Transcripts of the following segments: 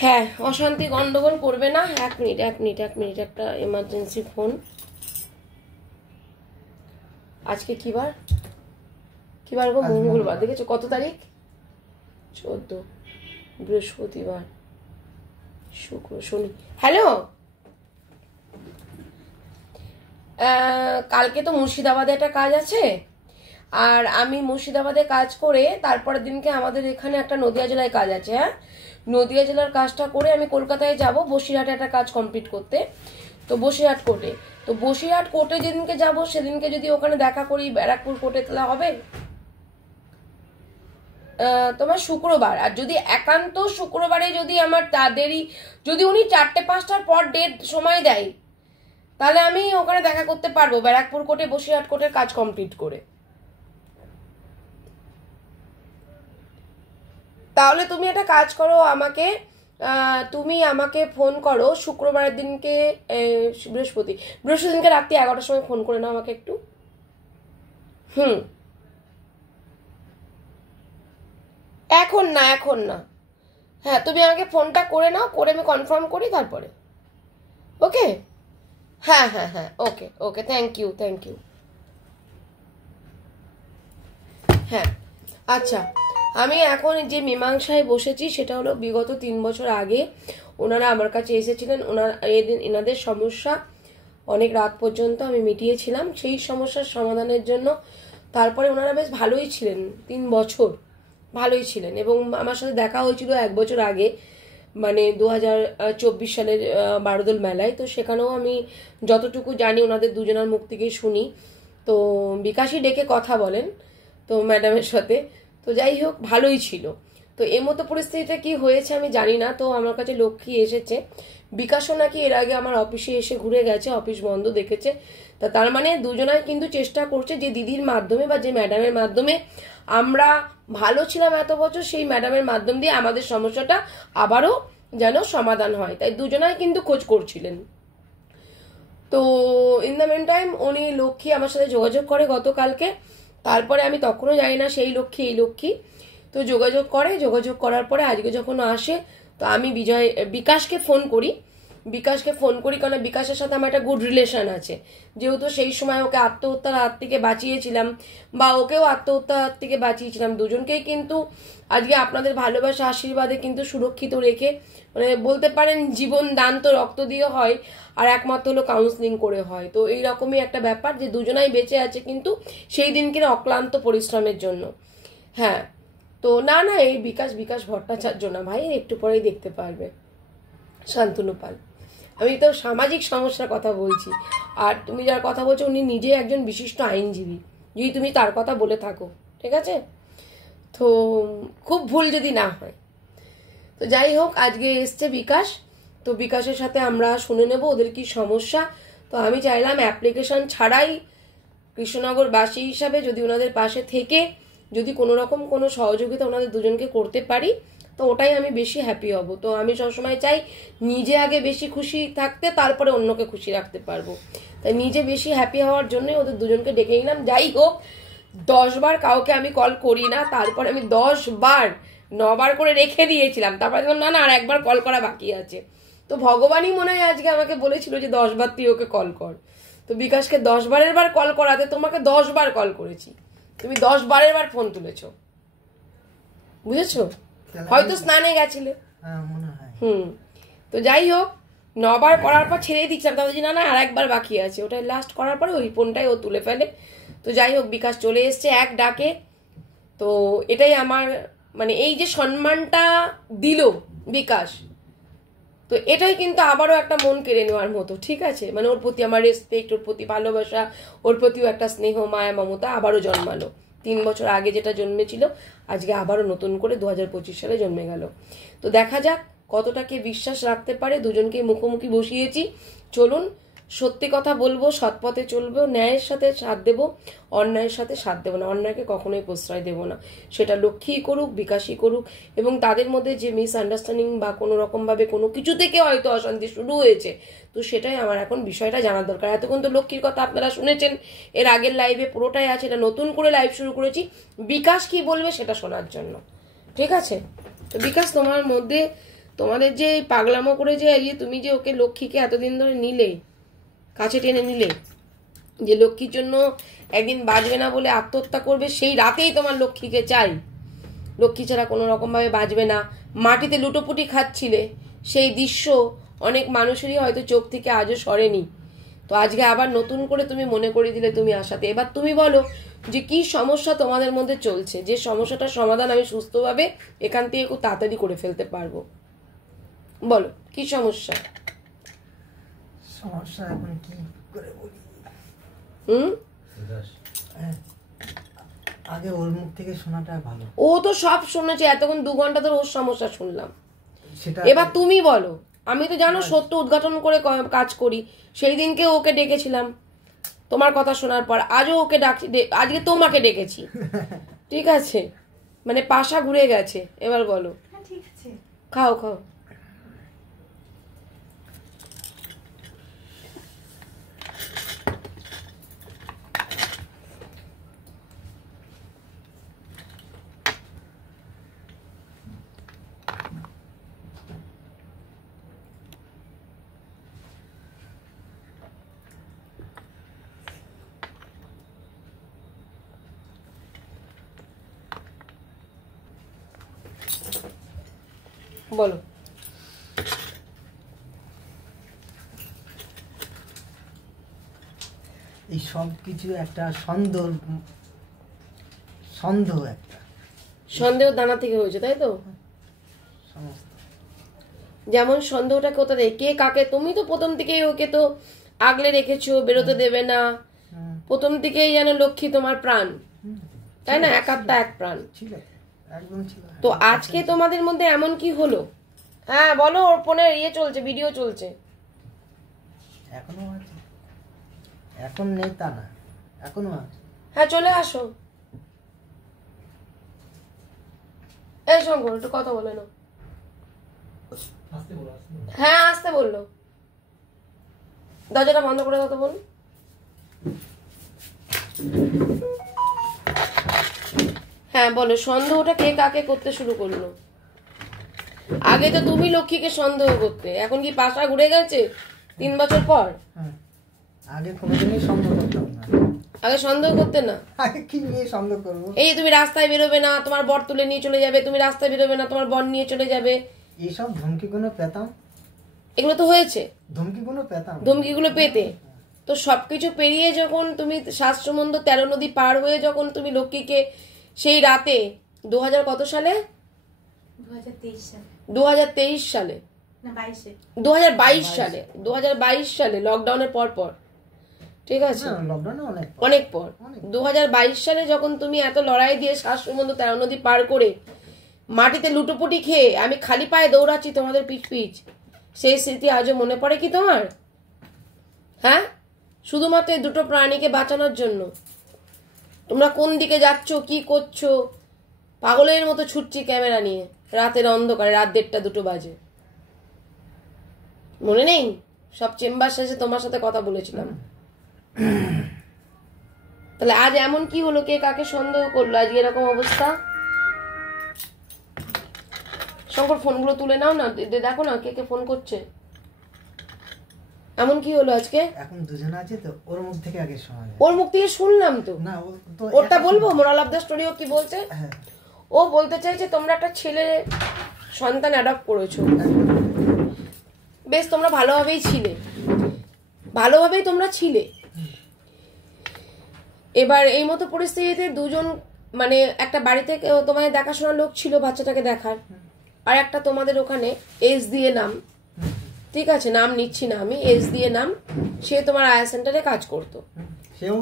হ্যাঁ, অশান্তি গন্ডগোল করবে না। এক মিনিট, একটা এমার্জেন্সি ফোন। আজকে কি বার গো? মঙ্গলবার। দেখেছো কত তারিখ? 14। বৃহস্পতিবার, শুক্র, শনি। হ্যালো, কালকে তো মুর্শিদাবাদে একটা কাজ আছে, আর আমি মুর্শিদাবাদে কাজ করে তারপরের দিনকে আমাদের এখানে একটা নদিয়া জেলায় কাজ আছে। হ্যাঁ, নদিয়া জেলার কাজটা করে আমি কলকাতায় যাব বসিরহাটে একটা কাজ কমপ্লিট করতে। তো বসিরহাট কোর্টে যেদিনকে যাব সেদিনকে যদি ওখানে দেখা করি ব্যারাকপুর কোর্টে, তাহলে হবে তোমার শুক্রবার। আর যদি একান্ত শুক্রবারে যদি আমার তাদেরই যদি উনি 4টে-5টার পর ডেট সময় দেয়, তাহলে আমি ওখানে দেখা করতে পারবো ব্যারাকপুর কোর্টে বসিরহাট কোর্টের কাজ কমপ্লিট করে। তাহলে তুমি একটা কাজ করো, তুমি আমাকে ফোন করো শুক্রবারের দিনকে, বৃহস্পতি দিনকে রাত্রি 11টার সময় ফোন করে নাও আমাকে একটু। এখন না। হ্যাঁ, তুমি আমাকে ফোনটা করে নাও, করে আমি কনফার্ম করি তারপরে। ওকে, হ্যাঁ, ওকে, থ্যাংক ইউ। হ্যাঁ, আচ্ছা, আমি এখন যে মীমাংসায় বসেছি সেটা হলো বিগত 3 বছর আগে ওনারা আমার কাছে এসেছিলেন। এনাদের সমস্যা অনেক রাত পর্যন্ত আমি মিটিয়েছিলাম সেই সমস্যার সমাধানের জন্য। তারপরে ওনারা বেশ ভালোই ছিলেন, 3 বছর ভালোই ছিলেন, এবং আমার সাথে দেখা হয়েছিল 1 বছর আগে, মানে 2024 সালের বারোদোল মেলায়। তো সেখানেও আমি যতটুকু জানি ওনাদের দুজনের মুখ থেকে শুনি। তো বিকাশই ডেকে কথা বলেন তো ম্যাডামের সাথে। তো যাই হোক, ভালোই ছিল। তো এই মতো পরিস্থিতিতে কি হয়েছে আমি জানি না। তো আমার কাছে লক্ষ্মী এসেছে, বিকাশও নাকি এর আগে আমার অফিসে এসে ঘুরে গেছে, অফিস বন্ধ দেখেছে। তা তার মানে দুজনাই কিন্তু চেষ্টা করছে যে দিদির মাধ্যমে বা যে ম্যাডামের মাধ্যমে আমরা ভালো ছিলাম এত বছর, সেই ম্যাডামের মাধ্যম দিয়ে আমাদের সমস্যাটা আবারও যেন সমাধান হয়। তাই দুজনাই কিন্তু খোঁজ করছিলেন। তো ইন দ্য মেন টাইম উনি লক্ষ্মী আমার সাথে যোগাযোগ করে গতকালকে। তারপরে আমি তখনও জানি না সেই লক্ষ্মী এই লক্ষ্মী। তো যোগাযোগ করার পরে আজকে যখন আসে, তো আমি বিকাশকে ফোন করি কারণ বিকাশের সাথে আমার একটা গুড রিলেশন আছে। যেহেতু সেই সময় ওকে আত্মহত্যার হাত থেকে বাঁচিয়েছিলাম বা ওকেও আত্মহত্যার হাত থেকে বাঁচিয়েছিলাম, দুজনকেই কিন্তু আজকে আপনাদের ভালোবাসা আশীর্বাদে কিন্তু সুরক্ষিত রেখে, মানে বলতে পারেন জীবন দান তো রক্ত দিয়ে হয়, আর একমাত্র হলো কাউন্সিলিং করে হয়। তো এইরকমই একটা ব্যাপার যে দুজনাই বেঁচে আছে কিন্তু সেই দিনকে অক্লান্ত পরিশ্রমের জন্য। হ্যাঁ, তো না এই বিকাশ ভট্টাচার্য না ভাই, একটু পরেই দেখতে পারবে, শান্তনু পাল। আমি তো সামাজিক সমস্যার কথা বলছি, আর তুমি যার কথা বলছো উনি নিজে একজন বিশিষ্ট আইনজীবী, যদি তুমি তার কথা বলে থাকো, ঠিক আছে? তো খুব ভুল যদি না হয়। তো যাই হোক, আজকে এসছে বিকাশ। তো বিকাশের সাথে আমরা শুনে নেব ওদের কি সমস্যা। তো আমি চাইলাম অ্যাপ্লিকেশন ছাড়াই কৃষ্ণনগরবাসী হিসাবে যদি ওনাদের পাশে থেকে যদি কোনো রকম কোনো সহযোগিতা ওনাদের দুজনকে করতে পারি, তো ওটাই আমি বেশি হ্যাপি হব। তো আমি সবসময় চাই নিজে আগে বেশি খুশি থাকতে, তারপরে অন্যকে খুশি রাখতে পারবো। তাই নিজে বেশি হ্যাপি হওয়ার জন্যই ওদের দুজনকে ডেকে নিলাম। যাই হোক, 10 বার কাউকে আমি কল করি না, তারপরে আমি 10 বার 9 বার করে রেখে দিয়েছিলাম। তারপরে না আর একবার কল করা বাকি আছে। তো ভগবানই মনে হয় আজকে আমাকে বলেছিল যে 10 বার তুই ওকে কল কর। তো বিকাশকে 10 বারের বার কল করাতে তোমাকে 10 বার কল করেছি, তুমি 10 বারের বার ফোন তুলেছো, বুঝেছো? হয়তো স্নানে গেছিলে। তো যাই হোক, 9 বার করার পর ছেড়েই দিচ্ছিলাম, তাহলে না আর একবার বাকি আছে, ওটা লাস্ট করার পরে ওই ফোনটাই ও তুলে ফেলে। তো যাই হোক, বিকাশ চলে এসছে এক ডাকে। তো এটাই আমার মানে এই যে সম্মানটা দিল বিকাশ, তো এটাই কিন্তু আবারও একটা মন কেড়ে নেওয়ার মতো, ঠিক আছে? মানে ওর প্রতি আমার রেসপেক্ট, ওর প্রতি ভালোবাসা, ওর প্রতিও একটা স্নেহ মায়া মমতা আবারও জন্মালো। 3 বছর আগে যেটা জন্মেছিল আজকে আবারও নতুন করে 2025 সালে জন্মে গেল। তো দেখা যাক কতটা কে বিশ্বাস রাখতে পারে। দুজনকে মুখোমুখি বসিয়েছি, চলুন সত্যি কথা বলবো, সৎপথে চলবো, ন্যায়ের সাথে সাথ দেবো, অন্যায়ের সাথে সাথ দেবো না, অন্যায়কে কখনোই প্রশ্রয় দেবো না। সেটা লক্ষ্মীই করুক, বিকাশই করুক, এবং তাদের মধ্যে যে মিসআন্ডারস্ট্যান্ডিং বা কোনো রকমভাবে কোনো কিছু থেকে হয়তো অশান্তি শুরু হয়েছে, তো সেটাই আমার এখন বিষয়টা জানার দরকার। এতক্ষণ তো লক্ষ্মীর কথা আপনারা শুনেছেন, এর আগের লাইভে পুরোটাই আছে, এটা নতুন করে লাইভ শুরু করেছি বিকাশ কি বলবে সেটা শোনার জন্য, ঠিক আছে? তো বিকাশ, তোমার মধ্যে তোমাদের যে এই পাগলামো করে যে এই যে তুমি যে ওকে লক্ষ্মীকে এতদিন ধরে নিলে, কাছে টেনে নিলে, যে লক্ষ্মীর জন্য একদিন বাঁচবে না বলে আত্মহত্যা করবে, সেই রাতেই তোমার লক্ষ্মীকে চাই, লক্ষ্মী ছাড়া কোনো রকমভাবে বাঁচবে না, মাটিতে লুটোপুটি খাচ্ছিলে, সেই দৃশ্য অনেক মানুষেরই হয়তো চোখ থেকে আজও সরেনি। তো আজকে আবার নতুন করে তুমি মনে করে দিলে তুমি আসাতে। এবার তুমি বলো যে কি সমস্যা তোমাদের মধ্যে চলছে, যে সমস্যাটার সমাধান আমি সুস্থভাবে এখান থেকে খুব তাড়াতাড়ি করে ফেলতে পারবো। বলো কি সমস্যা? সমস্যা এখন কি করে বলি? আগে ওর মুখ থেকে শোনাটা ভালো। ও তো সব শুনেছে, এতক্ষণ 2 ঘন্টা ধরে ওর সমস্যা শুনলাম। সেটা এবার তুমি বলো। আমি তো জানো সত্য উদ্ঘাটন করে কাজ করি, সেই দিনকে ওকে ডেকেছিলাম তোমার কথা শোনার পর, আজও ওকে আজকে তোমাকে ডেকেছি, ঠিক আছে? মানে পাশা ঘুরে গেছে। এবার বলো। ঠিক আছে, খাও খাও। বলো। এই সব কিছু একটা সন্দেহ একটা সন্দেহ দানা থেকে হয়েছে, তাই তো? সমস্ত যেমন সন্দেহটা কোথায়, কে কাকে? তুমি তো প্রথম থেকেই ওকে তো আগলে রেখেছো, বেরোতে দেবে না, প্রথম থেকেই যেন লক্ষ্মী তোমার প্রাণ, তাই না? এক আত্মা এক প্রাণ ছিল, একদম ছিল। তো আজকে তোমাদের মধ্যে এমন কি হলো? হ্যাঁ বলো, ওর ফোনে চলছে, ভিডিও চলছে। এখনো আছে, এখন নেই তা না, এখনো আছে। হ্যাঁ চলে আসো। এই শঙ্কর একটু কথা বলে না। হ্যাঁ আসতে বললো। দরজাটা বন্ধ করে দাও তো বলুন। হ্যাঁ বলো, সন্দেহটা কে কাকে করতে শুরু করলো? আগে তো তুমি লক্ষ্মীকে সন্দেহ করতে, এখন কি পাশা ঘুরে গেছে 3 বছর পর? আগে কোনোদিনই সন্দেহ করতাম না। আগে সন্দেহ করতে না? আগে কি নিয়ে সন্দেহ করবো? এই তুমি রাস্তায় বেরোবে না, তোমার বর তুলে নিয়ে চলে যাবে, তুমি রাস্তায় বেরোবে না, তোমার বর নিয়ে চলে যাবে, এইসব ধমকিগুলো পেতাম। এগুলো তো হয়েছে, ধমকিগুলো পেতাম, ধমকিগুলো পেতে। তো সবকিছু পেরিয়ে যখন তুমি 7 সমুদ্র 13 নদী পার হয়ে যখন তুমি লক্ষ্মীকে সেই রাতে 2000 কত সালে? 2023 সালে না 2022 সালে 2022 সালে লকডাউনের পর, ঠিক আছে, অনেক পর 2022 সালে যখন তুমি এত লড়াই দিয়ে 7 সমুদ্র 13 নদী পার করে মাটিতে লুটোপুটি খেয়ে আমি খালি পায়ে দৌড়াচ্ছি তোমাদের পিছ, সেই স্মৃতি আজও মনে পড়ে কি তোমার? হ্যাঁ, শুধুমাত্র এই 2টো প্রাণীকে বাঁচানোর জন্য তোমরা কোন দিকে যাচ্ছ, কি করছো? পাগলের মতো ছুটছি ক্যামেরা নিয়ে রাতের অন্ধকারে, রাত 1:30 2টো বাজে। মনে নেই? সব চেম্বার শেষে তোমার সাথে কথা বলেছিলাম। তাহলে আজ এমন কি হলো, কে কাকে সন্দেহ করলো, আজ এরকম অবস্থা? শঙ্কর ফোনগুলো তুলে নাও না, দেখো না কে কে ফোন করছে। এমন কি হলো আজকে? এখন দুজন আছে তো, ওর মুখ থেকে আগে শোনা যায়। ওর মুখ থেকে শুনলাম তো না, ওরটা বলবো, মোরাল অফ দ্য স্টোরি ও কি বলছে? হ্যাঁ, ও বলতে চাইছে তোমরা একটা ছেলে সন্তান অ্যাডপ্ট করেছো, বেশ তোমরা ভালোভাবেই ছিলে, ভালোভাবেই তোমরা ছিলে। এবার এই মতো পরিস্থিতিতে দুজন, মানে একটা বাড়িতে তোমাদের দেখাশোনার লোক ছিল বাচ্চাটাকে দেখার, আর একটা তোমাদের ওখানে এস দিয়ে নাম, ঠিক আছে নাম নিচ্ছি না আমি, এস দিয়ে নাম, সে তোমার আয়া সেন্টারে কাজ করতো। সেও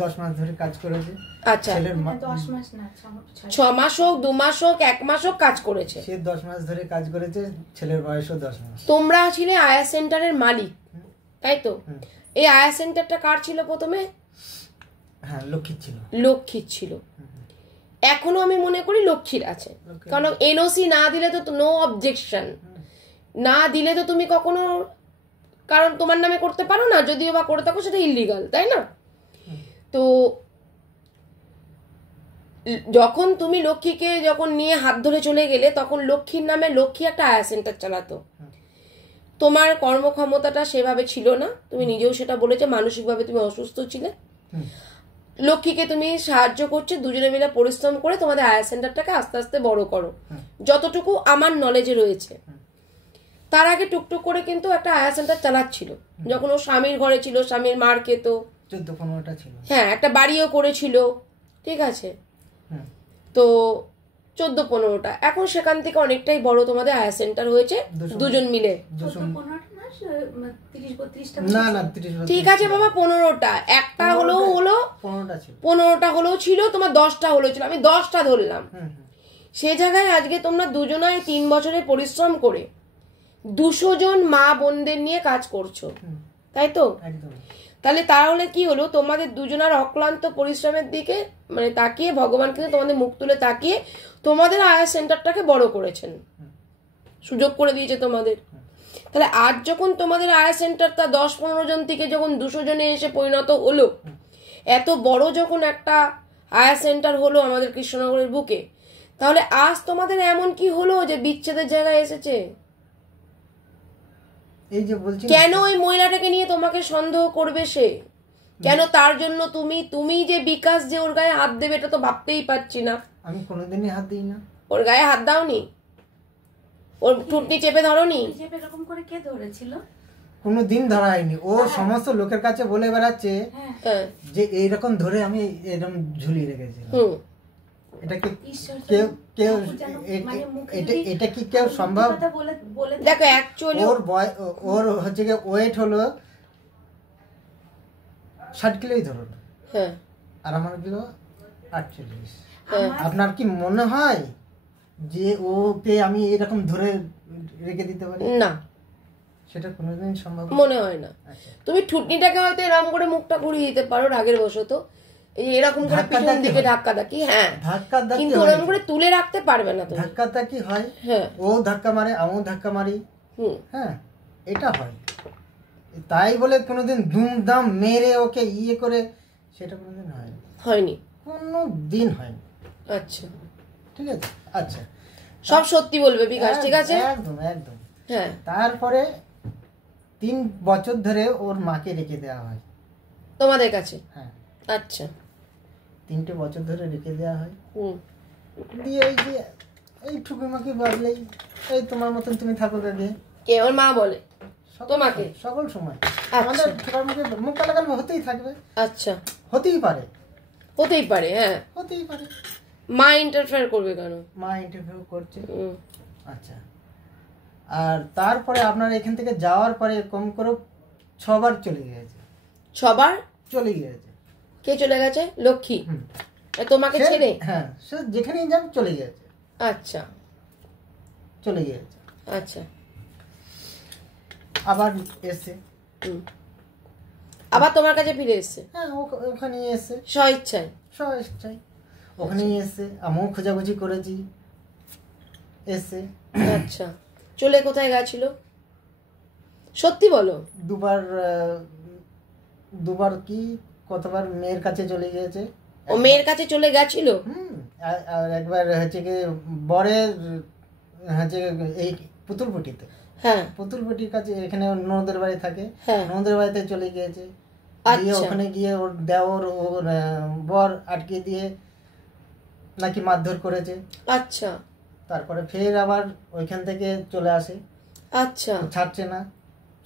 10 মাস ধরে কাজ করেছে। আচ্ছা, 10 মাস না, 6 মাস হোক, 2 মাস হোক, 1 মাস হোক কাজ করেছে। সে 10 মাস ধরে কাজ করেছে, ছেলের বয়সও 10 মাস। তোমরা ছিলে আয়া সেন্টারের মালিক, তাই তো? এই আয়া সেন্টারটা কার ছিল প্রথমে? হ্যাঁ, লক্ষ্মীর ছিল। লক্ষ্মীর ছিল, এখনো আমি মনে করি লক্ষ্মীর আছে, কারণ এনওসি না দিলে তো নো অবজেকশন, না দিলে তো তুমি কখনো, কারণ তোমার নামে করতে পারো না, যদিও বা করে থাকো সেটা ইলিগাল, তাই না? তো যখন তুমি লক্ষ্মীকে যখন নিয়ে হাত ধরে চলে গেলে, তখন লক্ষ্মীর নামে লক্ষ্মী একটা আয়া সেন্টার চালাতো। তোমার কর্মক্ষমতাটা সেভাবে ছিল না, তুমি নিজেও সেটা বলেছো, মানসিকভাবে তুমি অসুস্থ ছিলে। লক্ষ্মীকে তুমি সাহায্য করছো, দুজনে মিলে পরিশ্রম করে তোমাদের আয়া সেন্টারটাকে আস্তে আস্তে বড় করো, যতটুকু আমার নলেজে রয়েছে। তার আগে টুকটুক করে কিন্তু একটা আয়া সেন্টার চালাচ্ছিল, যখন ও স্বামীর ঘরে ছিল, স্বামীর মার খেত, 14-15টা ছিল। হ্যাঁ, একটা বাড়িও করেছিল, ঠিক আছে। তো 14-15টা, এখন সেখান থেকে অনেকটাই বড় তোমাদের আয়া সেন্টার হয়েছে দুজন মিলে। না না 30 ঠিক আছে বাবা, 15টা, একটা হলো 15টা হলেও ছিল, তোমার 10টা হলো ছিল, আমি 10টা ধরলাম। সে জায়গায় আজকে তোমরা দুজনায় 3 বছরে পরিশ্রম করে 200 জন মা বোনদের নিয়ে কাজ করছো, তাই তো? তাহলে কি হলো, তোমাদের দুজনের অক্লান্ত পরিশ্রমের দিকে মানে তাকিয়ে ভগবান কিন্তু তোমাদের মুখ তুলে তাকিয়ে তোমাদের আয়া সেন্টারটাকে বড় করেছেন, সুযোগ করে দিয়েছে তোমাদের। তাহলে আজ যখন তোমাদের আয়া সেন্টারটা 10-15 জন থেকে যখন 200 জনে এসে পরিণত হলো, এত বড় যখন একটা আয়া সেন্টার হলো আমাদের কৃষ্ণনগরের বুকে, তাহলে আজ তোমাদের এমন কি হলো যে বিচ্ছেদের জায়গায় এসেছে? এই যে বলছি, কেন ওই মহিলাটাকে নিয়ে তোমাকে সন্দেহ করবে সে? কেন তার জন্য তুমি যে বিকাশ যে ওর গায়ে হাত দেবে, এটা তো ভাবতেই পারছি না। আমি কোনোদিনই হাত দিই না। ওর গায়ে হাত দাওনি? ওর টুটনি চেপে ধরোনি? এরকম করে কে ধরেছিল? কোনোদিন ধরা হয়নি। ও সমস্ত লোকের কাছে বলে বেড়াচ্ছে যে এইরকম ধরে আমি এরকম ঝুলিয়ে রেখেছিলাম। এটা কি কেউ এটা কি কেউ সম্ভব? দেখো অ্যাকচুয়ালি ওর হচ্ছে কি ওয়েট হলো 60 কিলোই ধরুন, আর আমার কিলো 48। আপনার কি মনে হয় যে ওকে আমি এরকম ধরে রেখে দিতে পারি? না, সেটা কোনোদিন সম্ভব মনে হয় না। তুমি ঠুটনিটাকে হয়তো এরকম করে মুখটা ঘুরিয়ে দিতে পারো রাগের বশত, এরকম করে পিছন দিকে ধাক্কা ধাক্কি, হ্যাঁ, কিন্তু ওরকম করে তুলে রাখতে পারবে না তুমি। ধাক্কা ধাক্কি হয়, ও ধাক্কা মারে, আমিও ধাক্কা মারি, হ্যাঁ, এটা হয়। তাই বলে কোনোদিন ধুমধাম মেরে ওকে ইয়ে করে সেটা কোনোদিন হয়নি, কোনোদিন হয়নি। আচ্ছা, ঠিক আছে, আচ্ছা, সব সত্যি বলবে বিকাশ, ঠিক আছে? একদম একদম। হ্যাঁ, তারপরে 3 বছর ধরে ওর মাকে রেখে দেওয়া হয় তোমাদের কাছে। হ্যাঁ, আচ্ছা, 3টে বছর ধরে রেখে দেওয়া হয়। দিয়ে এই যে এই ঠুকুমাকে ভাবলেই এই তোমার মতন তুমি থাকো কাকে, কে ওর মা বলে তোমাকে? সকল সময় আমাদের ঠোকার মুখে মুখ লাগানো হতেই থাকবে। আচ্ছা, হতেই পারে, হ্যাঁ, হতেই পারে। মা ইন্টারফেয়ার করবে কেন? মা ইন্টারভিউ করছে। আচ্ছা, আর তারপরে আপনার এখান থেকে যাওয়ার পরে কম করে 6 বার চলে গিয়েছে। 6 বার চলে গিয়েছে। কে চলে গেছে? লক্ষ্মী তোমাকে ছেড়ে? হ্যাঁ, সে যেখানেই যান চলে গিয়েছে। আচ্ছা, চলে গিয়েছে। আচ্ছা, আবার এসে আবার তোমার কাছে ফিরে এসছে? হ্যাঁ, ওখানে এসে স্বইচ্ছায় ওখানেই এসে আমিও খোঁজাখুঁজি করেছি, এসে। আচ্ছা, চলে কোথায় গেছিল সত্যি বলো? দুবার কি কতবার মেয়ের কাছে চলে গিয়েছে। ও মেয়ের কাছে চলে গেছিল? আর একবার হচ্ছে কি বরের হচ্ছে এই পুতুলপটিতে, হ্যাঁ, পুতুলপটির কাছে, এখানে ননদের বাড়ি থাকে, ননদের বাড়িতে চলে গিয়েছে। ওখানে গিয়ে ওর দেওর ওর বর আটকে দিয়ে নাকি মারধর করেছে। আচ্ছা, তারপরে ফের আবার ওইখান থেকে চলে আসে। আচ্ছা, ছাড়ছে না,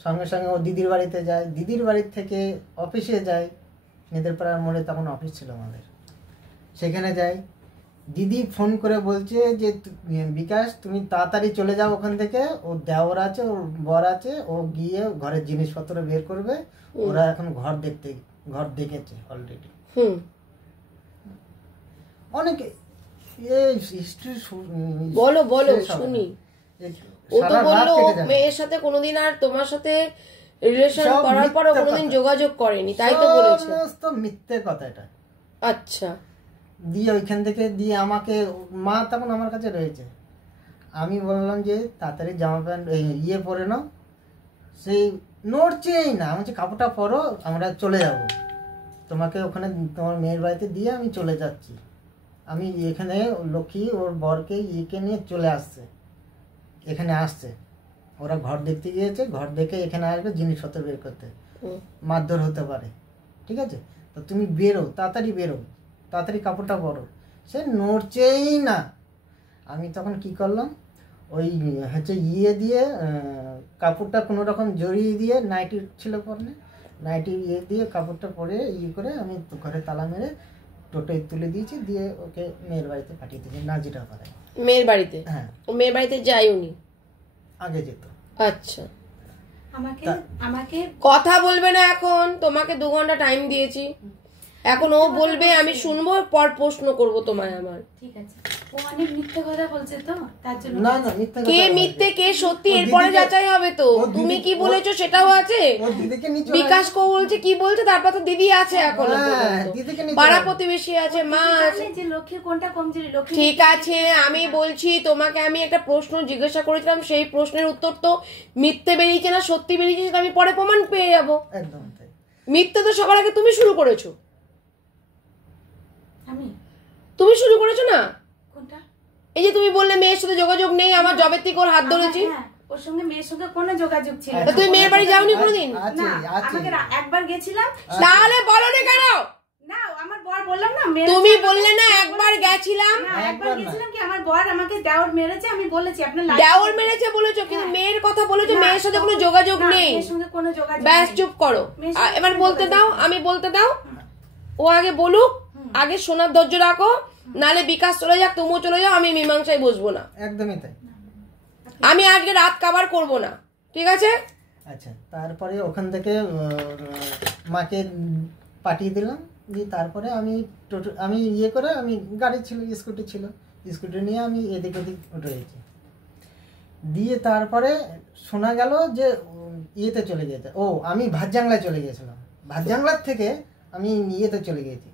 সঙ্গে সঙ্গে ও দিদির বাড়িতে যায়, দিদির বাড়ি থেকে অফিসে যায়, নেদেরপাড়ার মোড়ে তখন অফিস ছিল আমাদের, সেখানে যায়। দিদি ফোন করে বলছে যে বিকাশ তুমি তাড়াতাড়ি চলে যাও ওখান থেকে, ওর দেওর আছে, ওর বর আছে, ও গিয়ে ঘরের জিনিসপত্র বের করবে, ওরা এখন ঘর দেখেছে অলরেডি। অনেকে বলো শুনি। ও তো বললো মেয়ের সাথে কোনোদিন আর তোমার সাথে রিলেশন করার পরে কোনোদিন যোগাযোগ করেনি, তাই তো বলেছে। সমস্ত মিথ্যে কথা এটা। আচ্ছা, দিয়ে ওইখান থেকে দিয়ে আমাকে, মা তখন আমার কাছে রয়েছে, আমি বললাম যে তাড়াতাড়ি জামা প্যান্ট ইয়ে পরে নাও, সেই নড়ছেই না। আমি বলছি কাপড়টা পরো, আমরা চলে যাব, তোমাকে ওখানে তোমার মেয়ের বাড়িতে দিয়ে আমি চলে যাচ্ছি। আমি এখানে লক্ষ্মী ওর বরকে ইয়েকে নিয়ে চলে আসছে, এখানে আসছে, ওরা ঘর দেখতে গিয়েছে, ঘর দেখে এখানে আসবে জিনিসপত্র বের করতে, মারধর হতে পারে, ঠিক আছে? তো তুমি বেরো, তাড়াতাড়ি বেরো, তাড়াতাড়ি কাপড়টা পরো। সে নড়ছেই না। আমি তখন কি করলাম, ওই হচ্ছে ইয়ে দিয়ে কাপড়টা কোনো রকম জড়িয়ে দিয়ে, নাইটি ছিল পরনে, নাইটি ইয়ে দিয়ে কাপড়টা পরে ইয়ে করে আমি ঘরে তালা মেরে টোটোয় তুলে দিয়েছি, দিয়ে ওকে মেয়ের বাড়িতে পাঠিয়ে দিয়েছি, নাজিটা পাড়ায়। মেয়ের বাড়িতে? হ্যাঁ। ও মেয়ের বাড়িতে যাই উনি? আগে যেত। আচ্ছা, আমাকে আমাকে কথা বলবে না এখন, তোমাকে 2 ঘন্টা টাইম দিয়েছি, এখন ও বলবে, আমি শুনবো, পর প্রশ্ন করব তোমায় আমার। ঠিক আছে, ও অনেক মিথ্যে কথা বলছে তো, তার জন্য। না না, মিথ্যা কে মিথ্যে কে সত্যি এরপরে যাচাই হবে তো। তুমি কি বলেছো সেটাও আছে, বিকাশ কো বলছে কি বলছে, তারপর তো দিদি আছে, এখন পাড়া প্রতিবেশী আছে, মা আছে, যে লক্ষ্মীর কোনটা কমজোরি, লক্ষ্মী। ঠিক আছে, আমি বলছি তোমাকে, আমি একটা প্রশ্ন জিজ্ঞাসা করেছিলাম, সেই প্রশ্নের উত্তর তো মিথ্যে বেরিয়েছে না সত্যি বেরিয়েছে, সেটা আমি পরে প্রমাণ পেয়ে যাবো। একদম তাই। মিথ্যে তো সবার আগে তুমি শুরু করেছো। তুমি শুরু করেছো না? কোনটা? এই যে তুমি বললে মেয়ের সাথে যোগাযোগ নেই, আমার জবের থেকে ওর হাত ধরেছি। ওর সঙ্গে মেয়ের সঙ্গে কোনো যোগাযোগ ছিল না। তুমি মেয়ের বাড়ি যাওনি কোনোদিন? না, আমাকে একবার গেছিলাম। তাহলে বলো না কেন? না, আমার বর বললাম না, তুমি বললে না একবার গেছিলাম। না, একবার গেছিলাম কি আমার বর আমাকে দেওর মেরেছে, আমি বলেছি আপনার দেওর মেরেছে বলেছো, কিন্তু মেয়ের কথা বলেছো, মেয়ের সাথে কোনো যোগাযোগ নেই। মেয়ের সঙ্গে কোনো যোগাযোগ। ব্যাস চুপ করো, এবার বলতে দাও, আমি বলতে দাও। ও আগে বলুক, আগে শোনার ধৈর্য রাখো, নালে বিকাশ চলে যাক, তুমিও চলে যাও, আমি মীমাংসায় বসবো না। একদমই তাই। আমি আজকে রাত কাবার করব না, ঠিক আছে? আচ্ছা, তারপরে ওখান থেকে মাকে পাঠিয়ে দিলাম, দিয়ে তারপরে আমি আমি ইয়ে করে, আমি গাড়ি ছিল, স্কুটি ছিল, স্কুটি নিয়ে আমি এদিক ওদিক উঠে গেছি। দিয়ে তারপরে শোনা গেল যে ইয়েতে চলে গিয়েছে, ও আমি ভাতজাংলায় চলে গিয়েছিলাম, ভাতজাংলার থেকে আমি ইয়েতে চলে গিয়েছি,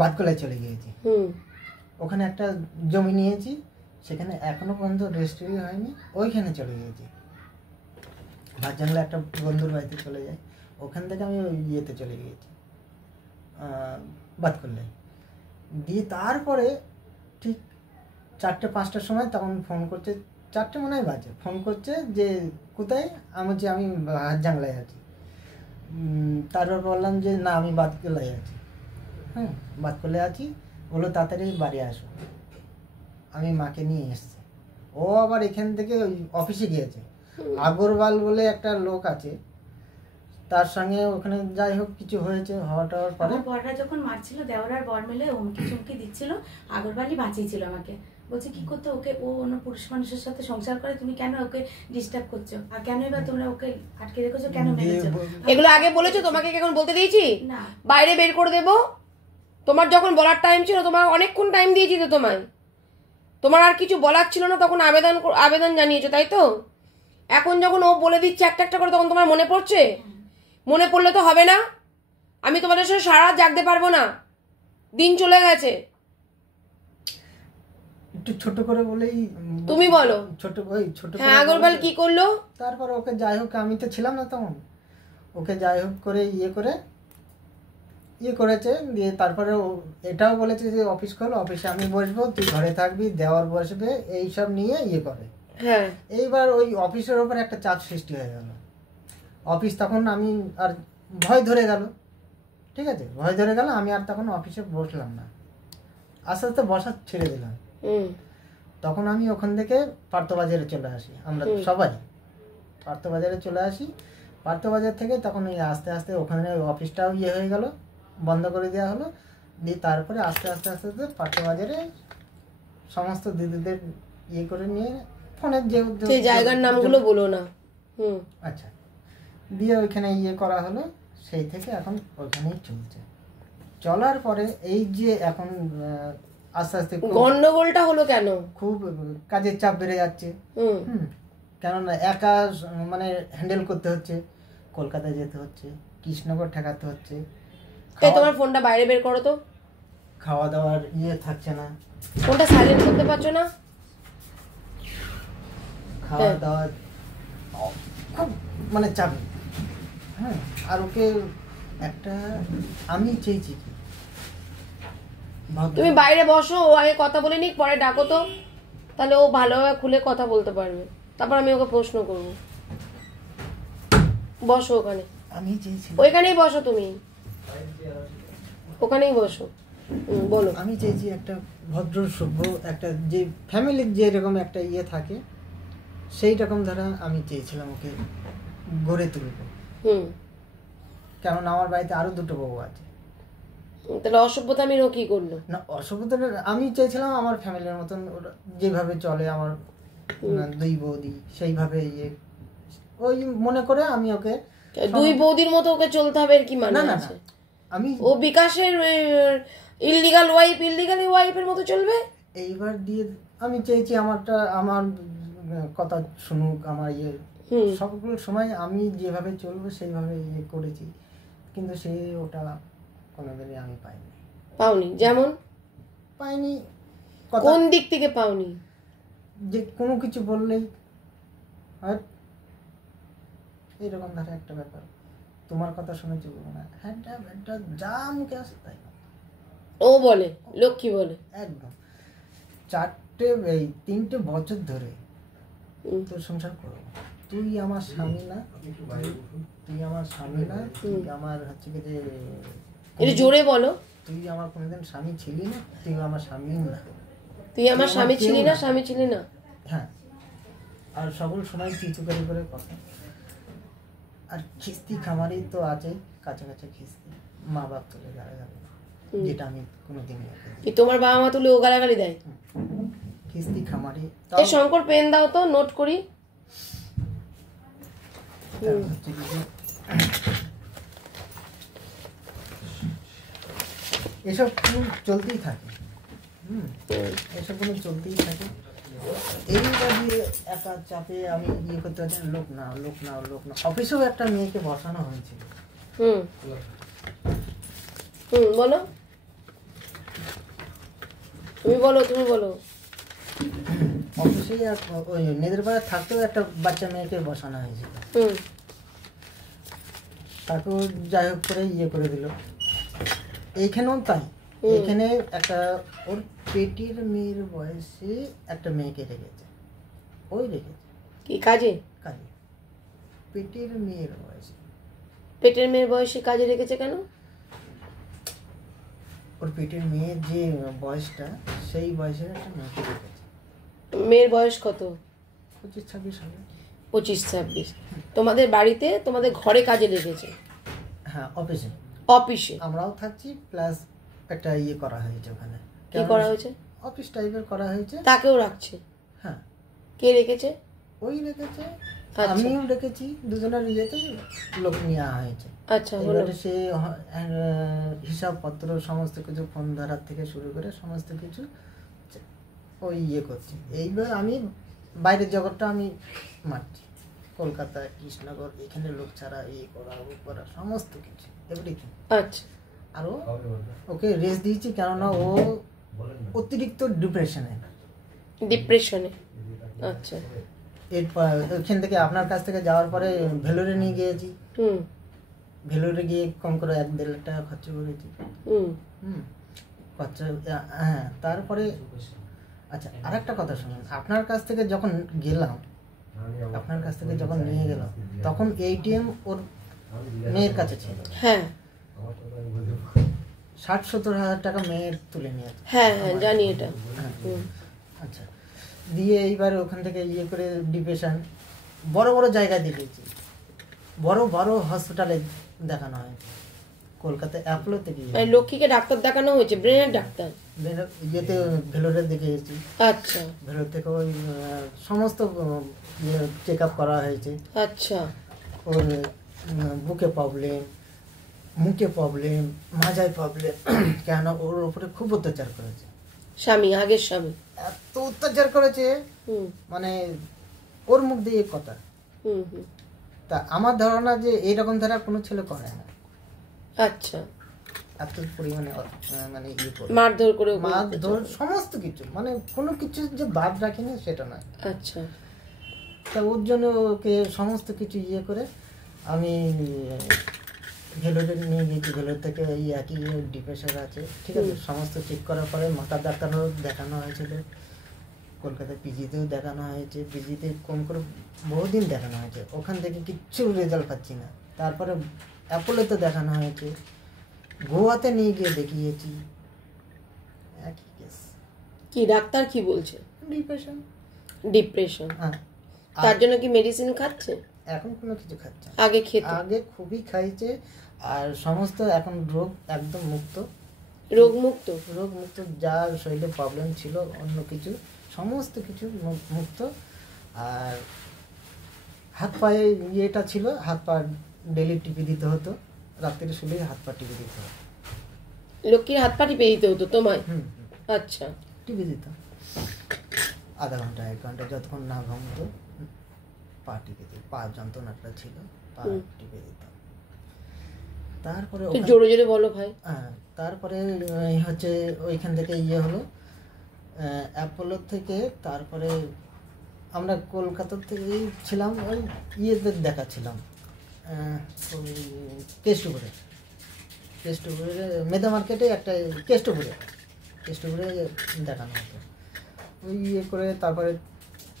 বাতকলায় চলে গিয়েছি। ওখানে একটা জমি নিয়েছি, সেখানে এখনো পর্যন্ত রেজিস্ট্রি হয়নি, ওইখানে চলে গিয়েছি। ভাতজাংলা একটা বন্ধুর বাড়িতে চলে যাই, ওখান থেকে আমি ওই ইয়েতে চলে গিয়েছি, বাতকলায়। দিয়ে তারপরে ঠিক 4টে-5টার সময় তখন ফোন করছে, 4টে মনে হয় বাজে, ফোন করছে যে কোথায়, আমি যে আমি ভাতজাংলায় আছি। তারপর বললাম যে না, আমি বাতকলায় আছি। হ্যাঁ, বাতকলায় আছি। বললো তাড়াতাড়ি বাড়ি আসো। আমি মাকে নিয়ে এসছি। ও আবার এখান থেকে ওই অফিসে গিয়েছে, আগরওয়াল বলে একটা লোক আছে, তার সঙ্গে ওখানে যাই হোক কিছু হয়েছে, হওয়াটার পরে বড়রা যখন মারছিল, দেওরার বর মিলে হুমকি চুমকি দিচ্ছিল, আগরওয়ালি বাঁচিয়েছিল আমাকে। বলছে কি করতে, ওকে ও অন্য পুরুষ মানুষের সাথে সংসার করে, তুমি কেন ওকে ডিস্টার্ব করছো, আর কেন এবার তোমরা ওকে আটকে রেখেছো, কেন মেরেছো? এগুলো আগে বলেছো? তোমাকে এখন বলতে দিয়েছি? না, বাইরে বের করে দেবো। তোমার যখন বলার টাইম ছিল, তোমার অনেকক্ষণ টাইম দিয়েছি তো তোমায়, তোমার আর কিছু বলার ছিল না, তখন আবেদন জানিয়েছো, তাই তো? এখন যখন ও বলে দিচ্ছে একটা একটা করে, তখন তোমার মনে পড়ছে? মনে পড়লে তো হবে না, আমি তোমাদের সাথে সারা রাত জাগতে পারবো না, দিন চলে গেছে। একটু ছোট করে বলেই তুমি বলো। ছোট হ্যাঁ, আগরওয়াল কি করলো? তারপরে ওকে যাই হোক, আমি তো ছিলাম না তখন, ওকে যাই হোক করে ইয়ে করেছে। দিয়ে তারপরে এটাও বলেছে যে অফিস খোল, অফিসে আমি বসবো, তুই ঘরে থাকবি, দেওয়ার বসবে, এইসব নিয়ে ইয়ে করে। হ্যাঁ, এইবার ওই অফিসের ওপর একটা চাপ সৃষ্টি হয়ে গেল। অফিস তখন আমি আর ভয় ধরে গেল, ঠিক আছে, ভয় ধরে গেল, আমি আর তখন অফিসে বসলাম না, আস্তে আস্তে বসা ছেড়ে দিলাম। তখন আমি ওখান থেকে পার্থবাজারে চলে আসি, আমরা সবাই পার্থবাজারে চলে আসি। পার্থবাজার থেকে তখন ওই আস্তে আস্তে ওখানে অফিসটাও ইয়ে হয়ে গেল, বন্ধ করে দেওয়া হলো। দিয়ে তারপরে আস্তে আস্তে আস্তে আস্তে পার্থবাজারে সমস্ত দিদিদের ইয়ে করে নিয়ে, ফোনের যে জায়গার নামগুলো বলো না। আচ্ছা, দিয়ে ওইখানে ইয়ে করা হলো, সেই থেকে এখন ওইখানেই চলছে। চলার পরে এই যে এখন আস্তে আস্তে গন্ডগোলটা হলো কেন? খুব কাজের চাপ বেড়ে যাচ্ছে। কেননা একা মানে হ্যান্ডেল করতে হচ্ছে, কলকাতায় যেতে হচ্ছে, কৃষ্ণনগর ঠেকাতে হচ্ছে। তোমার ফোনটা বাইরে বের করো তো। খাওয়া দাওয়ার ইয়ে থাকছে না, ফোনটা সাইলেন্ট করতে পারছো না? খাওয়া দাওয়া খুব মানে চাপ। হ্যাঁ, আর ওকে একটা আমি চেয়েছি কি ভদ্র তুমি বাইরে বসো, ও আগে কথা বলে নিক, পরে ডাকো তো, তাহলে ও ভালোভাবে খুলে কথা বলতে পারবে, তারপর আমি ওকে প্রশ্ন করবো। বসো ওখানে, আমি চেয়েছিলাম ওইখানেই বসো, তুমি ওখানেই বসো। বলো। আমি চেয়েছি একটা ভদ্র সভ্য একটা যে ফ্যামিলির যেরকম একটা ইয়ে থাকে সেই রকম ধারা আমি চেয়েছিলাম ওকে গড়ে তুলব। কারণ আমার বাড়িতে আরো দুটো বউ আছে। তাহলে অসভ্যতা আমি কি করলো না, অসভ্যতা আমি চেয়েছিলাম আমার ফ্যামিলির মতন ওরা যেভাবে চলে আমার দুই বৌদি সেইভাবে ইয়ে ওই মনে করে আমি ওকে দুই বৌদির মতো ওকে চলতে হবে এর কি মানে না না আছে? আমি ও বিকাশের ইললিগাল ওয়াইফের মতো চলবে? এইবার দিয়ে আমি চেয়েছি আমার কথা শুনুক, আমার ইয়ে সবগুলো সময় আমি যেভাবে চলবো সেইভাবে ইয়ে করেছি, কিন্তু সে ওটা কোনোদিনই আমি পাইনি। পাওনি? যেমন পাইনি কোন দিক থেকে পাওনি? যে কোনো কিছু বললেই আর এইরকম ধারা একটা ব্যাপার, তোমার কথা শুনে চলবো না, হ্যাঁ যা মুখে আসে তাই ও বলে, লক্ষ্মী বলে একদম। 3টে বছর ধরে তোর সংসার করো, তুই আমার স্বামী না, তুই আমার স্বামী না, তুই আমার হচ্ছে কি যে একটু জোরে বলো, তুই আমার কোনোদিন স্বামী ছিলি না, তুই আমার স্বামী না, তুই আমার স্বামী ছিলি না, স্বামী ছিলি না। হ্যাঁ, আর সকল সময় চিচু করে কথা। আর খিস্তি খামারি তো আছে, কাছে কাছে খিস্তি মা বাপ তুলে গালাগালি, যেটা আমি কোনোদিন তোমার বাবা মা তুলে ও গালাগালি দেয়? খিস্তি খামারি। এই শঙ্কর পেন দাও তো, নোট করি। এসব চলতেই থাকে, এসব চলতেই থাকে। এইবার দিয়ে একা চাপে আমি ইয়ে করতে পারছি না, লোক না। অফিসেও একটা মেয়েকে বসানো হয়েছিল। বলো, তুমি বলো। অফিসে ওই মেয়েদের পাড়া থাকতেও একটা বাচ্চা মেয়েকে বসানো হয়েছিল, তাকেও যাই হোক করে ইয়ে করে দিল। এইখানেও তাই, এখানে একটা ওর পেটের মেয়ের বয়সে একটা মেয়েকে রেখেছে, কি কাজে? পেটের মেয়ের বয়সে কাজে রেখেছে কেন? ওর পেটের মেয়ের যে বয়সটা সেই বয়সের একটা মেয়েকে রেখেছে। মেয়ের বয়স কত? 25-26 হবে। 25-26। তোমাদের বাড়িতে, তোমাদের ঘরে কাজে রেখেছে? হ্যাঁ, অফিসে আমরাও থাকছি, প্লাস একটা ইয়ে করা হয়েছে ওখানে। কি করা হয়েছে? অফিস টাইপের করা হয়েছে। তাকেও রাখছে? হ্যাঁ। কে রেখেছে? ওই রেখেছে, আমিও রেখেছি, দুজনের ইয়েতে লোক নেওয়া হয়েছে। আচ্ছা, এবারে সে হিসাবপত্র সমস্ত কিছু, ফোন ধরার থেকে শুরু করে সমস্ত কিছু ওই ইয়ে করছি। এইবার আমি বাইরের জগৎটা আমি মারছি, কলকাতা, কৃষ্ণনগর, এখানে লোক ছাড়া ইয়ে করা সমস্ত কিছু, এভরিথিং। আচ্ছা। আরও ওকে রেস্ট দিয়েছি, কেননা ও অতিরিক্ত ডিপ্রেশনে। আচ্ছা। এরপর ওইখান থেকে আপনার কাছ থেকে যাওয়ার পরে ভেলোরে নিয়ে গিয়েছি। ভেলোরে গিয়ে কম করে 1-1.5 লাখ টাকা খরচা করেছি। খরচা, হ্যাঁ। তারপরে আচ্ছা, আর একটা কথা শুনুন, আপনার কাছ থেকে যখন নিয়ে গেলাম তখন ATM ওর মেয়ের কাছে ছিল। হ্যাঁ। 60-70 হাজার টাকা মেয়ের তুলে নিয়েছে। হ্যাঁ, জানি এটা। আচ্ছা, দিয়ে এইবার ওখান থেকে ইয়ে করে ডিপ্রেশন, বড় জায়গায় দেখিয়েছি, বড় হসপিটালে দেখানো হয়েছে, কলকাতা অ্যাপোলোতে গিয়ে। লক্ষ্মীকে ডাক্তার দেখানো হয়েছে? ব্রেনের ডাক্তার? ইয়েতে ভেলোরে দেখিয়েছি। আচ্ছা। ভেলোর থেকে ওই সমস্ত চেক আপ করা হয়েছে। আচ্ছা। ওর বুকে প্রবলেম, মুখে প্রবলেম, মাজায় প্রবলেম, কেন ওর উপরে খুব অত্যাচার করেছে আগের স্বামী। এত অত্যাচার করেছে, মানে ওর মুখ দিয়ে কথা। তা আমার ধারণা যে এইরকম ধারা কোনো ছেলে করে না। আচ্ছা। এত পরিমাণে মানে মারধর সমস্ত কিছু, মানে কোনো কিছু যে বাদ রাখিনি সেটা নয়। আচ্ছা। তা ওর জন্য ওকে সমস্ত কিছু ইয়ে করে আমি ভেলোরে নিয়ে গিয়েছি, ভেলোর থেকে এই একই ডিপ্রেশন আছে, ঠিক আছে। সমস্ত চেক করার পরে মাথার ডাক্তারও দেখানো হয়েছিল, কলকাতায় পিজিতেও দেখানো হয়েছে, পিজিতে কম করে বহুদিন দেখানো হয়েছে, ওখান থেকে কিচ্ছু রেজাল্ট পাচ্ছি না। তারপরে অ্যাপোলোতে দেখানো হয়েছে, গোয়াতে নিয়ে গিয়ে দেখিয়েছি, একই কেস। কি ডাক্তার কি বলছে? ডিপ্রেশন। ডিপ্রেশন। হ্যাঁ। তার জন্য কি মেডিসিন খাচ্ছে? এখন কোনো কিছু খাচ্ছে না। আগে খেত? আগে খুবই খাইছে, আর সমস্ত এখন রোগ একদম মুক্ত, রোগ মুক্ত। রোগ মুক্ত, যা শরীরে প্রবলেম ছিল অন্য কিছু সমস্ত কিছু মুক্ত। আর হাত পায়ে ইয়েটা ছিল, হাত পা ডেলি টিপি দিতে হতো, রাত্রে শুলেই হাত পা টিপি দিতে হতো। লক্ষ্মীর হাত পা টিপে দিতে হতো তোমায়? আচ্ছা। টিপি দিত আধা ঘন্টা 1 ঘন্টা, যতক্ষণ না ঘুমতো পা টিপে দিত, পা যন্ত্রণাটা ছিল পা টিপে দিত। তারপরে জোরে জোরে বলো ভাই। হ্যাঁ, তারপরে হচ্ছে ওইখান থেকে ইয়ে হলো অ্যাপোলো থেকে। তারপরে আমরা কলকাতা থেকেই ছিলাম, ওই ইয়েতে দেখাচ্ছিলাম ওই কেষ্টপুরে মেদা মার্কেটে একটা কেষ্টপুরে দেখানো হতো। ওই ইয়ে করে তারপরে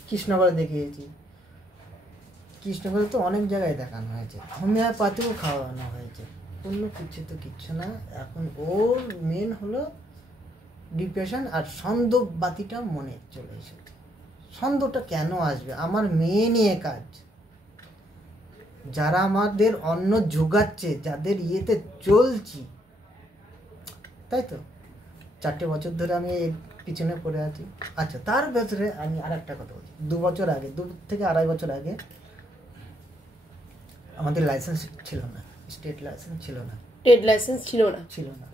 কৃষ্ণগড়ে দেখিয়েছি। কৃষ্ণগড়ে তো অনেক জায়গায় দেখানো হয়েছে, হোমিওপ্যাথিও খাওয়ানো হয়েছে, কোনো কিছু তো কিচ্ছু না। এখন ওর মেন হলো ডিপ্রেশন, আর সন্দেহ বাতিটা মনে চলে এসেছে। সন্দেহটা কেন আসবে? আমার মেয়ে নিয়ে কাজ, যারা আমাদের অন্ন জোগাচ্ছে, যাদের ইয়েতে চলছি, তাই তো 4টে বছর ধরে আমি এর পিছনে পড়ে আছি। আচ্ছা, তার ভেতরে আমি আর একটা কথা বলছি। 2 বছর আগে, 2 থেকে আড়াই বছর আগে আমাদের লাইসেন্স ছিল না, স্টেট লাইসেন্স ছিল না, ট্রেড লাইসেন্স ছিল না।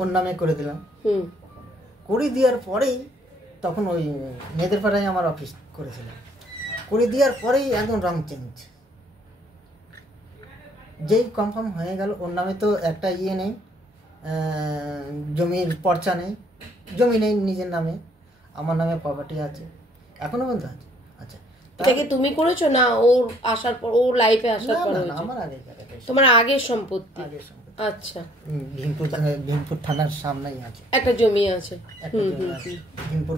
ওর নামে করে দিলাম। করে দেওয়ার পরেই তখন ওই মেয়েদের পাড়ায় আমার অফিস করেছিলাম, করে দেওয়ার পরেই একদম রং চেঞ্জ। যেই কনফার্ম হয়ে গেল, ওর নামে তো একটা ইয়ে নেই, জমির পর্চা নেই, জমি নেই নিজের নামে, আমার নামে প্রপার্টি আছে, এখনো পর্যন্ত আছে। আচ্ছা, এটা কি তুমি করেছো না ওর আসার পর, ওর লাইফে আসার পর? আমার আগে, তোমার আগের সম্পত্তি? আচ্ছা। ভীমপুর থানার সামনেই আছে একটা জমি আছে। ভীমপুর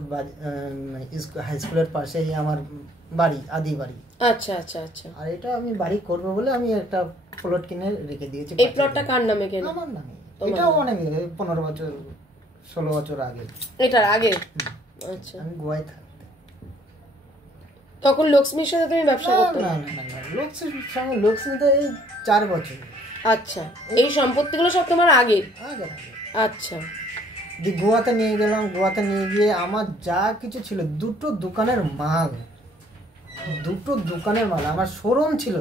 হাই স্কুলের পাশেই আমার বাড়ি, আদি বাড়ি। আচ্ছা আচ্ছা আচ্ছা। আর এটা আমি বাড়ি করব বলে আমি একটা প্লট কিনে রেখে দিয়েছি। এই প্লটটা কার নামে কেন? আমার নামে। এটাও অনেক 15 বছর 16 বছর আগে। এটার আগে? আচ্ছা। আমি গোয়ায় থাকতে। তখন লক্ষ্মীর সাথে তুমি ব্যবসা করতে? না, লক্ষ্মী তো এই 4 বছর। আচ্ছা, এই সম্পত্তিগুলো সব তোমার আগে? আচ্ছা। গোয়াতে নিয়ে গেলাম, গোয়াতে নিয়ে গিয়ে আমার যা কিছু ছিল, 2টো দোকানের মাল, আমার শোরুম ছিল।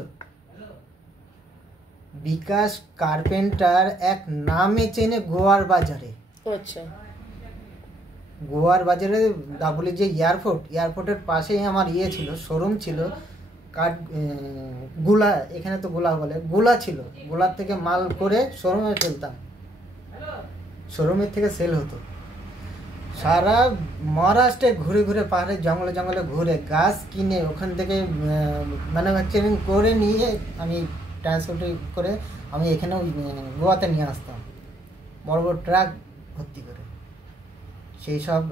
বিকাশ কার্পেন্টার এক নামে চেনে গোয়ার বাজারে। আচ্ছা। গোয়ার বাজারে ডাবলি যে এয়ারপোর্টের পাশেই আমার ইয়ে ছিল, শোরুম ছিল। গোলা, এখানে তো গোলা বলে, গোলা ছিল। গোলার থেকে মাল করে শোরুমে ফেলতাম, শোরুমের থেকে সেল হতো। সারা মহারাষ্ট্রে ঘুরে ঘুরে, পাহাড়ে জঙ্গলে ঘুরে গাছ কিনে ওখান থেকে ম্যানুফ্যাকচারিং করে নিয়ে আমি ট্রান্সপোর্ট করে আমি এখানে গোয়াতে নিয়ে আসতাম, বড় বড় ট্রাক ভর্তি করে। সেই সব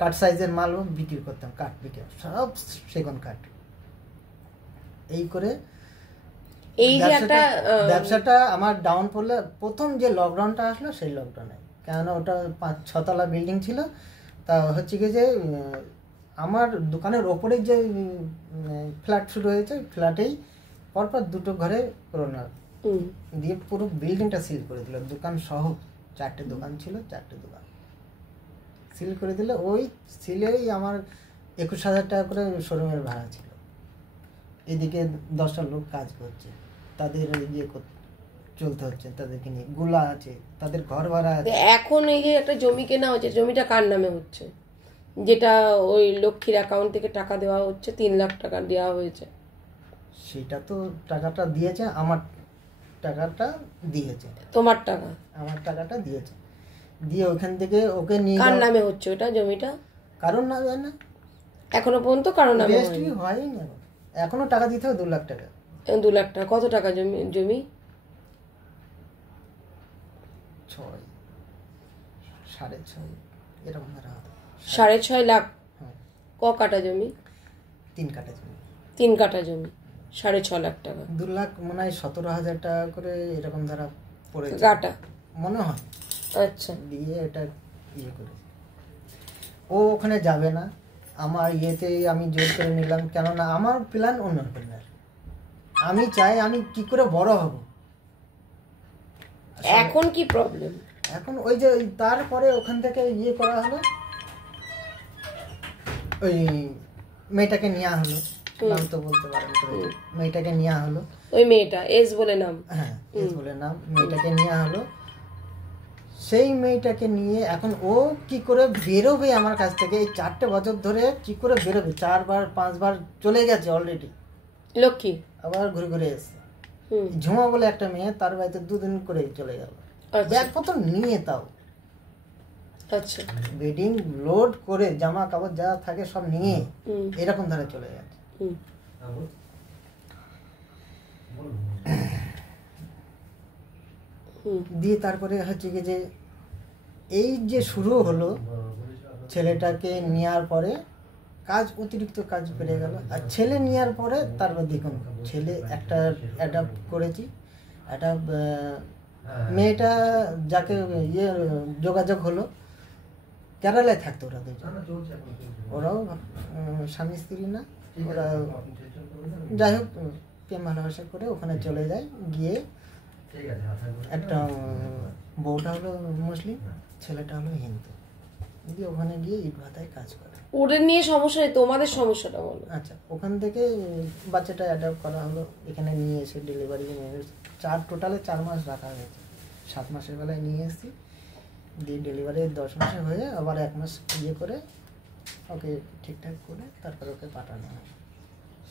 কাঠ সাইজের মালও বিক্রি করতাম, কাঠ বিক্রি, সব সেগুন কাঠ। এই করে এই যে একটা ব্যবসাটা আমার ডাউন পড়লে, প্রথম যে লকডাউনটা আসলো সেই লকডাউনে, কেননা ওটা 5-6 তলা বিল্ডিং ছিল। তা হচ্ছে কি যে আমার দোকানের ওপরে যে ফ্ল্যাট শুরু হয়েছে, ফ্ল্যাটেই পরপর 2টো ঘরে করোনা দিয়ে পুরো বিল্ডিংটা সিল করে দিল, দোকান সহ। 4টে দোকান ছিল, 4টে দোকান সিল করে দিলে। ওই সিলেই আমার 21,000 টাকা করে শোরুমের ভাড়া ছিল। এদিকে 10টা লোক কাজ করছে, তাদের ইয়ে চলতে হচ্ছে, তাদেরকে নিয়ে গোলা আছে, তাদের ঘর ভাড়া আছে। এখন এই যে একটা জমি কেনা হচ্ছে, জমিটা কার নামে হচ্ছে? যেটা ওই লক্ষ্মীর অ্যাকাউন্ট থেকে টাকা দেওয়া হচ্ছে, 3 লাখ টাকা দেওয়া হয়েছে, সেটা তো টাকাটা দিয়েছে, আমার টাকাটা দিয়েছে। তোমার টাকা? আমার টাকাটা দিয়েছে, দিয়ে ওখান থেকে ওকে নিয়ে। কার নামে হচ্ছে ওটা জমিটা? কারণ না, এখনো পর্যন্ত কারণ নামে হয়নি। এখনো টাকা দিতে হবে 2 লাখ টাকা। 2 লাখ টাকা। কত টাকা জমি জমি? 6 6.5 এরকম ধরা হবে। 6.5 লাখ। হ্যাঁ, ক কাটা জমি? 3 কাঠা জমি। 3 কাটা জমি, 6.5 লাখ টাকা 2 লাখ মনে হয় 17,000 টাকা করে এরকম ধরা পড়েছে কাটা। মনে হয়। আচ্ছা, দিয়ে এটা ইয়ে করে ও ওখানে যাবে না, আমার ইয়েতেই আমি জোর করে নিলাম, কেননা আমার প্ল্যান অন্য প্ল্যান। আমি চাই আমি কি করে বড় হব। এখন কি প্রবলেম? এখন ওই যে তারপরে ওখান থেকে ইয়ে করা হলো, ওই মেয়েটাকে নেওয়া হলো, নাম তো বলতে পারেন তো, মেয়েটাকে নেওয়া হলো। ওই মেয়েটা এস বলে নাম? হ্যাঁ, এস বলে নাম। মেয়েটাকে নেওয়া হলো। সেই মেয়েটাকে নিয়ে এখন ও কি করে বেরোবে আমার কাছ থেকে, এই 4টে বছর ধরে কি করে বেরোবে? 4বার 5বার চলে গেছে অলরেডি, লক্ষ্মী। আবার ঘুরে ঘুরে এসছে। হুম, ঝুমা বলে একটা মেয়ে, তার বাড়িতে 2 দিন করে চলে গেল, আচ্ছা ব্যাগপত্র নিয়ে, তাও আচ্ছা। বেডিং লোড করে জামা কাপড় যা থাকে সব নিয়ে হুম এরকম ধারে চলে গেছে। হুম হুম দিয়ে তারপরে হচ্ছে কি যে এই যে শুরু হলো, ছেলেটাকে নেওয়ার পরে কাজ, অতিরিক্ত কাজ বেড়ে গেল। আর ছেলে নেওয়ার পরে তারপর দেখুন, ছেলে একটা অ্যাডাপ্ট করেছি, একটা মেয়েটা যাকে ইয়ে যোগাযোগ হলো, কেরালায় থাকতো ওরা দুজন। ওরাও স্বামী স্ত্রী না, ওরা যাই হোক প্রেম ভালোবাসা করে ওখানে চলে যায়। গিয়ে একটা বউটা হলো মুসলিম, ছেলেটা হলো হিন্দু, দিয়ে ওখানে গিয়ে ইট ভাতায় কাজ করে। ওদের নিয়ে সমস্যা নেই, তোমাদের সমস্যাটা বলো। আচ্ছা, ওখান থেকে বাচ্চাটা অ্যাডাপ্ট করা হলো, এখানে নিয়ে এসে ডেলিভারি টোটালে 4 মাস রাখা হয়েছে। 7 মাসের বেলায় নিয়ে এসেছি, দিয়ে ডেলিভারি 10 মাসে হয়ে আবার 1 মাস ইয়ে করে ওকে ঠিকঠাক করে তারপর ওকে পাঠানো হয়।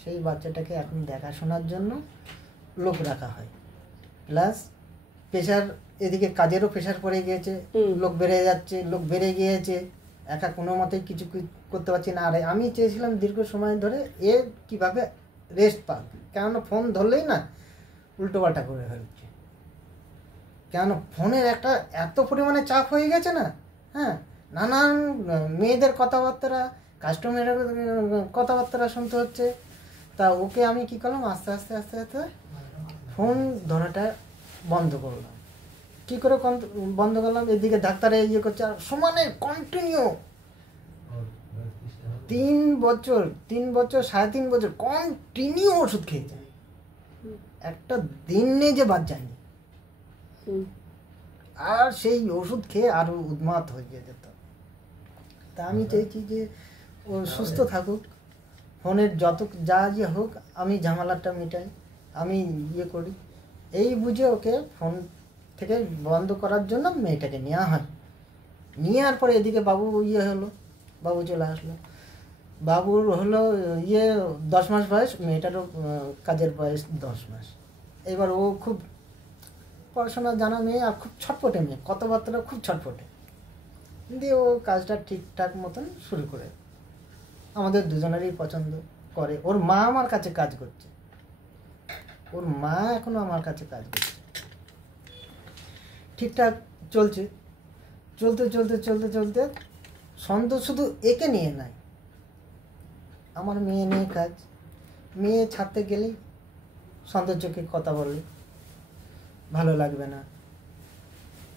সেই বাচ্চাটাকে এখন দেখাশোনার জন্য লোক রাখা হয়, প্লাস প্রেশার, এদিকে কাজেরও প্রেশার পড়ে গিয়েছে, লোক বেড়ে যাচ্ছে, লোক বেড়ে গিয়েছে, একা কোনো মতেই কিছু করতে পারছি না। আর আমি চেয়েছিলাম দীর্ঘ সময় ধরে এ কিভাবে রেস্ট পাক, কেননা ফোন ধরলেই না উল্টোপাল্টা করে ফেলছে, কেন ফোনের একটা এত পরিমাণে চাপ হয়ে গেছে না। হ্যাঁ, নানান মেয়েদের কথাবার্তা, কাস্টমারের কথাবার্তা শুনতে হচ্ছে। তা ওকে আমি কি করলাম, আস্তে আস্তে আস্তে আস্তে ফোন ধরাটা বন্ধ করলাম। কী করে বন্ধ করলাম, এদিকে ডাক্তারে ইয়ে করছে, আর সমানে কন্টিনিউ 3 বছর 3.5 বছর কন্টিনিউ ওষুধ খেয়েছে, একটা দিন নেই যে বাদ যায়নি। আর সেই ওষুধ খেয়ে আরো উন্মাদ হয়ে যেত। তা আমি চাইছি যে ও সুস্থ থাকুক, ফোনের যত যা ইয়ে হোক, আমি ঝামেলাটা মিটাই, আমি ইয়ে করি, এই বুঝে ওকে ফোন থেকে বন্ধ করার জন্য মেয়েটাকে নেওয়া হয়। নেওয়ার পরে এদিকে বাবু ইয়ে হলো, বাবু চলে আসলো। বাবুর হলো ইয়ে 10 মাস বয়স, মেয়েটারও কাজের বয়স 10 মাস। এবার ও খুব পড়াশোনা জানা মেয়ে, আর খুব ছটপটে মেয়ে, কথাবার্তা খুব ছটপটে। দিয়ে ও কাজটা ঠিকঠাক মতন শুরু করে, আমাদের দুজনেরই পছন্দ করে। ওর মা আমার কাছে কাজ করছে, ওর মা এখনো আমার কাছে কাজ করছে, ঠিকঠাক চলছে। চলতে চলতে চলতে চলতে সন্দেহ শুধু একে নিয়ে নাই, আমার মেয়ে নিয়ে কাজ। মেয়ে ছাড়তে গেলেই সন্দেহ চোখে কথা বলে, ভালো লাগবে না,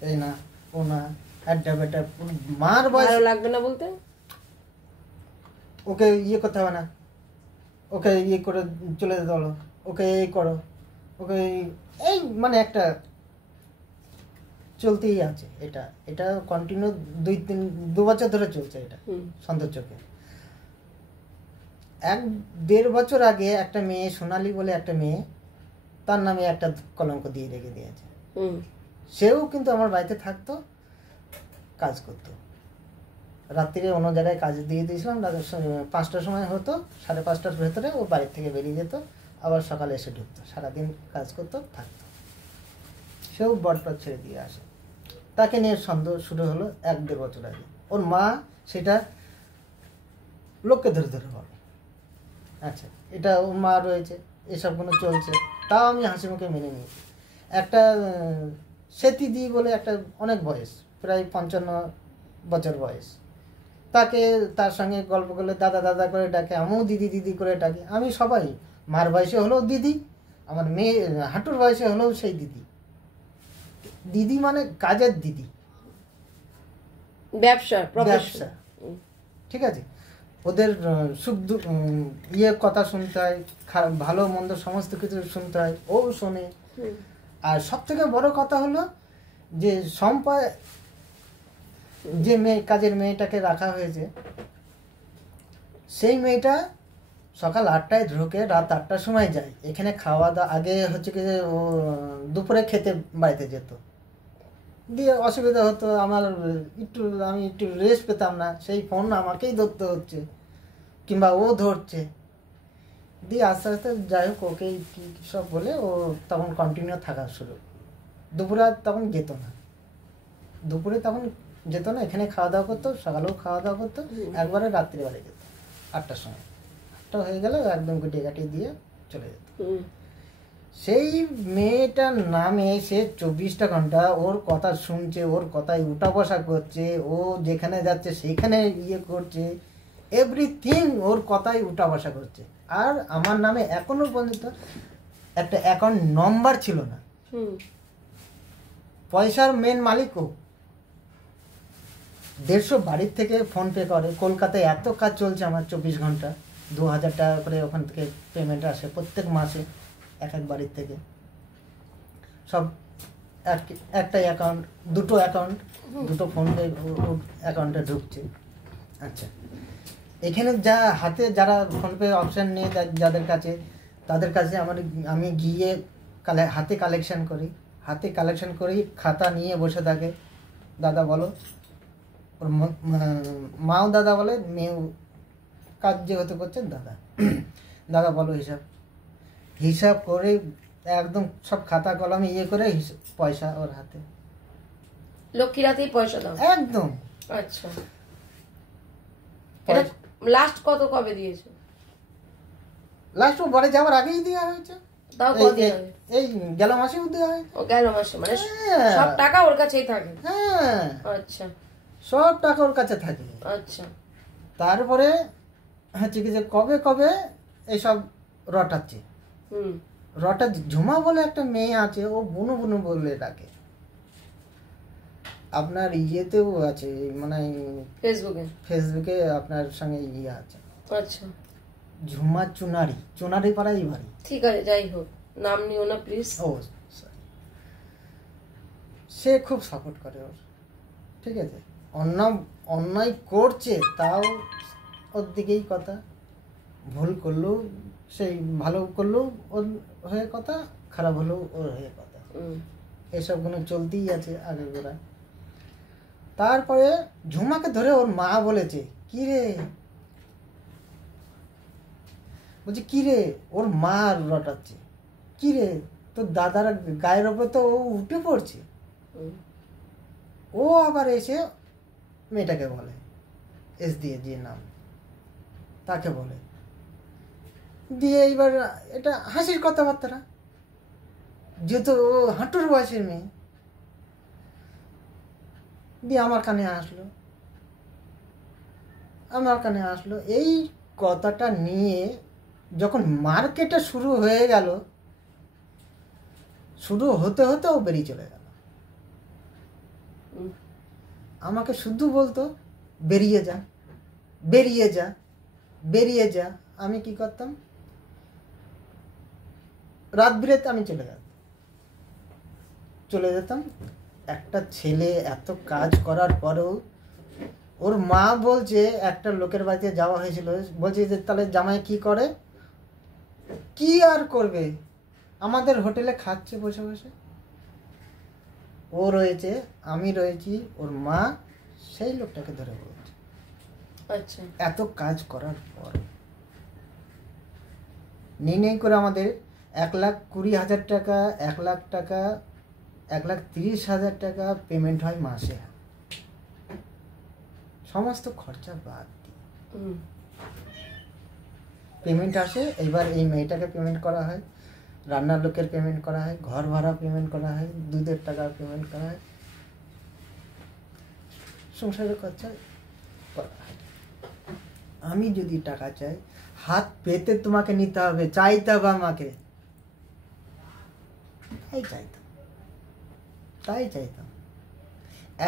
এই না ও না, একটা বেটা, মার বয়স ভালো লাগবে না বলতে, ওকে ইয়ে করতে হবে না, ওকে ইয়ে করে চলে যেতে হলো, ওকে এই করো, ওকে এই মানে একটা চলতেই আছে। এটা এটা কন্টিনিউ 2 বছর ধরে চলছে এটা সন্দেহ চোখে। 1-1.5 বছর আগে একটা মেয়ে, সোনালি বলে একটা মেয়ে, তার নামে একটা কলঙ্ক দিয়ে রেখে দিয়েছে। সেও কিন্তু আমার বাড়িতে থাকতো, কাজ করতো। রাত্রিরে অন্য জায়গায় কাজ দিয়ে দিয়েছিলাম, 5টার সময় হতো, 5:30টার ভেতরে ও বাড়ির থেকে বেরিয়ে যেত, আবার সকালে এসে ঢুকতো, সারাদিন কাজ করতো, থাকতো। সেও বটপট ছেড়ে দিয়ে আসে। তাকে নিয়ে সন্দেহ শুরু হলো 1-1.5 বছর আগে। ওর মা সেটা লোককে ধরে ধরে বলে, আচ্ছা এটা ওর মা রয়েছে, এসবগুলো চলছে, তাও আমি হাসি মুখে মেনে নিই। একটা সেতিদি বলে একটা অনেক বয়স, প্রায় 55 বছর বয়স, তাকে তার সঙ্গে গল্প করলে দাদা দাদা করে ডাকে, আমিও দিদি দিদি করে ডাকি। আমি সবাই, মার বয়সে হলেও দিদি, আমার মেয়ে হাঁটুর বয়সে হলেও সেই দিদি। দিদি মানে কাজের দিদি, ব্যবসা ব্যবসা, ঠিক আছে। ওদের সুখ কথা শুনতে হয়, ভালো মন্দ সমস্ত কিছু শুনতে হয়, ও শোনে। আর সব থেকে বড় কথা হলো যে সম্পা যে কাজের মেয়েটাকে রাখা হয়েছে, সেই মেয়েটা সকাল 8টায় ঢুকে রাত 8টার সময় যায়। এখানে খাওয়া দাওয়া আগে হচ্ছে কি ও দুপুরে খেতে বাড়িতে যেত, দিয়ে অসুবিধা হতো, আমি একটু রেস্ট পেতাম না, সেই ফোন আমাকেই ধরতে হচ্ছে কিংবা ও ধরছে। দিয়ে আস্তে আস্তে যাই হোক ওকে কী সব বলে ও তখন কন্টিনিউ থাকা শুরু। দুপুরে তখন যেত না, এখানে খাওয়া দাওয়া করতো, সকালেও খাওয়া দাওয়া করতো, একবারে রাত্রিবেলা যেত 8টার সময়। 8টা হয়ে গেলে একদম গুটিয়ে কাটিয়ে দিয়ে চলে যেত। সেই মেয়েটার নামে সে 24টা ঘন্টা ওর কথা শুনছে, ওর কথায় উঠা বসা করছে, ও যেখানে যাচ্ছে সেইখানে করছে, এভরিথিং ওর কথায় উঠা বসা করছে। আর আমার নামে এখনো পর্যন্ত একটা অ্যাকাউন্ট নম্বর ছিল না। পয়সার মেন মালিক ও। 150 বাড়ির থেকে ফোন পে করে। কলকাতায় এত কাজ চলছে আমার 24 ঘন্টা, 2000 টাকা করে ওখান থেকে পেমেন্ট আসে প্রত্যেক মাসে এক বাড়ির থেকে। সব একটা অ্যাকাউন্ট, দুটো ফোন পে অ্যাকাউন্টে ঢুকছে। আচ্ছা, এখানে হাতে যারা ফোন পে অপশান নেই যাদের কাছে, তাদের কাছে আমি গিয়ে হাতে কালেকশন করি, খাতা নিয়ে বসে থাকে। দাদা বলো, ওর মাও দাদা বলে, মেয়েও কাজ যেহেতু করছেন দাদা বলো হিসাব করে একদম সব খাতা কলম করে পয়সা ওর হাতে। লক্ষ্মীর হাতেই পয়সা দাও একদম। আচ্ছা, লাস্ট কবে দিয়েছে? লাস্ট ও বাড়ি যাওয়ার আগেই দেওয়া হয়েছে। তাও কদিন আগে? এই গেল মাসেও দেওয়া হয়েছে। ও গেল মাসে, মানে সব টাকা ওর কাছেই থাকে? হ্যাঁ, আচ্ছা, সব টাকা ওর কাছে থাকে। আচ্ছা, তারপরে হচ্ছে কি যে কবে এইসব রটাচ্ছে। ঝুমা বলে একটা মেয়ে আছে, ও বুনু বুনু বলে ডাকে। আপনার ইয়েতেও আছে, মানে ফেসবুকে আপনার সঙ্গে আছে। আচ্ছা, ঝুমা চুনারি পাড়াই বাড়ি। ঠিক আছে, যাই হোক, নাম নিও না প্লিজ। ও সে খুব সাপোর্ট করে ওর, ঠিক আছে। অন্যায় করছে তাও ওর দিকেই কথা, ভুল করলেও সেই, ভালো করলেও ওর হয়ে কথা, খারাপ হলেও ওর হয়ে কথা। এসবগুলো চলতেই আছে আগে গোড়া। তারপরে ঝুমাকে ধরে ওর মা বলেছে, কিরে ওর মা রটাচ্ছে, কিরে তোর দাদার গায়ের ওপর তো ও উঠে পড়ছে। ও আবার এসে মেয়েটাকে বলে, যে নাম, তাকে বলে দিয়ে এইবার এটা হাসির কথাবার্তা, যেহেতু ও হাঁটুর বয়সের মেয়ে, দিয়ে আমার কানে আসলো। এই কথাটা নিয়ে যখন মার্কেটে শুরু হয়ে গেল, শুরু হতে ও বেরিয়ে চলে গেল। আমাকে শুধু বলতো বেরিয়ে যা। আমি কি করতাম, রাত বিরেতে আমি চলে যেতাম। একটা ছেলে এত কাজ করার পরেও ওর মা বলছে, একটা লোকের বাড়িতে যাওয়া হয়েছিল, বলছে যে তাহলে জামাই কি করে? কি আর করবে, আমাদের হোটেলে খাচ্ছে বসে বসে। ও রয়েছে, আমি রয়েছি, ওর মা সেই লোকটাকে ধরে বলছে। আচ্ছা, এত কাজ করার পর নেই করে আমাদের 1,20,000 টাকা, 1 লাখ টাকা, 1,30,000 টাকা পেমেন্ট হয় মাসে, সমস্ত খরচা বাদ দিয়ে। পেমেন্ট আসে, এবার এই মেয়েটাকে পেমেন্ট করা হয়, রান্নার লোকের পেমেন্ট করা হয়, ঘর ভাড়া পেমেন্ট করা হয়, দুধের টাকা পেমেন্ট করা হয়, সংসারের খরচা করা হয়। আমি যদি টাকা চাই, হাত পেতে তোমাকে নিতে হবে, চাইতে হবে আমাকে। তাই চাইতাম।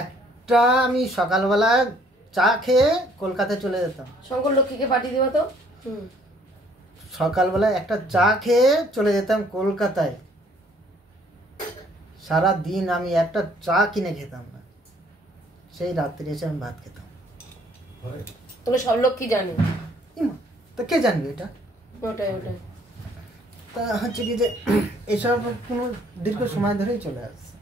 একটা আমি সকালবেলা চা খেয়ে কলকাতায় চলে যেতাম। শঙ্কর লক্ষ্মীকে পাঠিয়ে দিবা তো। সকালবেলা একটা চা খেয়ে চলে যেতাম কলকাতায়। সারা দিন আমি একটা চা কিনে খেতাম না, সেই রাত্রে এসে আমি ভাত খেতাম। তোকে সব লক্ষ্মী জানে। তো কে জানবে এটা? ওটাই। তা হচ্ছে কি যে এসব কোনো দীর্ঘ সময় ধরেই চলে আসছে।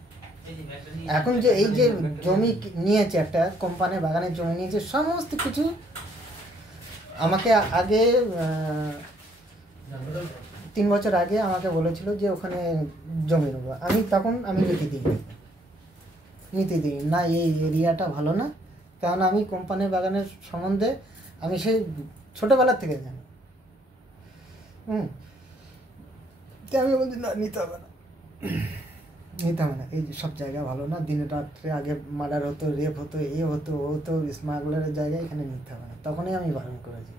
এখন যে এই যে জমি নিয়েছে, একটা কোম্পানির বাগানের জমি নিয়েছে, সমস্ত কিছু আমাকে আগে 3 বছর আগে আমাকে বলেছিল যে ওখানে জমি নেবো। আমি নীতি দিই না, এই এরিয়াটা ভালো না, কারণ আমি কোম্পানির বাগানের সম্বন্ধে আমি সেই ছোটবেলার থেকে জানি। আমি বলছি না, নিতে হবে না, এই সব জায়গা ভালো না, দিনে রাত্রে আগে মার্ডার হতো, রেপ হতো, ও হতো, স্মাগলারের জায়গায়, এখানে নিতে হবে না। তখনই আমি বারণ করেছি।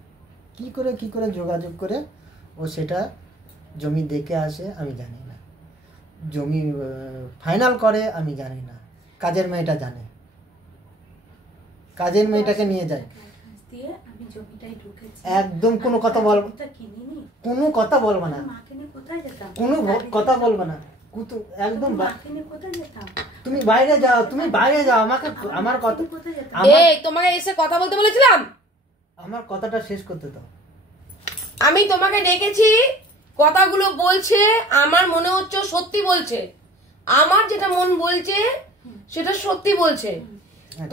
কি করে যোগাযোগ করে ও সেটা জমি দেখে আসে আমি জানি না, জমি ফাইনাল করে আমি জানি না, কাজের মেয়েটা জানে, কাজের মেয়েটাকে নিয়ে যায়। একদম কোনো কথা বলবো না, একদম। তুমি বাইরে যাও, আমার কথা, তোমাকে এসে কথা বলতে বলেছিলাম, আমার কথাটা শেষ করতে দাও। আমি তোমাকে ডেকেছি, কথাগুলো বলছে, আমার মনে হচ্ছে সত্যি বলছে, আমার যেটা মন বলছে সেটা সত্যি বলছে।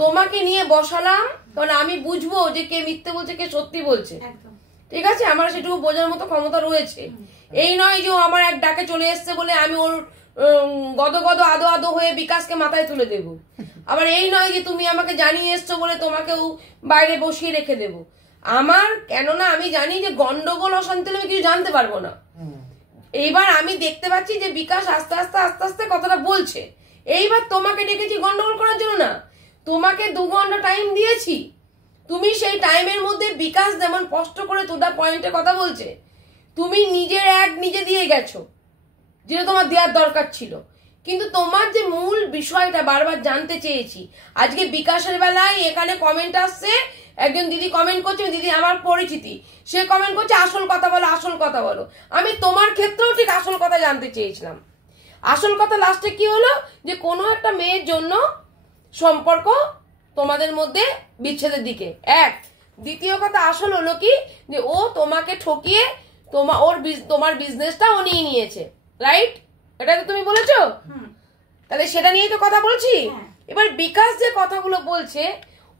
তোমাকে নিয়ে বসালাম কারণ আমি বুঝবো যে কে মিথ্যে বলছে, কে সত্যি বলছে। ঠিক আছে, আমার সেটুকু বোঝার মতো ক্ষমতা রয়েছে। এই নয় যে ও আমার এক ডাকে চলে এসছে বলে আমি ওর গদ আদো হয়ে বিকাশকে মাথায় তুলে দেব। আবার এই নয় যে তুমি আমাকে জানিয়ে এসছো বলে তোমাকেও বাইরে বসিয়ে রেখে দেব। আমার কেননা আমি জানি যে গন্ডগোল অশান্তি আমি কিছু জানতে পারবো না। এইবার আমি দেখতে পাচ্ছি যে বিকাশ আস্তে আস্তে কথাটা বলছে। এইবার তোমাকে ডেকেছি গন্ডগোল করার জন্য না, তোমাকে 2 ঘন্টা টাইম দিয়েছি। তুমি সেই টাইমের মধ্যে বিকাশ যেমন স্পষ্ট করে টু দা পয়েন্টে কথা বলছে, তুমি নিজের নিজে দিয়ে গেছো, যেটা তোমার দেওয়ার দরকার ছিল। কিন্তু তোমার যে মূল বিষয়টা বারবার জানতে চেয়েছি, আজকে বিকাশের বেলায় এখানে কমেন্ট আসছে, একজন দিদি কমেন্ট করছে, দিদি আমার পরিচিতি, সে কমেন্ট করছে আসল কথা বলো। আমি তোমার ক্ষেত্রেও ঠিক আসল কথা জানতে চেয়েছিলাম। আসল কথা লাস্টে কি হলো, যে কোনো একটা মেয়ের জন্য সম্পর্ক তোমাদের মধ্যে বিচ্ছেদের দিকে। দ্বিতীয় কথা আসল হলো কি, যে ও তোমাকে ঠকিয়ে তোমার বিজনেসটা ও নিয়ে নিয়েছে, রাইট? এটা তো তুমি বলেছো, তাহলে সেটা নিয়েই তো কথা বলছি। এবার বিকাশ যে কথাগুলো বলছে,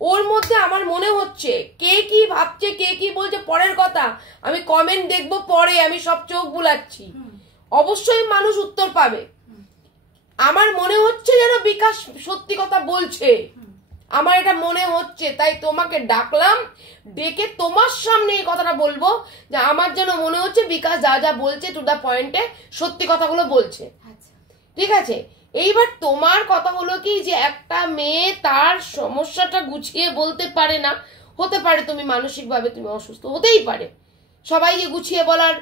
ওর মধ্যে আমার মনে হচ্ছে কে কি ভাবছে, কে কি বলছে পরের কথা, আমি কমেন্ট দেখবো পরে, আমি সব চোখ বুলাচ্ছি, অবশ্যই মানুষ উত্তর পাবে। আমার মনে হচ্ছে যেন বিকাশ সত্যি কথা বলছে, আমার এটা মনে হচ্ছে, তাই তোমাকে ডাকলাম, ডেকে তোমার সামনে এই কথাটা বলবো যে আমার যেন মনে হচ্ছে বিকাশ যা বলছে টু দা পয়েন্টে সত্যি কথাগুলো বলছে। ঠিক আছে, এইবার তোমার কথা হলো কি, যে একটা মেয়ে তার সমস্যাটা গুছিয়ে বলতে পারে না, হতে পারে তুমি মানসিকভাবে তুমি অসুস্থ, হতেই পারে, সবাই যে গুছিয়ে বলার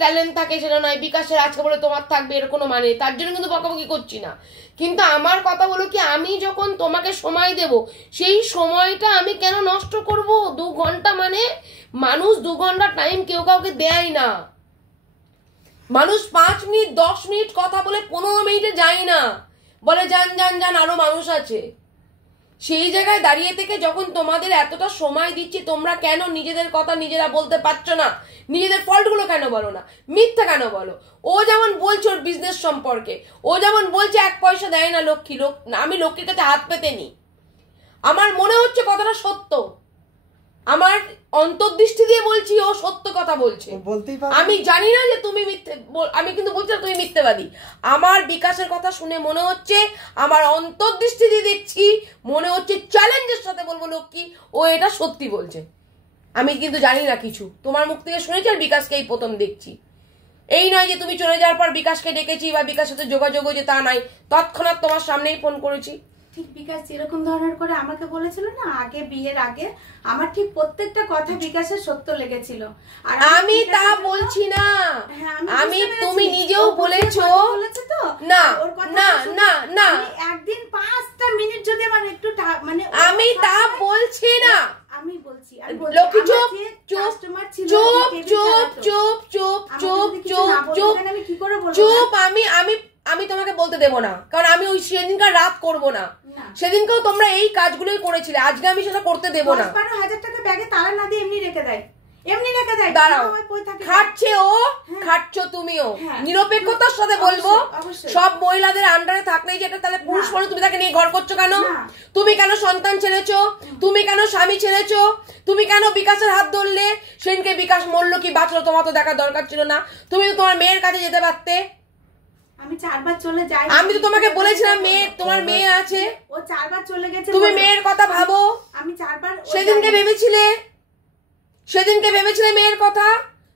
ট্যালেন্ট থাকে সেটা নয়। বিকাশের আজকে বলে তোমার থাকবে এর কোনো মানে, তার জন্য কিন্তু বকাবকি করছি না। কিন্তু আমার কথা হলো কি, আমি যখন তোমাকে সময় দেব, সেই সময়টা আমি কেন নষ্ট করব? 2 ঘন্টা মানে মানুষ 2 ঘন্টা টাইম কেউ কাউকে দেয় না। মানুষ 5 মিনিট 10 মিনিট কথা বলে 15 মিনিটে যায় না, বলে যান আরো মানুষ আছে। সেই জায়গায় দাঁড়িয়ে থেকে যখন তোমাদের এতটা সময় দিচ্ছি, তোমরা কেন নিজেদের কথা নিজেরা বলতে পারছো না? নিজেদের ফল্টগুলো কেন বলো না? মিথ্যা কেন বলো? ও যেমন বলছে ওর বিজনেস সম্পর্কে, ও যেমন বলছে 1 পয়সা দেয় না লক্ষ্মী, আমি লক্ষ্মীর কাছে হাত পেতে নি, আমার মনে হচ্ছে কথাটা সত্য, আমার অন্তর্দৃষ্টি দিয়ে বলছি ও সত্য কথা বলছে। আমি জানি না যে তুমি মিথ্যে, আমি কিন্তু বলছি না তুমি মিথ্যেবাদী। আমার বিকাশের কথা শুনে মনে হচ্ছে, আমার অন্তর্দৃষ্টি দিয়ে দেখছি, মনে হচ্ছে চ্যালেঞ্জের সাথে বলবো লক্ষ্মী ও এটা সত্যি বলছে। আমি কিন্তু জানি না কিছু, তোমার মুখ থেকে শুনেছি আর বিকাশকে এই প্রথম দেখছি। এই নয় যে তুমি চলে যাওয়ার পর বিকাশকে ডেকেছি বা বিকাশের সাথে যোগাযোগ হয়েছে, তা নাই, তৎক্ষণাৎ তোমার সামনেই ফোন করেছি। ঠিক বিকাশ যেরকম ধরনের করে আমাকে বলেছিল না আগে, বিয়ের আগে, আমার ঠিক প্রত্যেকটা কথা বিকাশের সত্য লেগেছিল। আর আমি তা বলছি না, আমি তুমি নিজেও বলেছো না না না না, একদিন 5টা মিনিট যদি আমার একটু মানে আমি তা বলছি না, আমি বলছি লক্ষ্মী চুপ চুপ চুপ চুপ চুপ চুপ চুপ চুপ চুপ চুপ। আমি তোমাকে বলতে দেবো না, কারণ আমি ওই সেদিনকার রাত করবো না। সেদিনকেও তোমরা এই কাজগুলোই করেছিলে, আজকে আমি সেটা করতে দেবো না। 12,000 টাকা ব্যাগে তালা না দিয়ে এমনি রেখে দেয়, এমনি রেখে দেয়। দাঁড়াও, খাটছে ও, খাটছো তুমিও। নিরপেক্ষতার সাথে বলবো, সব মহিলাদের আন্ডারে থাকলেই যেটা, তাহলে পুরুষ মানুষ তুমি তাকে নিয়ে ঘর করছো কেন? তুমি কেন সন্তান ছেড়েছো? তুমি কেন স্বামী ছেড়েছো? তুমি কেন বিকাশের হাত ধরলে? সেদিনকে বিকাশ মরলো কি বাঁচলো তোমার তো দেখার দরকার ছিল না। তুমি তো তোমার মেয়ের কাছে যেতে পারতে। আমি 4 বার চলে যাই, আমি তো তোমাকে বলেছিলাম মেয়ে, তোমার মেয়ে আছে, ও 4 বার চলে গেছে, তুমি মেয়ের কথা ভাবো। আমি 4 বার সেদিনকে ভেবেছিলে, সেদিনকে ভেবেছিলে মেয়ের কথা,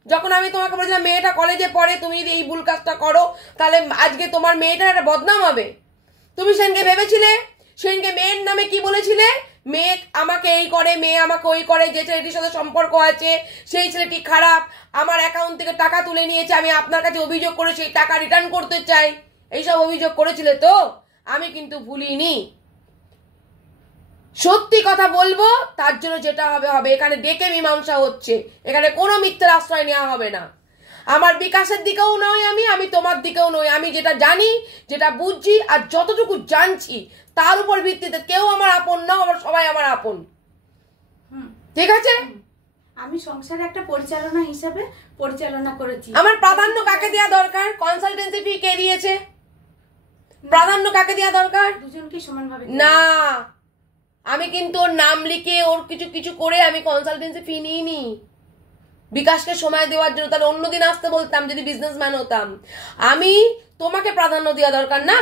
যখন আমি তোমাকে বলেছিলাম মেয়েটা কলেজে পড়ে, তুমি যদি এই ভুল কাজটা করো তাহলে আজকে তোমার মেয়েটার একটা বদনাম হবে। তুমি সেদিনকে ভেবেছিলে? সেদিনকে মেয়ের নামে কি বলেছিলে? মেয়ে আমাকে এই করে, মেয়ে আমাকে ওই করে, যে ছেলেটির সাথে সম্পর্ক আছে সেই ছেলেটি খারাপ, আমার অ্যাকাউন্ট থেকে টাকা তুলে নিয়েছে, আমি আপনার কাছে অভিযোগ করে সেই টাকা রিটার্ন করতে চাই, এইসব অভিযোগ করেছিলে তো? আমি কিন্তু ভুলিনি। সত্যি কথা বলবো, তার জন্য যেটা হবে হবে। এখানে ডেকে মীমাংসা হচ্ছে, এখানে কোনো মিথ্যার আশ্রয় নেওয়া হবে না। আমার বিকাশের দিকেও নয়, আমি তোমার দিকেও নই। আমি যেটা জানি, যেটা বুঝছি আর যতটুকু জানছি তার উপর ভিত্তিতে কেউ আমার আপন না, আমার সবাই আমার আপন। ঠিক আছে? আমি সংসারে একটা পরিচালনা হিসেবে পরিচালনা করেছি। আমার প্রাধান্য কাকে দেওয়া দরকার? কনসালটেন্সি ফি কে দিয়েছে? প্রাধান্য কাকে দেওয়া দরকার? দুজনকে সমানভাবে না, আমি কিন্তু ওর নাম লিখে ওর কিছু কিছু করে আমি কনসালটেন্সি ফি নিইনি বিকাশকে সময় দেওয়ার জন্য। তাহলে অন্যদিন আসতে বলতাম যদি বিজনেসম্যান হতাম। আমি তোমাকে প্রাধান্য দেওয়া দরকার না,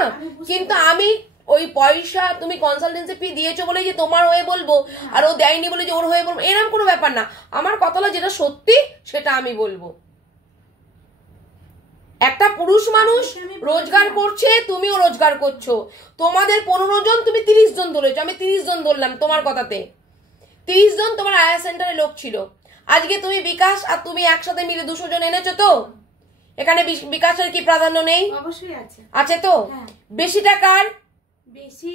কিন্তু আমি ওই পয়সা তুমি কনসালটেন্সি ফি দিয়েছো বলে যে তোমার হয়ে বলবো, আর ও দেয়নি বলে যে ওর হয়ে বলবো, এরকম কোনো ব্যাপার না। আমার কথা হলো যেটা সত্যি সেটা আমি বলবো। একটা পুরুষ মানুষ রোজগার করছে, তুমিও রোজগার করছো, তোমাদের 15 জন, তুমি 30 জন ধরেছো, আমি 30 জন ধরলাম তোমার কথাতে। 30 জন তোমার আয়া সেন্টারে লোক ছিল। আজকে তুমি বিকাশ আর তুমি একসাথে মিলে 200 জন এনেছো তো? এখানে বিকাশের কি প্রাধান্য নেই? অবশ্যই আছে, আছে তো। বেশি টাকার বেশি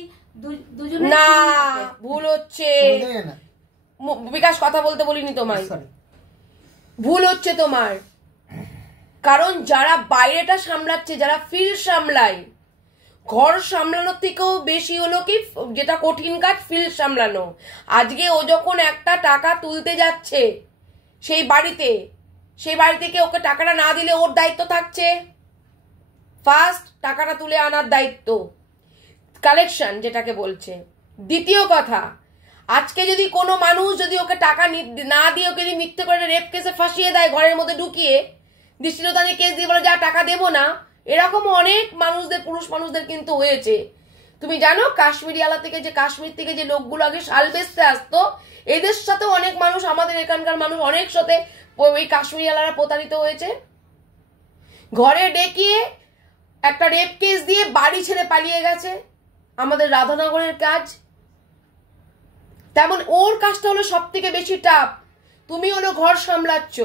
দুজনের না, ভুল হচ্ছে। বিকাশ কথা বলতে বলিনি তোমায়, ভুল হচ্ছে তোমার। কারণ যারা বাইরেটা সামলাচ্ছে, যারা ফিল্ড সামলায়, ঘর সামলানোর থেকেও বেশি হলো কি যেটা কঠিন কাজ, ফিল্ড সামলানো। আজকে ও যখন একটা টাকা তুলতে যাচ্ছে সেই বাড়িতে, সেই বাড়ি থেকে ওকে টাকাটা না দিলে ওর দায়িত্ব থাকছে। ফার্স্ট টাকাটা তুলে আনার দায়িত্ব, কালেকশন যেটাকে বলছে। দ্বিতীয় কথা, আজকে যদি কোনো মানুষ যদি ওকে টাকা না দিয়ে ওকে যদি মিথ্যে করে রেপ কেসে ফাঁসিয়ে দেয়, ঘরের মধ্যে ঢুকিয়ে দৃষ্টিলতা নিয়ে কেস দিয়ে বলে যা টাকা দেবো না, এরকম অনেক মানুষদের, পুরুষ মানুষদের কিন্তু হয়েছে। তুমি জানো কাশ্মীরিয়ালা থেকে, যে কাশ্মীর থেকে যে লোকগুলো আগে শাল বেচতে আসতো, এদের সাথে অনেক মানুষ, আমাদের এখানকার মানুষ অনেক সাথে ওই কাশ্মীরিয়ালারা প্রতারিত হয়েছে। ঘরে ডেকিয়ে একটা রেপ কেস দিয়ে বাড়ি ছেড়ে পালিয়ে গেছে। আমাদের রাধানগরের কাজ তেমন, ওর কাজটা হলো সব থেকে বেশি টাফ। তুমি হলো ঘর সামলাচ্ছ।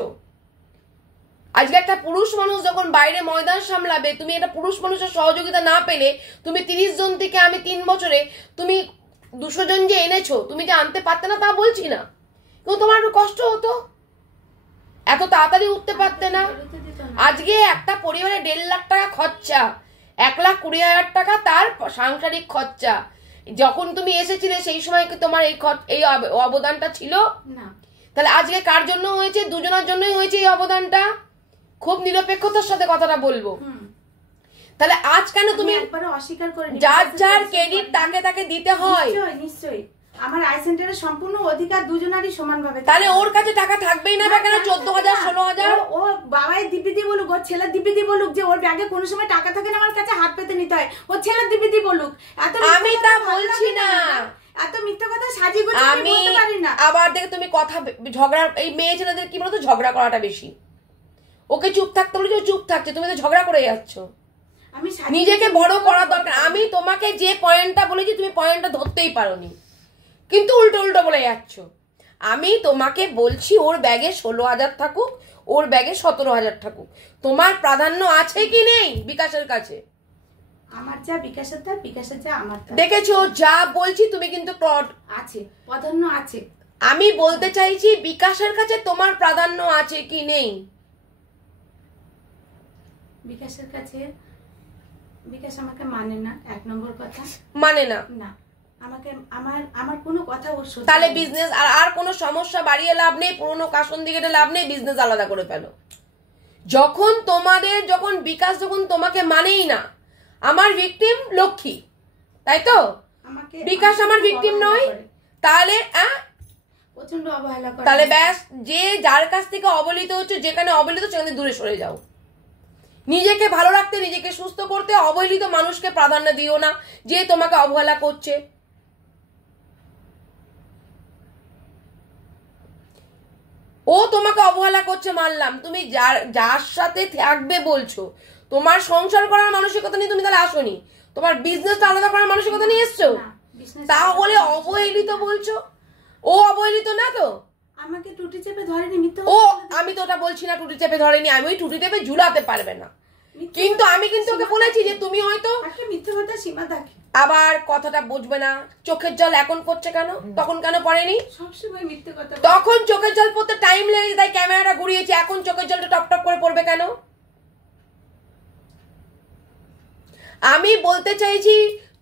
আজকে একটা পুরুষ মানুষ যখন বাইরে ময়দান সামলাবে, তুমি একটা পুরুষ মানুষের সহযোগিতা না পেলে, তুমি 30 জন থেকে আমি 3 বছরে তুমি 200 জন যে এনেছো, তুমি যে আনতে পারতে না তা বলছি না, কিন্তু তোমার একটু কষ্ট হতো, এত তাড়াতাড়ি উঠতে পারতে না। আজকে একটা পরিবারে 1.5 লাখ টাকা খরচা, 1,20,000 টাকা তার সাংসারিক খরচা। যখন তুমি এসেছিলে সেই সময় কি তোমার এই অবদানটা ছিল না? তাহলে আজকে কার জন্য হয়েছে? দুজনের জন্যই হয়েছে এই অবদানটা। খুব নিরপেক্ষতার সাথে কথাটা বলবো। তাহলে আজ কেন তুমি অস্বীকার করে? যার যার ক্রেডিট তাকে তাকে দিতে হয়। নিশ্চয়ই আমার আই সেন্টারের সম্পূর্ণ অধিকার দুজনারই সমানভাবে। তাহলে ওর কাছে টাকা থাকবেই না বা কেন? 14,000 16,000 ও বাবাই দিব্যি বলুক, ওর ছেলের দিব্যি বলুক যে ওর ব্যাগে কোনো সময় টাকা থাকে না, আমার কাছে হাত পেতে নিতে হয়, ওর ছেলের দিব্যি বলুক। আমি তা বলছি না, এত মিথ্যা কথা সাজিয়ে গুছিয়ে আমি বলতে পারি না। আবার দেখে তুমি কথা ঝগড়া, এই মেয়ে ছেলেদের কি বলতো ঝগড়া করাটা বেশি। ওকে চুপ থাকতে বলেছি, ও চুপ থাকছে, তুমি তো ঝগড়া করে যাচ্ছ। আমি নিজেকে বড় করার দরকার। আমি তোমাকে যে পয়েন্টটা বলেছি তুমি পয়েন্টটা ধরতেই পারোনি, কিন্তু উল্টো উল্টো বলে যাচ্ছ। আমি তোমাকে বলছি ওর ব্যাগে 16,000 থাকুক, ওর ব্যাগে 17,000 থাকুক, তোমার প্রাধান্য আছে কি নেই বিকাশের কাছে? আমার যা বিকাশের তা, বিকাশের যা আমার তা। দেখেছো যা বলছি তুমি কিন্তু আছে, প্রাধান্য আছে। আমি বলতে চাইছি বিকাশের কাছে তোমার প্রাধান্য আছে কি নেই? বিকাশের কাছে বিকাশ আমাকে মানে না, 1 নম্বর কথা। মানে না? না, আমাকে আমার কোনো কথা ওর সত্যি। তাহলে বিজনেস আর কোনো সমস্যা বাড়িয়ে লাভ নেই, পুরোনো কাশন দিকে লাভ নেই, বিজনেস আলাদা করে ফেলো। যখন বিকাশ যখন তোমাকে মানেই না, আমার ভিকটিম লক্ষ্মী, তাই তো? বিকাশ আমার ভিকটিম নয়, তাহলে প্রচন্ড অবহেলা করে। তাহলে ব্যাস, যে যার কাছ থেকে অবহেলিত হচ্ছে, যেখানে অবহেলিত সেখানে দূরে সরে যাও। নিজেকে ভালো রাখতে, নিজেকে সুস্থ করতে অবহেলিত মানুষকে প্রাধান্য দিও না যে তোমাকে অবহেলা করছে। ও তোমাকে অবহেলা করছে মানলাম, তুমি যার সাথে থাকবে বলছো, তোমার সংসার করার মানসিকতা নিয়ে তুমি তাহলে আসোনি, তোমার বিজনেসটা আলাদা করার মানসিকতা নিয়ে এসছো, তাহলে অবহেলিত বলছো। ও অবহেলিত না তো? আমাকে টুটি চেপে ধরেনি, মিথ্যা। ও আমি তো ওটা বলছি না টুটি চেপে ধরেনি, আমি ওই টুটি চেপে ঝুলাতে পারবে না, কিন্তু আমি কিন্তু ওকে বলেছি যে তুমি হয়তো মিথ্যা কথা সীমা থাকে। আবার কথাটা বুঝবে না। চোখের জল এখন পড়ছে কেন, তখন কেন পড়েনি? সবসময় মিথ্যা কথা। তখন চোখের জল পড়তে টাইম লেগেছে, তাই ক্যামেরাটা ঘুরিয়েছি, এখন চোখের জলটা টপ টপ করে পড়বে কেন? আমি বলতে চাইছি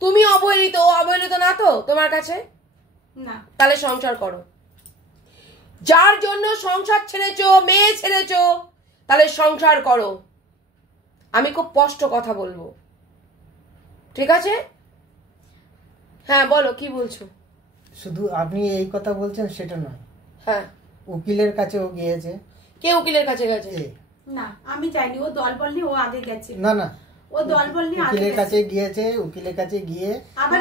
তুমি অবহেলিত, ও অবহেলিত না তো তোমার কাছে? না। তাহলে সংসার করো। যার জন্য সংসার ছেড়েছো, মেয়ে ছেড়েছো, তাহলে সংসার করো। আমি খুব স্পষ্ট কথা বলবো, ঠিক আছে? হ্যাঁ বলো, কি বলছো? শুধু আপনি এই কথা বলছেন সেটা নয়, হ্যাঁ উকিলের কাছে ও গিয়েছে। কে উকিলের কাছে গেছে? না, আমি যাইনি, ও দল বল নিয়ে ও আগে গেছে। না না, ও দল বল নিয়ে উকিলের কাছে গিয়েছে। উকিলের কাছে গিয়ে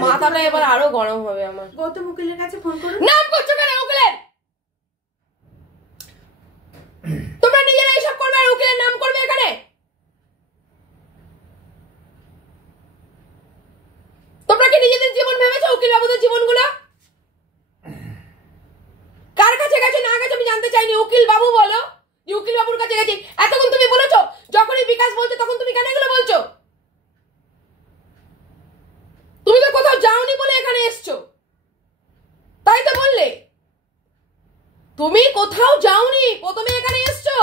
মাথাটা এবার আরো গরম হবে আমার। গৌতম উকিলের কাছে ফোন করুন। নাম করছো কেন উকিলের? তোমরা নিজেরা এইসব করবে আর উকিলের নাম করবে এখানে? তোমরা কি নিজেদের জীবন ভেবেছো উকিল বাবুদের জীবনগুলো? কার কাছে গেছে না গেছে আমি জানতে চাইনি। উকিল বাবু বলো যে উকিল বাবুর কাছে গেছি। এতক্ষণ তুমি বলেছো, যখনই বিকাশ বলছো তখন তুমি কেন এগুলো বলছো? তুমি তো কোথাও যাওনি বলে এখানে এসছো, তাই তো বললে? তুমি কোথাও যাওনি, প্রথমে এখানে এসছো।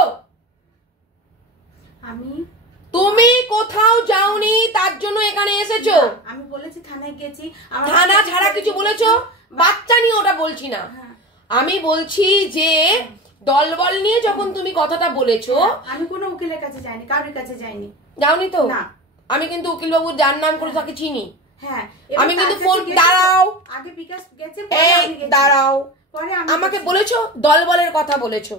তুমি কোথাও যাওনি, তার জন্য এখানে এসেছো। আমি বলেছি থানায় গেছি। থানা ছাড়া কিছু বলেছো? বাচ্চা নিয়ে ওটা বলছি না, আমি বলছি যে দলবল নিয়ে যখন তুমি কথাটা বলেছো। আমি কোনো উকিলের কাছে যাইনি, কারোর কাছে যাইনি। যাওনি তো? না। আমি কিন্তু উকিল বাবু যার নাম করে তাকে চিনি। হ্যাঁ, আমি কিন্তু ফোন দাঁড়াও, আগে বিকাশ গেছে, দাঁড়াও, আমাকে বলেছো দলবলের কথা বলেছো।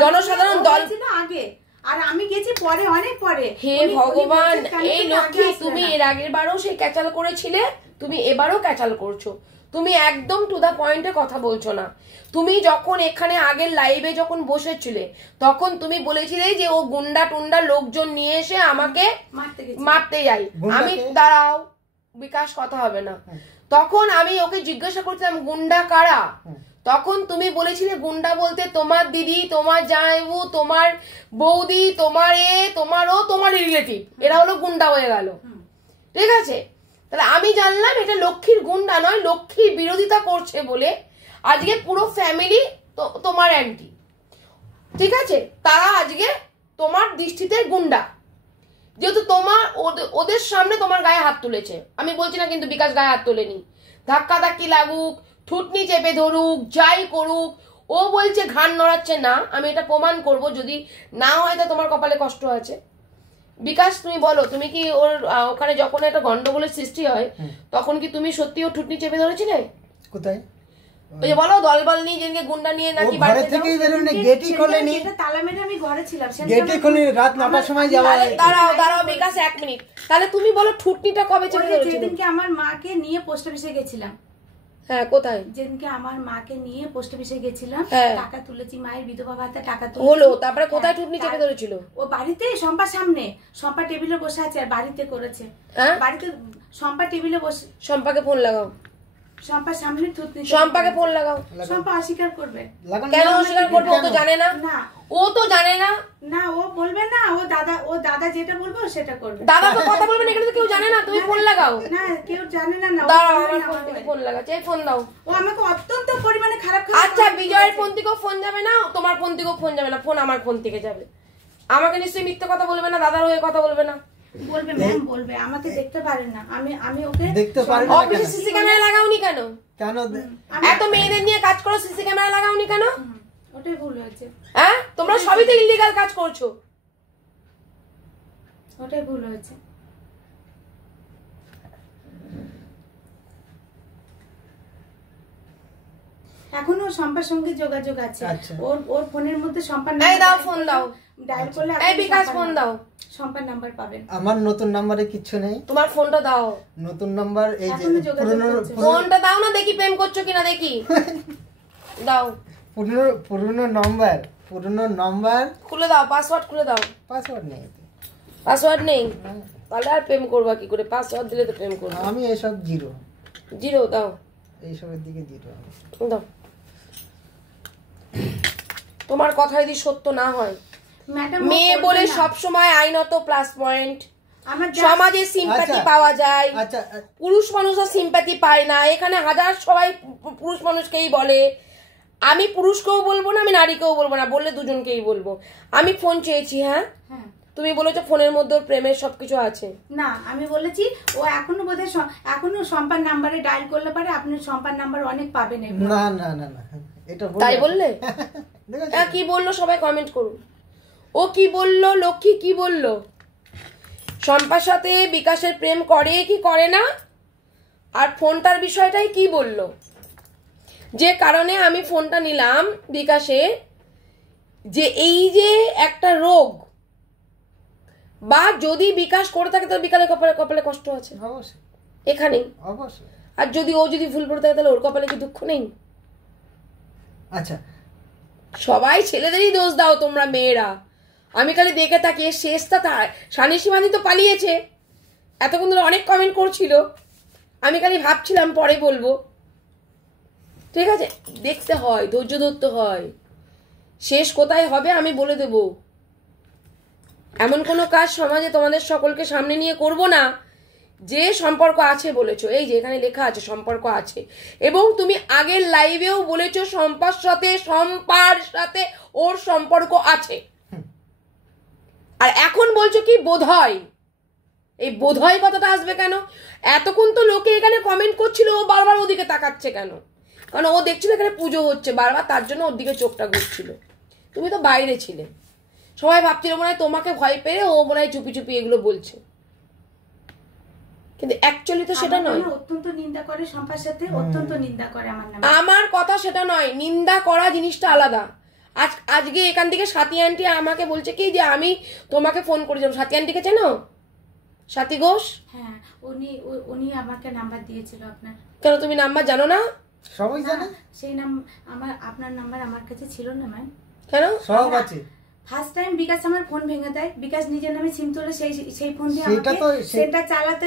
জনসাধারণ দল ছিল আগে, আর আমি গেছি পরে, অনেক পরে। হে ভগবান, এই লক্ষ্মী তুমি এর আগের বারও সেই ক্যাচাল করেছিলে, তুমি এবারও ক্যাচাল করছো। তুমি একদম টু দা পয়েন্টে কথা বলছো না। তুমি যখন এখানে আগের লাইভে যখন বসেছিলে তখন তুমি বলেছিলে যে ও গুন্ডা টুন্ডা লোকজন নিয়ে এসে আমাকে মারতে যাই। আমি দাঁড়াও, বিকাশ কথা হবে না। তখন আমি ওকে জিজ্ঞাসা করছিলাম গুন্ডা কারা, তখন তুমি বলেছিলে গুন্ডা বলতে তোমার দিদি, তোমার জামাইবু, তোমার বৌদি, তোমার তোমারও তোমার রিলেটিভ, এরা হলো গুন্ডা হয়ে গেল। ঠিক আছে, তাহলে আমি জানলাম এটা লক্ষ্মীর গুন্ডা নয়, লক্ষ্মীর বিরোধিতা করছে বলে আজকে পুরো ফ্যামিলি তোমার অ্যান্টি, ঠিক আছে, তারা আজকে তোমার দৃষ্টিতে গুন্ডা, যেহেতু তোমার ওদের সামনে তোমার গায়ে হাত তুলেছে। আমি বলছি না কিন্তু বিকাশ গায়ে হাত তোলেনি। ধাক্কা ধাক্কি লাগুক, থুতনি চেপে ধরুক, যাই করুক, ও বলছে ঘাড় নড়াচ্ছে না। আমি এটা প্রমাণ করব, যদি না হয় তা তোমার কপালে কষ্ট আছে। বিকাশ তুমি বলো, তুমি কি ওর ওখানে যখন একটা গন্ডগোলের সৃষ্টি হয় তখন কি তুমি সত্যি ও থুতনি চেপে ধরেছিলে? কোথায়? ওই যে বলো দলবল নিয়ে যেদিনকে গুন্ডা নিয়ে নাকি বাড়ি থেকে বেরোনি, গেটই খোলেনি, তালা মেরে আমি ঘরে ছিলাম, গেটই খোলেনি, রাত 9টার সময় যাওয়া। দাঁড়াও বিকাশ 1 মিনিট, তাহলে তুমি বলো থুতনিটা কবে চেপে ধরেছিলে? যেদিনকে আমার মাকে নিয়ে পোস্ট অফিসে গেছিলাম। হ্যাঁ কোথায় যেদিনকে আমার মাকে নিয়ে পোস্ট অফিসে গেছিলাম, হ্যাঁ। টাকা তুলেছি, মায়ের বিধবা ভাতা টাকা হলো, তারপরে কোথায় থুতনি চেপে ধরেছিল? ও বাড়িতে শম্পার সামনে, শম্পা টেবিলে বসে আছে আর বাড়িতে করেছে। হ্যাঁ বাড়িতে শম্পা টেবিলে বসে, শম্পাকে ফোন লাগাও, শম্পার সামনে থুতনি, শম্পাকে ফোন লাগাও। শম্পা অস্বীকার করবে। কেন অস্বীকার করবে? ও তো জানে না, না ও তো জানে না। না ও বলবে না, ও দাদা যেটা বলবে ও সেটা করবে। দাদা তো কথা বলবে না, এখানে তো কেউ জানে না। তুমি ফোন লাগাও। না কেউ জানে না। ও দাঁড়াও, বলবে আমার না, ফোন থেকে ফোন লাগাচ্ছে। এই ফোন দাও। ও আমাকে অত্যন্ত পরিমাণে খারাপ আচ্ছা, বিজয়ের ফোন থেকেও ফোন যাবে না, তোমার ফোন থেকেও ফোন যাবে না, ফোন আমার ফোন থেকে যাবে। আমাকে নিশ্চয়ই মিথ্যে কথা বলবে না, দাদার হয়ে কথা বলবে না। বলবে ম্যাম, বলবে আমাকে দেখতে পারেন না, আমি ওকে দেখতে পারেন না। অফিসে সিসি ক্যামেরা লাগাওনি কেন? কেন এত মেয়েদের নিয়ে কাজ করো, সিসি ক্যামেরা লাগাওনি কেন? ওটাই ভুল হয়েছে, হ্যাঁ, তোমরা সবই তো ইলিগাল কাজ করছো। ওটাই ভুল হয়েছে। এখনো শম্পার সঙ্গে যোগাযোগ আছে। আচ্ছা। ওর ফোনের মধ্যে শম্পার এই দাও, ফোন দাও। ডায়াল করলে এই বিকাশ ফোন দাও। শম্পার নাম্বার পাবেন। আমার নতুন নাম্বারে কিচ্ছু নেই। তোমার ফোনটা দাও। নতুন নাম্বার এই যে এখনো যোগাযোগ করছে। ফোনটা দাও না, দেখি প্রেম করছো কিনা দেখি। দাও, পুরনো নাম্বার খুলে দাও, পাসওয়ার্ড খুলে দাও। পাসওয়ার্ড নেই এতে। পাসওয়ার্ড নেই? তাহলে আর প্রেম করবা কি করে? পাসওয়ার্ড দিলে তো প্রেম করবো। আমি এসব জিরো, জিরো দাও, এইসবের দিকে জিরো। দাও। তোমার কথা যদি সত্য না হয়, ম্যাডাম মেয়ে বলে সব সময় আইনত প্লাস পয়েন্ট, আমার সমাজে সিম্প্যাথি আচ্ছা। পাওয়া যায়, আচ্ছা পুরুষ মানুষরা সিম্প্যাথি পায় না। এখানে হাজার সবাই পুরুষ মানুষকেই বলে। আমি পুরুষকেও বলবো না, আমি নারীকেও বলবো না, বললে দুজনকেই বলবো। আমি ফোন চেয়েছি, হ্যাঁ, হ্যাঁ তুমি বলেছো ফোনের মধ্যে ওর প্রেমের সবকিছু আছে। না, আমি বলেছি ও এখনো বোধহয় এখনো শম্পার নাম্বারে ডায়াল করলে পারে, আপনি শম্পার নাম্বার অনেক পাবেন। না না না না, এটা তাই বললে? হ্যাঁ, কি বললো সবাই কমেন্ট করুন। ও কি বললো? লক্ষ্মী কি বললো? শম্পার সাথে বিকাশের প্রেম করে কি করে না, আর ফোনটার বিষয়টাই কি বললো, যে কারণে আমি ফোনটা নিলাম বিকাশে, যে এই যে একটা রোগ, বা যদি বিকাশ করে থাকে তাহলে বিকালে কপালে কপালে কষ্ট আছে অবশ্যই, এখানেই। অবশ্যই। আর যদি ও যদি ভুল করে থাকে তাহলে ওর কপালে কি দুঃখ নেই? আচ্ছা, সবাই ছেলেদেরই দোষ দাও তোমরা মেয়েরা। আমি খালি দেখে থাকি, শেষটা সানিসী মানি তো পালিয়েছে, এতক্ষণ ধরে অনেক কমেন্ট করছিল, আমি খালি ভাবছিলাম পরে বলবো। ঠিক আছে, দেখতে হয়, ধৈর্য ধরতে হয়, শেষ কোথায় হবে আমি বলে দেব। এমন কোনো কাজ সমাজে তোমাদের সকলকে সামনে নিয়ে করব না যে সম্পর্ক আছে বলেছো। এই যে এখানে লেখা আছে সম্পর্ক আছে, এবং তুমি আগের লাইভেও বলেছো শম্পার সাথে ওর সম্পর্ক আছে, আর এখন বলছো কি বোধহয়। এই বোধহয় কথাটা আসবে কেন? এতক্ষণ তো লোকে এখানে কমেন্ট করছিল, ও বারবার ওদিকে তাকাচ্ছে কেন? কারণ ও দেখছিল এখানে পুজো হচ্ছে বারবার, তার জন্য ওর দিকে চোখটা ঘুরছিল। তুমি তো বাইরে ছিলে, সবাই ভাবছিল মনে হয় তোমাকে ভয় পেয়ে ও মনে হয় চুপি চুপি এগুলো বলছে, কিন্তু অ্যাকচুয়ালি তো সেটা নয়। অত্যন্ত নিন্দা করে শম্পার সাথে, অত্যন্ত নিন্দা করে আমার নামে। আমার কথা সেটা নয়, নিন্দা করা জিনিসটা আলাদা। আজকে এখান থেকে সাথী আন্টি আমাকে বলছে কি যে আমি তোমাকে ফোন করেছিলাম। সাথী আন্টিকে চেনো? সাথী ঘোষ? হ্যাঁ, উনি আমাকে নাম্বার দিয়েছিল আপনার। কেন তুমি নাম্বার জানো না? সবাই জানে। সেই আপনার নাম্বার আমার কাছে ছিল না ম্যাম। কেন? সব আছে। ফার্স্ট টাইম বিকাশ আমার ফোন ভেঙে দেয়, বিকাশ নিজের নামে সিম তুলে সেই ফোন দিয়ে সেটা আমাকে তো সেটা চালাতে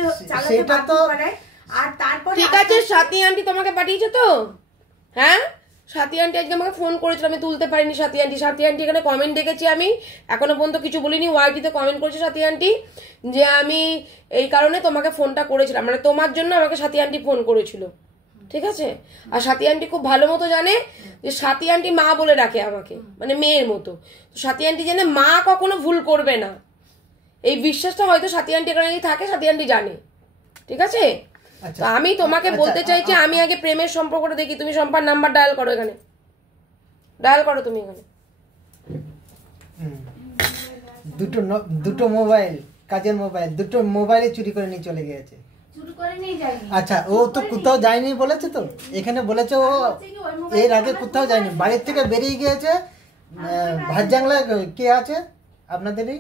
সেটা বাধ্য তো করায়। আর তারপর ঠিক আছে, সাথী আন্টি তোমাকে পাঠিয়েছে তো? হ্যাঁ, সাথী আন্টি আজকে আমাকে ফোন করেছিল, আমি তুলতে পারিনি। সাথী আন্টি এখানে কমেন্ট দেখেছি, আমি এখনো পর্যন্ত কিছু বলিনি। ওয়াইটিতে কমেন্ট করেছে সাথী আন্টি যে আমি এই কারণে তোমাকে ফোনটা করেছিলাম, মানে তোমার জন্য আমাকে সাথী আন্টি ফোন করেছিল। ঠিক আছে, আর সাথী আন্টি খুব ভালো মতো জানে যে সাথী আন্টি মা বলে ডাকে আমাকে, মানে মেয়ের মতো। সাথী আন্টি জানে মা কখনো ভুল করবে না, এই বিশ্বাসটা হয়তো সাথী আন্টি এখানে থাকে, সাথী আন্টি জানে। ঠিক আছে, তো আমি তোমাকে বলতে চাইছি, আমি আগে প্রেমের সম্পর্কটা দেখি। তুমি সম্পার নাম্বার ডায়াল করো, এখানে ডায়াল করো তুমি এখানে। দুটো মোবাইল, কাজের মোবাইল, দুটো মোবাইলে চুরি করে নিয়ে চলে গিয়েছে। চুরি করে নিয়ে যায়নি। আচ্ছা, ও তো কোথাও যায়নি বলেছে, তো এখানে বলেছে ও এর আগে কোথাও যায়নি, বাড়ির থেকে বেরিয়ে গিয়েছে। ভাতজাংলা কে আছে আপনাদেরই?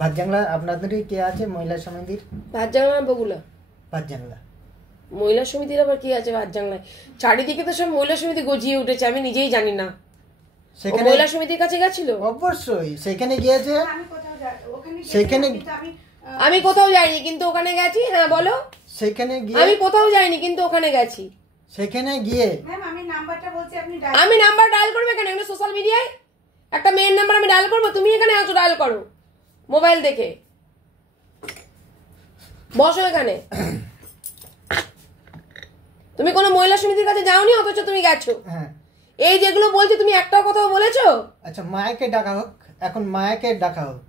ভাতজাংলা আপনাদেরই কে আছে মহিলা সমিতির? ভাতজাংলা বগুলা। ভাতজাংলা মহিলা সমিতির আবার কি আছে বাদজাংলায়? চারিদিকে তো সব মহিলা সমিতি গজিয়ে উঠেছে, আমি নিজেই জানি না। সেখানে মহিলা সমিতির কাছে গেছিল? অবশ্যই সেখানে গিয়েছে। আমি কোথাও ওখানে সেখানে আমি কোথাও যাইনি কিন্তু ওখানে গেছি। হ্যাঁ বলো। সেখানে গিয়ে আমি কোথাও যাইনি কিন্তু ওখানে গেছি। সেখানে গিয়ে ম্যাম আমি নাম্বারটা বলছি, আপনি আমি নাম্বার ডায়াল করবো কেন? এগুলো সোশ্যাল মিডিয়ায় একটা মেয়ের নাম্বার আমি ডায়াল করবো? তুমি এখানে আছো, ডায়াল করো মোবাইল দেখে। বসো এখানে। তুমি কোনো মহিলা সমিতির কাছে যাওনি, অথচ তুমি গেছো। হ্যাঁ এই যেগুলো বলছি তুমি একটাও কথা বলেছো? আচ্ছা মায়াকে ডাকা হোক, এখন মায়াকে ডাকা হোক।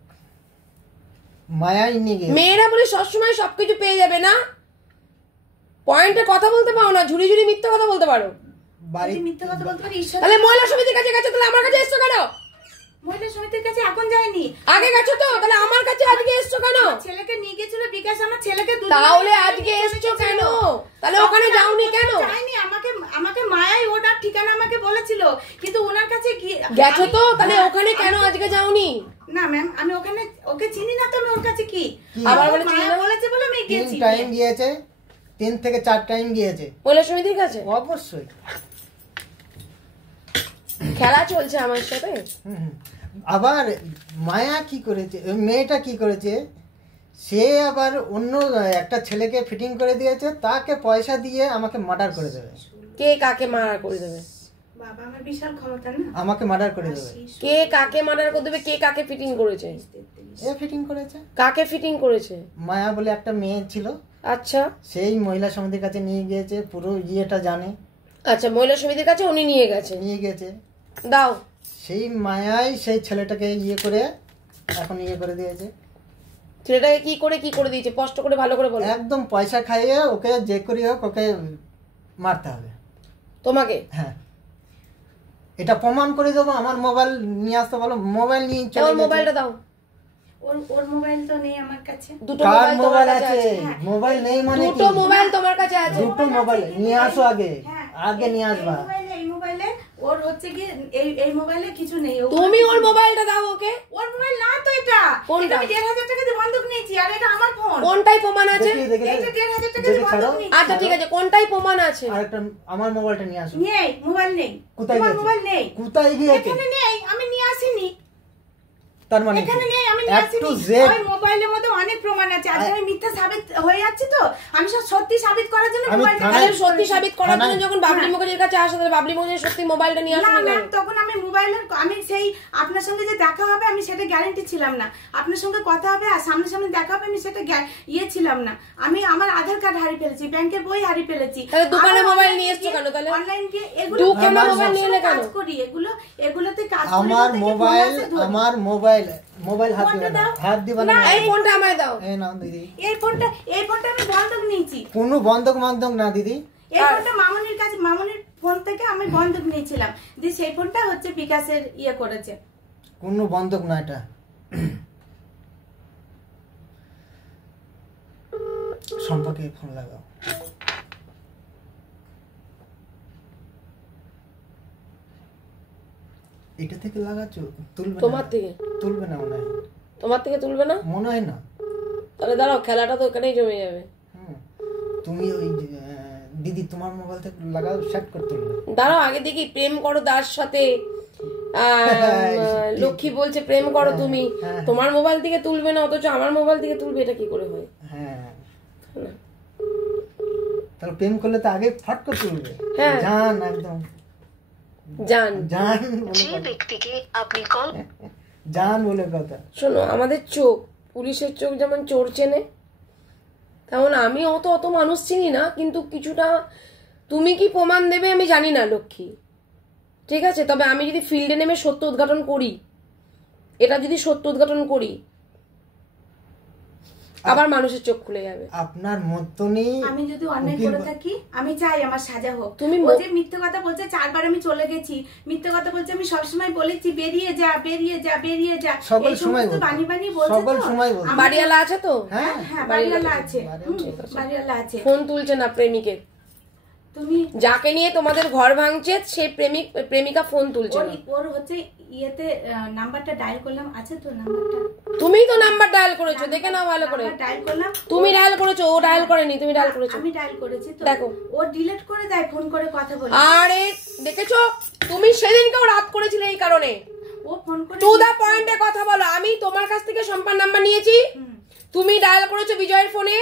মায়াই নিয়ে গিয়ে মেয়েরা বলে সবসময় সবকিছু পেয়ে যাবে না, পয়েন্টে কথা বলতে পারো না, ঝুড়ি ঝুড়ি মিথ্যা কথা বলতে পারো। বাড়ি মিথ্যা কথা বলতে পারি। ঈশ্বর, তাহলে মহিলা সমিতির কাছে গেছো, তাহলে আমার কাছে এসছো কেন? মহিলা সমিতির কাছে এখন যায়নি, আগে গেছো তো, তাহলে আমার কাছে আজকে এসছো কেন? ছেলেকে নিয়ে গেছিল বিকাশ, আমার ছেলেকে তাহলে আজকে এসছো কেন? তাহলে ওখানে যাওনি কেন? যায়নি, আমাকে মায়াই ওটার ঠিকানা আমাকে বলেছিল, কিন্তু ওনার কাছে গেছো তো, তাহলে ওখানে কেন আজকে যাওনি? না ম্যাম, আমি ওকে চিনি না, তো আমি ওর কাছে কি আবার বলে মায়া বলেছে বলে আমি 3 গেছি। টাইম গিয়েছে, 3 থেকে 4 টাইম গিয়েছে মহিলা সমিতির কাছে। অবশ্যই। খেলা চলছে আমার সাথে। আবার মায়া কি করেছে, ওই মেয়েটা কি করেছে, সে আবার অন্য একটা ছেলেকে ফিটিং করে দিয়েছে, তাকে পয়সা দিয়ে আমাকে মার্ডার করে দেবে। কে কাকে মার্ডার করে দেবে? বাবা আমার বিশাল ক্ষমতা না, আমাকে মার্ডার করে দেবে। কে কাকে মার্ডার করে দেবে? কে কাকে ফিটিং করেছে? এ ফিটিং করেছে। কাকে ফিটিং করেছে? মায়া বলে একটা মেয়ে ছিল, আচ্ছা সেই মহিলা সমিতির কাছে নিয়ে গিয়েছে, পুরো ইয়েটা জানে। আচ্ছা, মহিলা সমিতির কাছে উনি নিয়ে গেছে। নিয়ে গেছে, দাও। সেই মায়াই সেই ছেলেটাকে ইয়ে করে এখন ইয়ে করে দিয়েছে। ছেলেটাকে কি করে দিয়েছে? স্পষ্ট করে ভালো করে বলো। একদম পয়সা খাইয়ে ওকে যে করি হোক ওকে মারতে হবে। তোমাকে? হ্যাঁ, এটা প্রমাণ করে দেবো। আমার মোবাইল নিয়ে আসতে বলো, মোবাইল নিয়ে চলে আমার গেছে। মোবাইলটা দাও। ওর মোবাইল তো নেই আমার কাছে। দুটো কার মোবাইল তোমার মোবাইল কাছে আছে? আছে? মোবাইল নেই মানে কি? দুটো মোবাইল তোমার কাছে আছে? দুটো মোবাইল নিয়ে আসো আগে, হ্যাঁ, আগে নিয়ে আসবা। এই মোবাইলে ওর হচ্ছে কি, এই মোবাইলে কিছু নেই। তুমি ওর মোবাইলটা দাও ওকে। ওর মোবাইল না তো এটা। কোনটা? এটা আমি 1,500 টাকা দিয়ে বন্ধক নিয়েছি, আর এটা আমার ফোন। কোনটাই প্রমাণ আছে? দেখি, দেখি, এটা দেখি। 1,500 টাকা দেখি, দিয়ে ছাড়ো। বন্ধক নিয়েছি। আচ্ছা ঠিক আছে, কোনটাই প্রমাণ আছে? আর একটা আমার মোবাইলটা নিয়ে আসো। নেই, মোবাইল নেই। কোথায় তোমার গেছে? মোবাইল নেই। কোথায় গিয়েছে? এখানে নেই, আমি নিয়ে আসিনি। তার মানে এখানে কি? নেই, আমি নিয়ে এক টু আসিনি। জেড। ওই মোবাইলের মধ্যে অনেক প্রমাণ আছে। আজকে আমি মিথ্যা সাবিত হয়ে যাচ্ছি, তো আমি সব সত্যি সাবিত করার জন্য আমি মোবাইলটা থানায়- তাহলে সত্যি সাবিত করার জন্য থানায়- যখন বাবলি মুখার্জির কাছে আসো, তাহলে বাবলি মুখার্জি সত্যি মোবাইলটা নিয়ে না আসো ম্যাম, তখন আমি মোবাইলের আমি সেই আপনার সঙ্গে যে দেখা হবে আমি সেটা গ্যারান্টি ছিলাম না। আপনার সঙ্গে কথা হবে আর সামনে সামনে দেখা হবে আমি সেটা ইয়ে ছিলাম না। আমি আমার আধার কার্ড হারিয়ে ফেলেছি, ব্যাংকের বই হারিয়ে ফেলেছি। তাহলে দোকানে মোবাইল নিয়ে এসছো কেন? তাহলে অনলাইন গিয়ে এগুলো দোকানে আমার মোবাইল নিয়ে এলে কেন? কাজ করি, এগুলোতে কাজ করি। আমার বলতে কি মোবাইল, ফোন আছে ধরি। আমার মোবাইল হাত ফোনটা দিবা না, দাও। হাত দিবা না। না, এই ফোনটা আমায় দাও। এই নাও দিদি। এই ফোনটা আমি বন্ধক নিয়েছি। কোনো বন্ধক বন্ধক না দিদি। এই ফোনটা মামুনির কাছে, মামুনির ফোন থেকে আমি বন্ধক নিয়েছিলাম, যে সেই ফোনটা হচ্ছে বিকাশের ইয়ে করেছে। কোনো বন্ধক না এটা। সম্পর্কে ফোন লাগাও। এটা থেকে লাগাচ্ছো? তুলবে তোমার না, থেকে? তুলবে না মনে হয়। তোমার থেকে তুলবে না? মনে হয় না। তাহলে দাঁড়াও, খেলাটা তো এখানেই জমে যাবে। তুমি ওই দিদি তোমার মোবাইল থেকে লাগাও, সেট করে তুলবে। দাঁড়াও আগে দেখি, প্রেম করো তার সাথে। লক্ষ্মী বলছে প্রেম করো তুমি, তোমার মোবাইল থেকে তুলবে না, অথচ আমার মোবাইল থেকে তুলবে, এটা কি করে হয়? হ্যাঁ, তাহলে প্রেম করলে তো আগে ফট করে তুলবে। হ্যাঁ। জান একদম জান জান বলে যে ব্যক্তিকে আপনি কল জান বলে কথা। শোনো, আমাদের চোখ, পুলিশের চোখ যেমন চোর চেনে, তেমন আমি অত মানুষ চিনি না, কিন্তু কিছুটা। তুমি কি প্রমাণ দেবে আমি জানি না লক্ষ্মী, ঠিক আছে? তবে আমি যদি ফিল্ডে নেমে সত্য উদ্ঘাটন করি, এটা যদি সত্য উদ্ঘাটন করি, আবার মানুষের চোখ খুলে যাবে। আপনার মতনই আমি যদি অন্যায় করে থাকি, আমি চাই আমার সাজা হোক। তুমি ও যে মিথ্যে কথা বলছে, 4 বার আমি চলে গেছি, মিথ্যে কথা বলছে, আমি সবসময় বলেছি বেরিয়ে যা বেরিয়ে যা বেরিয়ে যা, সকল এই সময় সমস্ত বলতো। বানি বানি বলছে। সকল তো সময় বলতো। আমার- বাড়িওয়ালা আছে তো? হ্যাঁ, হ্যাঁ বাড়িওয়ালা আছে, ঠিক আছে। বাড়িওয়ালা আছে। ফোন তুলছে না প্রেমিকের। তুমি যাকে নিয়ে তোমাদের ঘর ভাঙছে সেই প্রেমিকা ফোন তুলছে না। ওর হচ্ছে ইয়েতে নাম্বারটা ডায়াল করলাম, আছে তো নাম্বারটা? তুমি তো নাম্বার ডায়াল করেছো, দেখে নাও ভালো করে। ডায়াল করলাম, তুমি ডায়াল করেছো, ও ডায়াল করেনি, তুমি ডায়াল করেছো। আমি ডায়াল করেছি তো। দেখো ও ডিলিট করে দেয় ফোন করে কথা বলে। আরে দেখেছো, তুমি সেদিনকেও রাত করেছিলে এই কারণে। ও ফোন করে টু দা পয়েন্টে কথা বলো। আমি তোমার কাছ থেকে সম্পার নাম্বার নিয়েছি, তুমি ডায়াল করেছো বিজয়ের ফোনে,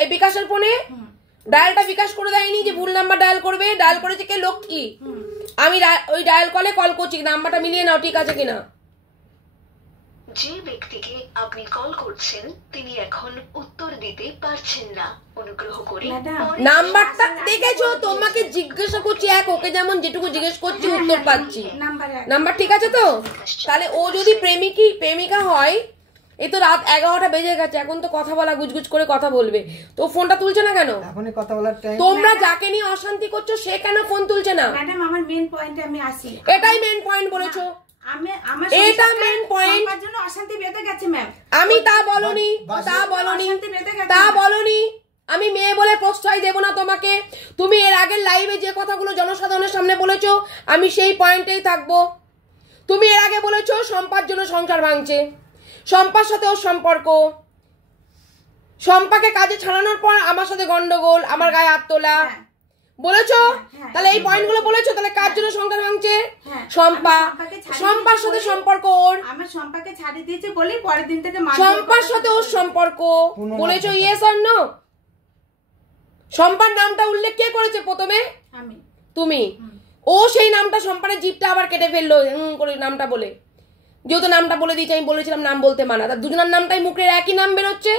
এই বিকাশের ফোনে। ডায়ালটা বিকাশ করে দেয়নি যে ভুল নাম্বার ডায়াল করবে, ডায়াল করেছে কে? লক্ষ্মী। আমি ওই ডায়াল কলে কল করছি, নাম্বারটা মিলিয়ে নাও ঠিক আছে কিনা। যে ব্যক্তিকে আপনি কল করছেন তিনি এখন উত্তর দিতে পারছেন না, অনুগ্রহ করে নাম্বারটা দেখেছো? তোমাকে জিজ্ঞাসা করছি এক, ওকে যেমন যেটুকু জিজ্ঞেস করছি উত্তর পাচ্ছি। নাম্বার ঠিক আছে তো? তাহলে ও যদি প্রেমিকা হয়, এই তো রাত 11টা বেজে গেছে, এখন তো কথা বলা, গুজগুজ করে কথা বলবে, তো ফোনটা তুলছে না কেন? এখনই কথা বলার টাইম। তোমরা যাকে নিয়ে অশান্তি করছো সে কেন ফোন তুলছে না? ম্যাডাম আমার মেন পয়েন্টে আমি আসি। এটাই মেন পয়েন্ট বলেছো, আমার এটা মেন পয়েন্ট। আমার জন্য অশান্তি বেঁধে গেছে ম্যাম। আমি তা বলনি, আমি মেয়ে বলে প্রশ্রয় দেব না তোমাকে। তুমি এর আগের লাইভে যে কথাগুলো জনসাধারণের সামনে বলেছো, আমি সেই পয়েন্টেই থাকবো। তুমি এর আগে বলেছো শম্পার জন্য সংসার ভাঙছে, শম্পার সাথে ওর সম্পর্ক, শম্পাকে কাজে ছাড়ানোর পর আমার সাথে গন্ডগোল, আমার গায়ে হাত তোলা বলেছো। তাহলে এই পয়েন্টগুলো বলেছো, তাহলে কার জন্য সংসার ভাঙছে? শম্পা, শম্পার সাথে সম্পর্ক ওর, আমার শম্পাকে ছাড়িয়ে দিয়েছে বলি পরের দিন থেকে শম্পার সাথে ওর সম্পর্ক বলেছো। Yes or no? শম্পার নামটা উল্লেখ কে করেছে প্রথমে? আমি। তুমি। ও সেই নামটা, শম্পারের জিভটা আবার কেটে ফেললো করে নামটা বলে, যেহেতু নামটা বলে দিয়েছে, আমি বলেছিলাম নাম বলতে মানা, তার দুজনের নামটাই মুখের একই নাম বেরোচ্ছে।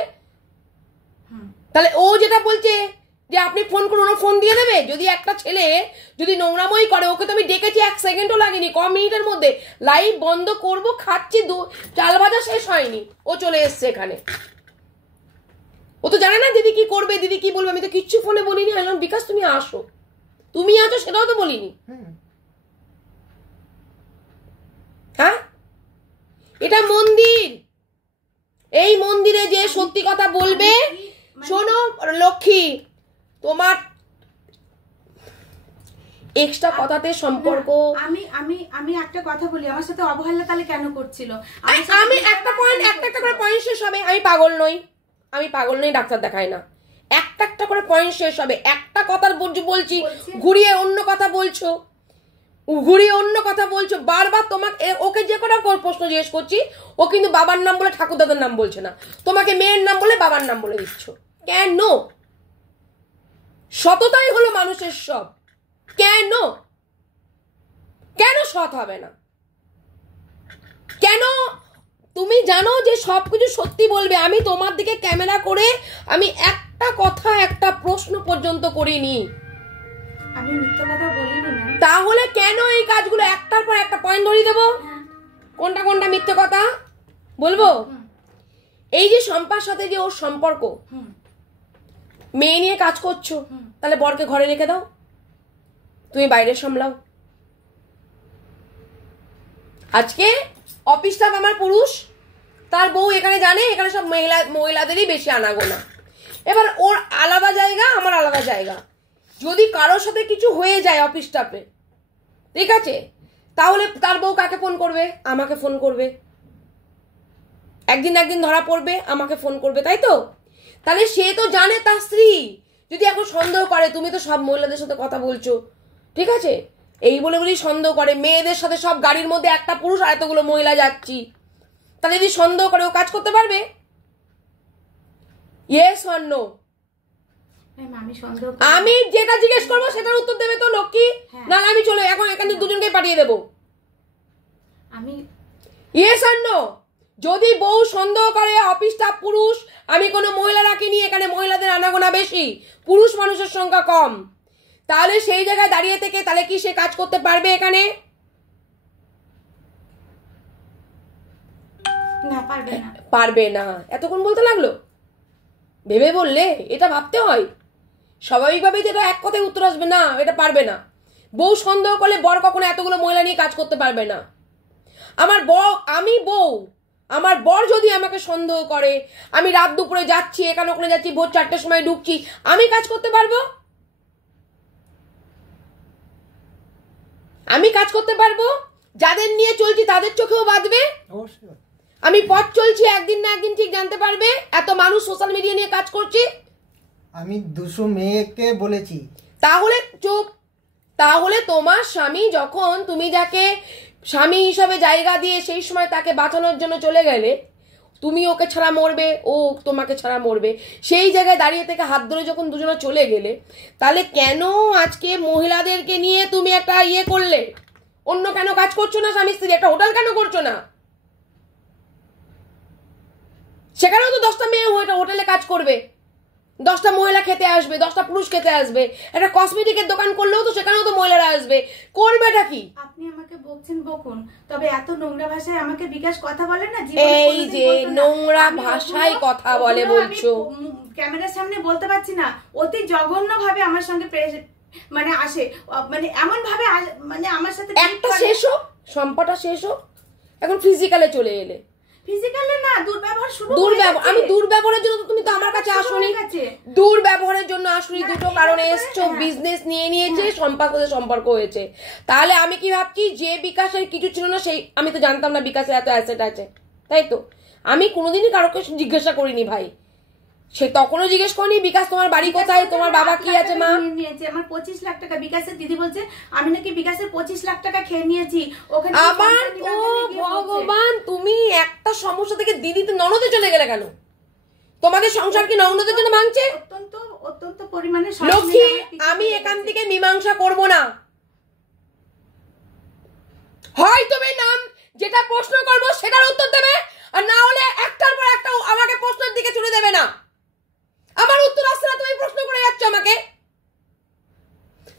তাহলে ও যেটা বলছে যে আপনি ফোন করুন, ও ফোন দিয়ে দেবে। যদি একটা ছেলে যদি নোংরামই করে, ওকে তো আমি ডেকেছি, 1 সেকেন্ডও লাগেনি, কম মিনিটের মধ্যে লাইভ বন্ধ করব, খাচ্ছি, চাল ভাজা শেষ হয়নি, ও চলে এসছে এখানে। ও তো জানে না দিদি কি করবে, দিদি কি বলবে, আমি তো কিচ্ছু ফোনে বলিনি। আমি বললাম বিকাশ তুমি আসো, তুমি আছো, সেটাও তো বলিনি। হ্যাঁ, এটা মন্দির, এই মন্দিরে যে সত্যি কথা বলবে। শোনো লক্ষ্মী, তোমার এক্সট্রা কথাতে সম্পর্ক। আমি একটা কথা বলি, আমার সাথে অবহেলা তাহলে কেন করছিল? আমি একটা পয়েন্ট, একটা করে পয়েন্ট শেষ হবে। আমি পাগল নই, ডাক্তার দেখাই না। একটা করে পয়েন্ট শেষ হবে। একটা কথার বলছি, ঘুরিয়ে অন্য কথা বলছো, বারবার। তোমাকে ওকে যে কটা প্রশ্ন জিজ্ঞেস করছি, ও কিন্তু বাবার নাম বলে ঠাকুরদাদার নাম বলছে না, তোমাকে মেয়ের নাম বলে বাবার নাম বলে দিচ্ছ কেন? সততাই হলো মানুষের সব। কেন সৎ হবে না? কেন? তুমি জানো যে সবকিছু সত্যি বলবে। আমি তোমার দিকে ক্যামেরা করে আমি একটা কথা, একটা প্রশ্ন পর্যন্ত করিনি। আমি মিথ্যা কথা বলিনি ম্যাম। তাহলে কেন এই কাজগুলো? একটার পর একটা পয়েন্ট ধরিয়ে দেবো। কোনটা মিথ্যে কথা বলবো? এই যে শম্পার সাথে যে ওর সম্পর্ক, মেয়ে নিয়ে কাজ করছো, তাহলে বরকে ঘরে রেখে দাও, তুমি বাইরে সামলাও। আজকে অফিস স্টাফ আমার পুরুষ, তার বউ এখানে জানে, এখানে সব মহিলাদেরই বেশি আনাগোনা। এবার ওর আলাদা জায়গা, আমার আলাদা জায়গা। যদি কারোর সাথে কিছু হয়ে যায় অফিস স্টাফে, ঠিক আছে, তাহলে তার বউ কাকে ফোন করবে? আমাকে ফোন করবে। একদিন ধরা পড়বে, আমাকে ফোন করবে, তাই তো? তাহলে সে তো জানে তার স্ত্রী যদি এখন সন্দেহ করে, তুমি তো সব মহিলাদের সাথে কথা বলছো, ঠিক আছে, এই বলে সন্দেহ করে, মেয়েদের সাথে সব গাড়ির মধ্যে একটা পুরুষ আর এতগুলো মহিলা যাচ্ছি, তাহলে যদি সন্দেহ করে, ও কাজ করতে পারবে? Yes or no? আমি যেটা জিজ্ঞেস করবো সেটার উত্তর দেবে তো লক্ষ্মী, না আমি চলো এখন এখানে দুজনকে পাঠিয়ে দেবো। আমি ইয়েস অর নো? যদি বউ সন্দেহ করে অফিসটা পুরুষ, আমি কোনো মহিলা রাখিনি, এখানে মহিলাদের আনাগোনা বেশি, পুরুষ মানুষের সংখ্যা কম, তাহলে সেই জায়গায় দাঁড়িয়ে থেকে তাহলে কি সে কাজ করতে পারবে এখানে? পারবে না। এতক্ষণ বলতে লাগলো, ভেবে বললে? এটা ভাবতে হয় স্বাভাবিকভাবে, যেটা এক কথায় উত্তর আসবে না, এটা পারবে না। বউ সন্দেহ করলে বর কখনো এতগুলো মহিলা নিয়ে কাজ করতে পারবে না। আমার বর যদি আমাকে সন্দেহ করে, আমি রাত দুপুরে যাচ্ছি, এখানে ওখানে যাচ্ছি, ভোর 4টের সময় ঢুকছি, আমি কাজ করতে পারবো? যাদের নিয়ে চলছি তাদের চোখেও বাঁধবে। অবশ্যই। আমি পথ চলছি, একদিন না একদিন ঠিক জানতে পারবে। এত মানুষ সোশ্যাল মিডিয়া নিয়ে কাজ করছি। আমি 200 মেয়েকে বলেছি। তাহলে চুপ। তাহলে তোমার স্বামী যখন তুমি যাকে স্বামী হিসাবে জায়গা দিয়ে সেই সময় তাকে বাঁচানোর জন্য চলে গেলে, তুমি ওকে ছাড়া মরবে, ও তোমাকে ছাড়া মরবে, সেই জায়গায় দাঁড়িয়ে থেকে হাত ধরে যখন দুজনে চলে গেলে, তাহলে কেন আজকে মহিলাদেরকে নিয়ে তুমি একটা ইয়ে করলে? অন্য কেন কাজ করছো না? স্বামী স্ত্রী একটা হোটেল কেন করছো না? সেখানেও তো 10টা মেয়ে হোটেলে কাজ করবে, 10টা মহিলা খেতে আসবে, 10টা পুরুষ খেতে আসবে। একটা কসমেটিকের দোকান করলেও তো সেখানেও তো মহিলারা আসবে। করবেটা কি? আপনি আমাকে বকছেন বকুন, তবে এত নোংরা ভাষায় আমাকে বিকাশ কথা বলে না। এই যে নোংরা ভাষায় কথা বলে বলছো, ক্যামেরার সামনে বলতে পারছি না। অতি জঘন্য ভাবে আমার সঙ্গে মানে আসে, মানে এমন ভাবে মানে আমার সাথে একটা শেষ হোক, সম্পাটা শেষ হোক, এখন ফিজিক্যালে চলে এলে। ফিজিক্যালে না, দুর্ব্যবহার শুরু। আমি দুর্ব্যবহারের জন্য তুমি তো আমার কাছে আসোনি। দুর্ব্যবহারের জন্য আসোনি দুটো কারণে এসছো। বিজনেস নিয়ে নিয়েছে, সম্পর্ক হয়েছে। তাহলে আমি কি ভাবছি যে বিকাশের কিছু ছিল না, সেই আমি তো জানতাম না বিকাশের এত অ্যাসেট আছে, তাই তো। আমি কোনোদিনই কারোকে জিজ্ঞাসা করিনি ভাই, সে তখনও জিজ্ঞেস করিনি বিকাশ তোমার বাড়ি কোথায়, তোমার বাবা কি আছে। মা নিয়েছে আমার 25 লাখ টাকা। বিকাশের দিদি বলছে আমি নাকি বিকাশের 25 লাখ টাকা খেয়ে নিয়েছি ওখানে। আবার ও ভগবান, তুমি একটা সমস্যা থেকে দিদিতে ননদে চলে গেলে কেন? তোমাদের সংসার কি ননদের জন্য ভাঙছে? অত্যন্ত অত্যন্ত পরিমাণে লক্ষ্মী, আমি এখান থেকে মীমাংসা করব না। হয় তুমি নাম যেটা প্রশ্ন করব সেটার উত্তর দেবে, আর না হলে একটার পর একটা আমাকে প্রশ্নের দিকে চলে দেবে না। আমার উত্তর আসছে না, তুমি প্রশ্ন করে যাচ্ছ আমাকে।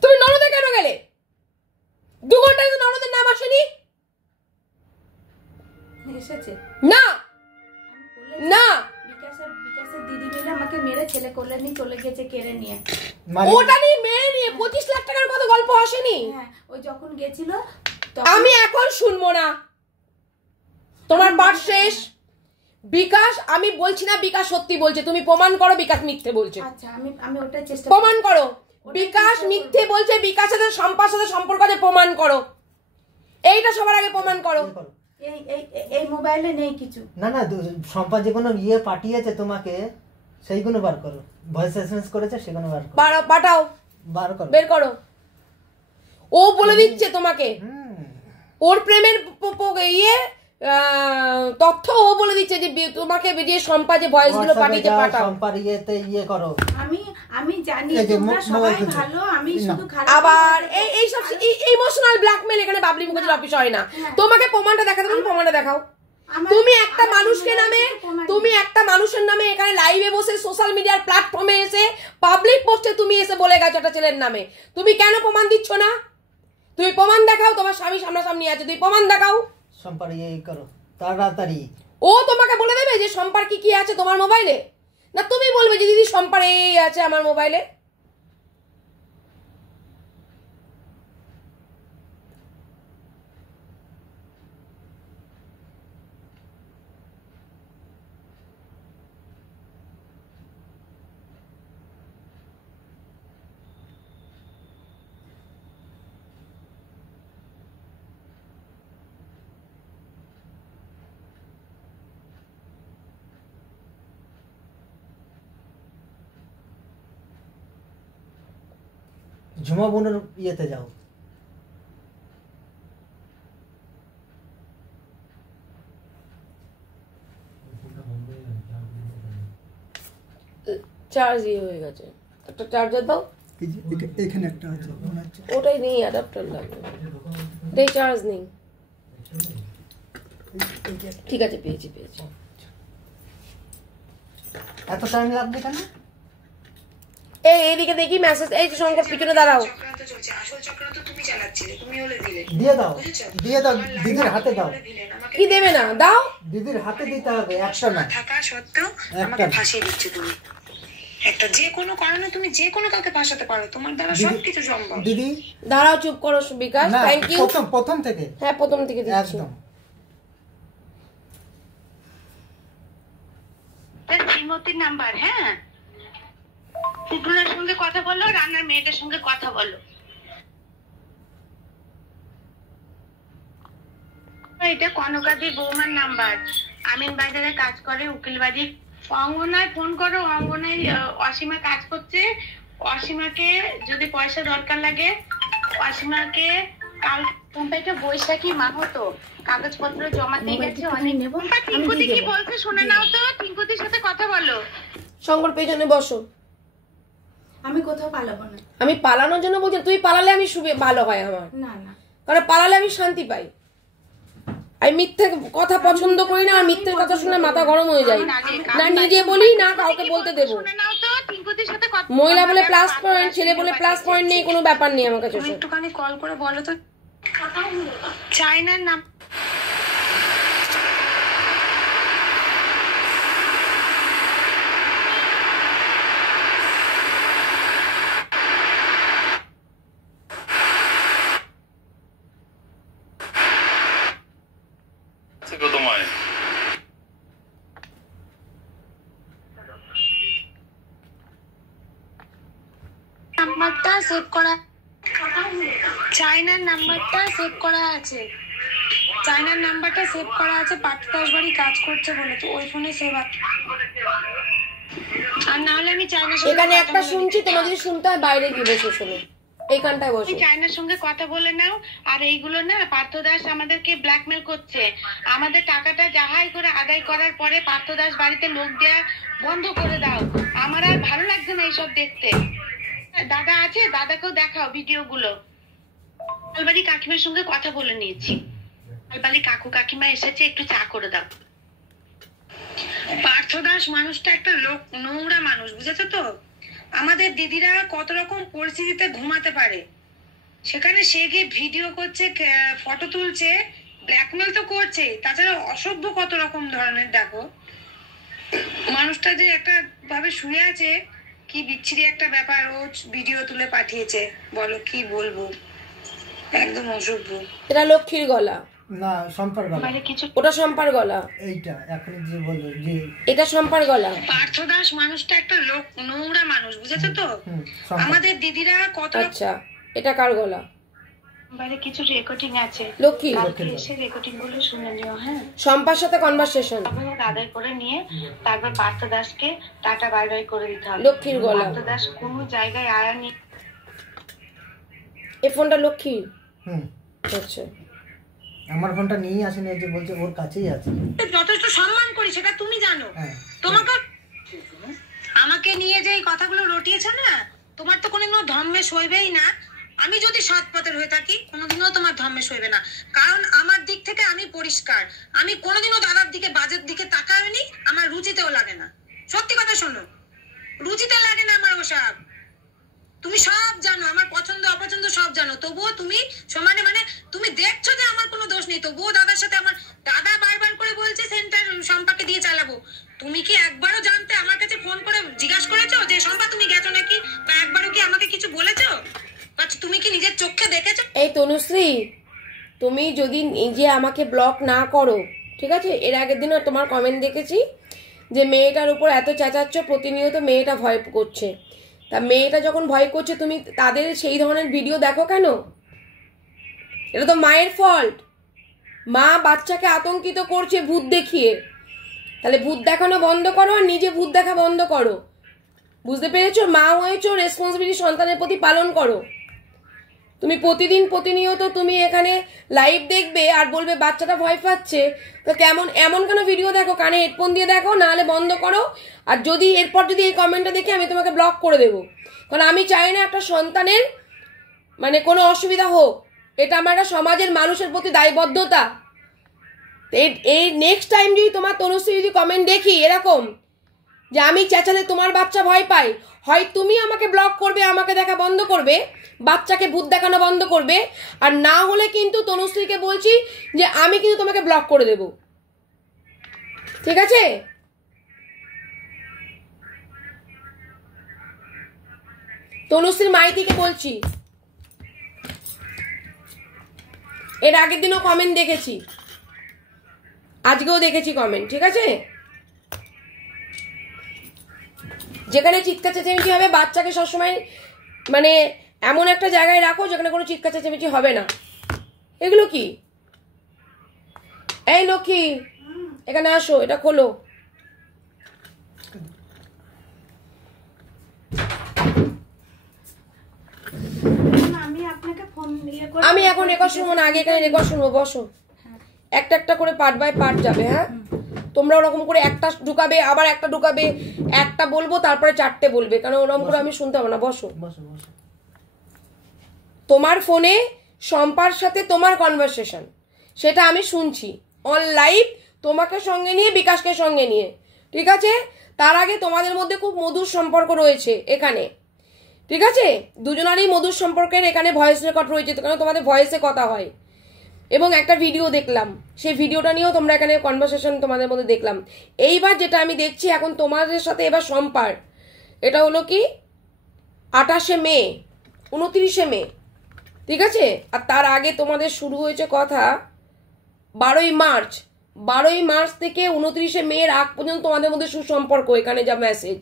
তুমি ননদে কেন গেলে? 2 ঘন্টায় তো ননদের নাম আসেনি। এসেছে না না, বিকাশের দিদি মিলে আমাকে মেরে ছেলে কল্যাণী চলে গেছে কেড়ে নিয়ে। ওটা নিয়ে মেরে নিয়ে 25 লাখ টাকার কত গল্প আসেনি? হ্যাঁ, ওই যখন গেছিল। আমি এখন শুনবো না, তোমার পাঠ শেষ। বিকাশ, আমি বলছি না বিকাশ সত্যি বলছে, তুমি প্রমাণ করো বিকাশ মিথ্যে বলছে। আচ্ছা, আমি ওটাই চেষ্টা প্রমাণ করো বিকাশ মিথ্যে বলছে, বিকাশের সাথে সম্পার সাথে সম্পর্ক আছে, প্রমাণ করো। এইটা সবার আগে প্রমাণ করো। এই মোবাইলে নেই কিছু। না না, সম্পা যে কোনো ইয়ে পাঠিয়েছে তোমাকে, সেইগুলো বার করো। ভয়েস এসএমএস করেছে সেগুলো বার করো। পাঠাও, বার করো, বের করো। ও বলে দিচ্ছে তোমাকে, ওর প্রেমের ইয়ে তথ্য ও বলে দিচ্ছে যে তোমাকে যে সম্পা যে ভয়েস গুলো পাঠিয়েছে পাঠাও। সম্পার ইয়েতে ইয়ে করো। আমি জানি তোমরা সবাই ভালো, আমি শুধু খারাপ। আবার এই সব ইমোশনাল ব্ল্যাকমেল এখানে বাবলি মুখার্জির অফিস হয় না। তোমাকে প্রমাণটা দেখাতে বলি, প্রমাণটা দেখাও। তুমি একটা মানুষের নামে এখানে লাইভে বসে সোশ্যাল মিডিয়ার প্ল্যাটফর্মে এসে পাবলিক পোস্টে তুমি এসে বলে গেছো একটা ছেলের নামে। তুমি কেন প্রমাণ দিচ্ছ না? তুমি প্রমাণ দেখাও, তোমার স্বামী সামনাসামনি আছে, তুমি প্রমাণ দেখাও। সম্পার ইয়ে করো তাড়াতাড়ি। ও তোমাকে বলে দেবে যে সম্পার কি আছে তোমার মোবাইলে, না তুমি বলবে যে দিদি সম্পার এই আছে আমার মোবাইলে? ঝুমা বোনের ইয়েতে যাও। চার্জ হয়ে গেছে, একটা চার্জার দাও। এখানে একটা আছে, ওটাই নেই, অ্যাডাপ্টার লাগবে। এটাই চার্জ নেই। ঠিক আছে, পেয়েছি। এত টাইম লাগবে কেন? এইদিকে দেখি মেসেজ। এই শঙ্কর, পিছনে দাঁড়াও। দিয়ে দাও দিদির হাতে দাও। কি দেবে না? দাও, দিদির হাতে দিতে হবে। একটা না, থাকা সত্ত্বেও আমাকে ফাঁসিয়ে দিচ্ছে তুমি। একটা যে কোনো কারণে তুমি যে কোনো কাউকে ফাঁসাতে পারো, তোমার দ্বারা সবকিছু সম্ভব। দিদি দাঁড়াও, চুপ করো বিকাশ। Thank you. প্রথম থেকে। হ্যাঁ, প্রথম থেকে দিচ্ছি। একদম। শ্রীমতীর নাম্বার। হ্যাঁ, পুটুলার সঙ্গে কথা বলো, রান্নার মেয়েটার সঙ্গে কথা বলো। এটা কনকাদি বৌমার নাম্বার, আমিন বাজারে কাজ করে, উকিল বাড়ি। অঙ্গনায় ফোন করো, অঙ্গনায় অসীমা কাজ করছে। অসীমাকে যদি পয়সা দরকার লাগে, অসীমাকে কাল কোম্পানিটা বৈশাখী মাহাতো কাগজপত্র জমা দিয়ে গেছে অনেক। টিঙ্কুদি কি বলছে শুনে নাও তো, টিঙ্কুদির সাথে কথা বলো। শঙ্কর পেছনে বসো। আমি কোথাও পালাবো না। আমি পালানোর জন্য বলছি, তুই পালালে আমি ভালো হয় আমার, না না, কারণ পালালে আমি শান্তি পাই। আমি মিথ্যে কথা পছন্দ করি না, আর মিথ্যের কথা শুনে মাথা গরম হয়ে যায়। না নিজে বলি না কাউকে বলতে দেবো। মহিলা বলে প্লাস পয়েন্ট, ছেলে বলে প্লাস পয়েন্ট নেই, কোনো ব্যাপার নেই আমার কাছে। একটুখানি কল করে বলো তো চায়নার নাম। নাম্বারটা সেভ করা, চায়নার নাম্বারটা সেভ করা আছে, চায়নার নাম্বারটা সেভ করা আছে। পাটকাশ বাড়ি কাজ করছে বলে তো ওই ফোনে সেভ আছে। আর না হলে আমি চায়নার সঙ্গে এখানে একটা শুনছি, তোমার যদি শুনতে হয় বাইরে গিয়ে বসে শোনো, এইখানটায় বসে। চায়নার সঙ্গে কথা বলে নাও। আর এইগুলো না, পার্থ দাস আমাদেরকে ব্ল্যাকমেল করছে। আমাদের টাকাটা যাহাই করে আদায় করার পরে পার্থ দাস বাড়িতে লোক দেওয়া বন্ধ করে দাও। আমার আর ভালো লাগছে না এইসব দেখতে। দাদা আছে, দাদাকেও দেখাও ভিডিও গুলো। আলবাড়ি কাকিমার সঙ্গে কথা বলে নিয়েছি, আলবাড়ি কাকু কাকিমা এসেছে, একটু চা করে দাও। পার্থ দাস মানুষটা একটা লোক, নোংরা মানুষ, বুঝেছো তো? আমাদের দিদিরা কত রকম পরিস্থিতিতে ঘুমাতে পারে, সেখানে সে গিয়ে ভিডিও করছে, ফটো তুলছে, ব্ল্যাকমেল তো করছে, তাছাড়া অসভ্য কত রকম ধরনের। দেখো মানুষটা যে একটা ভাবে শুয়ে আছে, কি বিচ্ছিরি একটা ব্যাপার। ও ভিডিও তুলে পাঠিয়েছে, বলো কি বলবো, একদম অসভ্য। এটা লক্ষ্মীর গলা না, সম্পার গলা। ওটা সম্পার গলা, এইটা এখন যে বললো যে এটা সম্পার গলা। পার্থ দাস মানুষটা একটা লোক, নোংরা মানুষ, বুঝেছো তো? আমাদের দিদিরা কত। আচ্ছা, এটা কার গলা? বাইরে কিছু রেকর্ডিং আছে, লক্ষ্মী এসে রেকর্ডিং গুলো শুনে নিও। হ্যাঁ, সম্পার সাথে কনভারসেশন আদায় করে নিয়ে তারপর পার্থ দাসকে টাটা বাই বাই করে দিতে হবে। লক্ষ্মীর গলা। পার্থ দাস কোনো জায়গায় আয়ানি। এই ফোনটা লক্ষ্মীর। আচ্ছা, আমার ফোনটা নিয়ে আসেনি, যে বলছে ওর কাছেই আছে। যথেষ্ট সম্মান করি, সেটা তুমি জানো। তোমাকে আমাকে নিয়ে যে এই কথাগুলো রটিয়েছে না, তোমার তো কোনোদিনও ধর্মে সইবেই না। আমি যদি সৎ পথের হয়ে থাকি, কোনোদিনও তোমার ধর্মে সইবে না, কারণ আমার দিক থেকে আমি পরিষ্কার। আমি কোনোদিনও দাদার দিকে, বাজের দিকে তাকাইনি, আমার রুচিতেও লাগে না। সত্যি কথা শোনো, রুচিতে লাগে না আমার ওসব। তুমি সব জানো, আমার পছন্দ অপছন্দ সব জানো, তবুও তুমি সমানে, মানে তুমি দেখছো যে আমার কোনো দোষ নেই, তবুও দাদার সাথে আমার, দাদা বারবার করে বলছে সেন্টার সম্পাকে দিয়ে চালাবো। তুমি কি একবারও জানতে আমার কাছে ফোন করে জিজ্ঞাসা করেছো যে সম্পা তুমি গেছো নাকি, বা একবারও কি আমাকে কিছু বলেছো, বা তুমি কি নিজের চোখে দেখেছো? এই তনুশ্রী, তুমি যদি নিজে আমাকে ব্লক না করো, ঠিক আছে? এর আগের দিনও তোমার কমেন্ট দেখেছি যে মেয়েটার উপর এত চেঁচাচ্ছ, প্রতিনিয়ত মেয়েটা ভয় করছে। তা মেয়েটা যখন ভয় করছে, তুমি তাদের সেই ধরনের ভিডিও দেখো কেন? এটা তো মায়ের ফল্ট। মা বাচ্চাকে আতঙ্কিত করছে ভূত দেখিয়ে, তাহলে ভূত দেখানো বন্ধ করো, আর নিজে ভূত দেখা বন্ধ করো। বুঝতে পেরেছো? মা হয়েছো, রেসপন্সিবিলিটি সন্তানের প্রতি পালন করো। তুমি প্রতিদিন প্রতিনিয়ত তুমি এখানে লাইভ দেখবে আর বলবে বাচ্চাটা ভয় পাচ্ছে, তো কেমন এমন কেন ভিডিও দেখো? কানে হেডফোন দিয়ে দেখো, নাহলে বন্ধ করো। আর যদি এরপর যদি এই কমেন্টটা দেখে, আমি তোমাকে ব্লক করে দেবো, কারণ আমি চাই না একটা সন্তানের মানে কোনো অসুবিধা হোক। এটা আমার একটা সমাজের মানুষের প্রতি দায়বদ্ধতা। এই নেক্সট টাইম যদি তোমার তনুশ্রী যদি কমেন্ট দেখি এরকম যে আমি চেঁচালে তোমার বাচ্চা ভয় পায়, হয় তুমি আমাকে ব্লক করবে, আমাকে দেখা বন্ধ করবে, বাচ্চাকে ভূত দেখানো বন্ধ করবে, আর না হলে কিন্তু তনুশ্রীকে বলছি যে আমি কিন্তু তোমাকে ব্লক করে দেব, ঠিক আছে? তনুশ্রীর মাইতিকে বলছি, এর আগের দিনও কমেন্ট দেখেছি, আজকেও দেখেছি কমেন্ট, ঠিক আছে? যেখানে চিৎকার চেঁচামেচি হবে, বাচ্চাকে সবসময় মানে এমন একটা জায়গায় রাখো যেখানে কোনো চিৎকার চেঁচামেচি হবে না। এগুলো কি এই লক্ষ্মী এখানে আসো, এটা খোলো। আমি এখন রেকর্ড শুনবো না, আগে এখানে রেকর্ড শুনবো। বসো, একটা একটা করে পার্ট বাই পার্ট যাবে। হ্যাঁ, তোমরা ওরকম করে একটা ঢুকাবে, আবার একটা ঢুকাবে, একটা বলবো তারপরে চারটে বলবে, কারণ ওরকম করে আমি শুনতে পাবো না। বসো। তোমার ফোনে শম্পার সাথে তোমার কনভারসেশন, সেটা আমি শুনছি অন লাইভ, তোমাকে সঙ্গে নিয়ে, বিকাশকে সঙ্গে নিয়ে, ঠিক আছে? তার আগে তোমাদের মধ্যে খুব মধুর সম্পর্ক রয়েছে এখানে, ঠিক আছে? দুজনারই মধুর সম্পর্কের এখানে ভয়েস রেকর্ড রয়েছে, কারণ তোমাদের ভয়েসে কথা হয়। এবং একটা ভিডিও দেখলাম, সেই ভিডিওটা নিয়েও তোমরা এখানে কনভারসেশন তোমাদের মধ্যে দেখলাম। এইবার যেটা আমি দেখছি এখন তোমাদের সাথে এবার সম্পার, এটা হলো কি 28শে মে, 29শে মে, ঠিক আছে? আর তার আগে তোমাদের শুরু হয়েছে কথা 12ই মার্চ। 12ই মার্চ থেকে 29শে মের আগ পর্যন্ত তোমাদের মধ্যে সুসম্পর্ক, এখানে যা মেসেজ।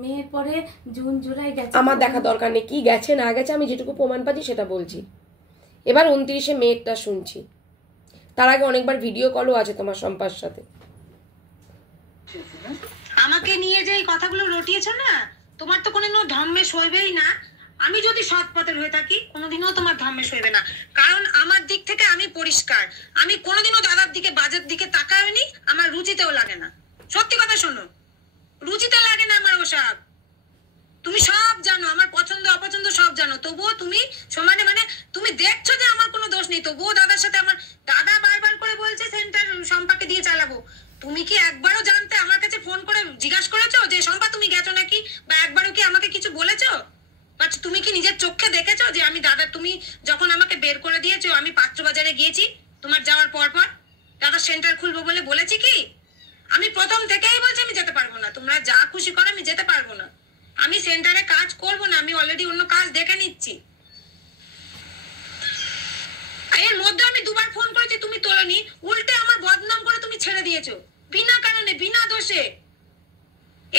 মেয়ের পরে জুন জুলাই গেছে, আমার দেখা দরকার নেই কি গেছে না গেছে, আমি যেটুকু প্রমাণ পাচ্ছি সেটা বলছি। এবার 29শে মেটা শুনছি, তার আগে অনেকবার ভিডিও কলও আছে তোমার সম্পার সাথে। আমাকে নিয়ে যে এই কথাগুলো রটিয়েছো না, তোমার তো কোনোদিনও ধর্মে সইবেই না। আমি যদি সৎ পথের হয়ে থাকি কোনোদিনও তোমার ধর্মে সইবে না, কারণ আমার দিক থেকে আমি পরিষ্কার। আমি কোনোদিনও দাদার দিকে বাজের দিকে তাকাইনি, আমার রুচিতেও লাগে না। সত্যি কথা শোনো, রুচিতে লাগে না আমার ওসব। তুমি সব জানো, আমার পছন্দ অপছন্দ সব জানো, তবুও তুমি সমানে মানে তুমি দেখছো যে আমার কোনো দোষ নেই, তবুও দাদার সাথে আমার দাদা বারবার করে বলছে সেন্টার শম্পাকে দিয়ে চালাবো। তুমি কি একবারও জানতে আমার কাছে ফোন করে জিজ্ঞাসা করেছো যে শম্পা তুমি গেছো নাকি, বা একবারও কি আমাকে কিছু বলেছো? বা তুমি কি নিজের চোখে দেখেছো যে আমি দাদা, তুমি যখন আমাকে বের করে দিয়েছো আমি পাত্রবাজারে গিয়েছি তোমার যাওয়ার পর পর দাদা সেন্টার খুলবো বলে বলেছি কি? আমি প্রথম থেকেই বলছি আমি যেতে পারবো না, তোমরা যা খুশি করো আমি যেতে পারবো না, আমি সেন্টারে কাজ করবো না, আমি অলরেডি অন্য কাজ দেখে নিচ্ছি। এর মধ্যে আমি দুবার ফোন করেছি, তুমি তোলনি, উল্টে আমার বদনাম করে তুমি ছেড়ে দিয়েছো বিনা কারণে, বিনা দোষে।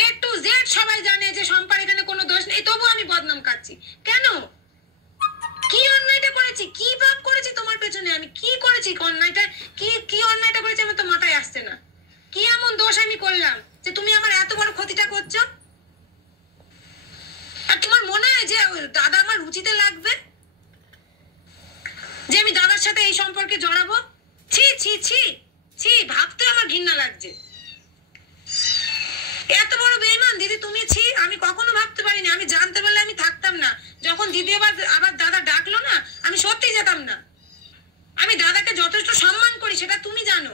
A to Z সবাই জানে যে শম্পার এখানে কোনো দোষ নেই, তবু আমি বদনাম কাটছি কেন? কি অন্যায়টা করেছি, কি পাপ করেছি তোমার পেছনে? আমি কি করেছি অন্যায়টা, কি অন্যায়টা করেছি আমার তো মাথায় আসছে না। কি এমন দোষ আমি করলাম যে তুমি আমার এত বড় ক্ষতিটা করছো? আর তোমার মনে হয় যে দাদা আমার রুচিতে লাগবে, যে আমি দাদার সাথে এই সম্পর্কে জড়াবো? ছি ছি ছি ছি, ভাবতে আমার ঘৃণা লাগছে। এত বড় বেঈমান দিদি তুমি, ছি, আমি কখনো ভাবতে পারিনি। আমি জানতে পারলে আমি থাকতাম না। যখন দিদি আবার দাদা ডাকলো না, আমি সত্যি যেতাম না। আমি দাদাকে যথেষ্ট সম্মান করি, সেটা তুমি জানো,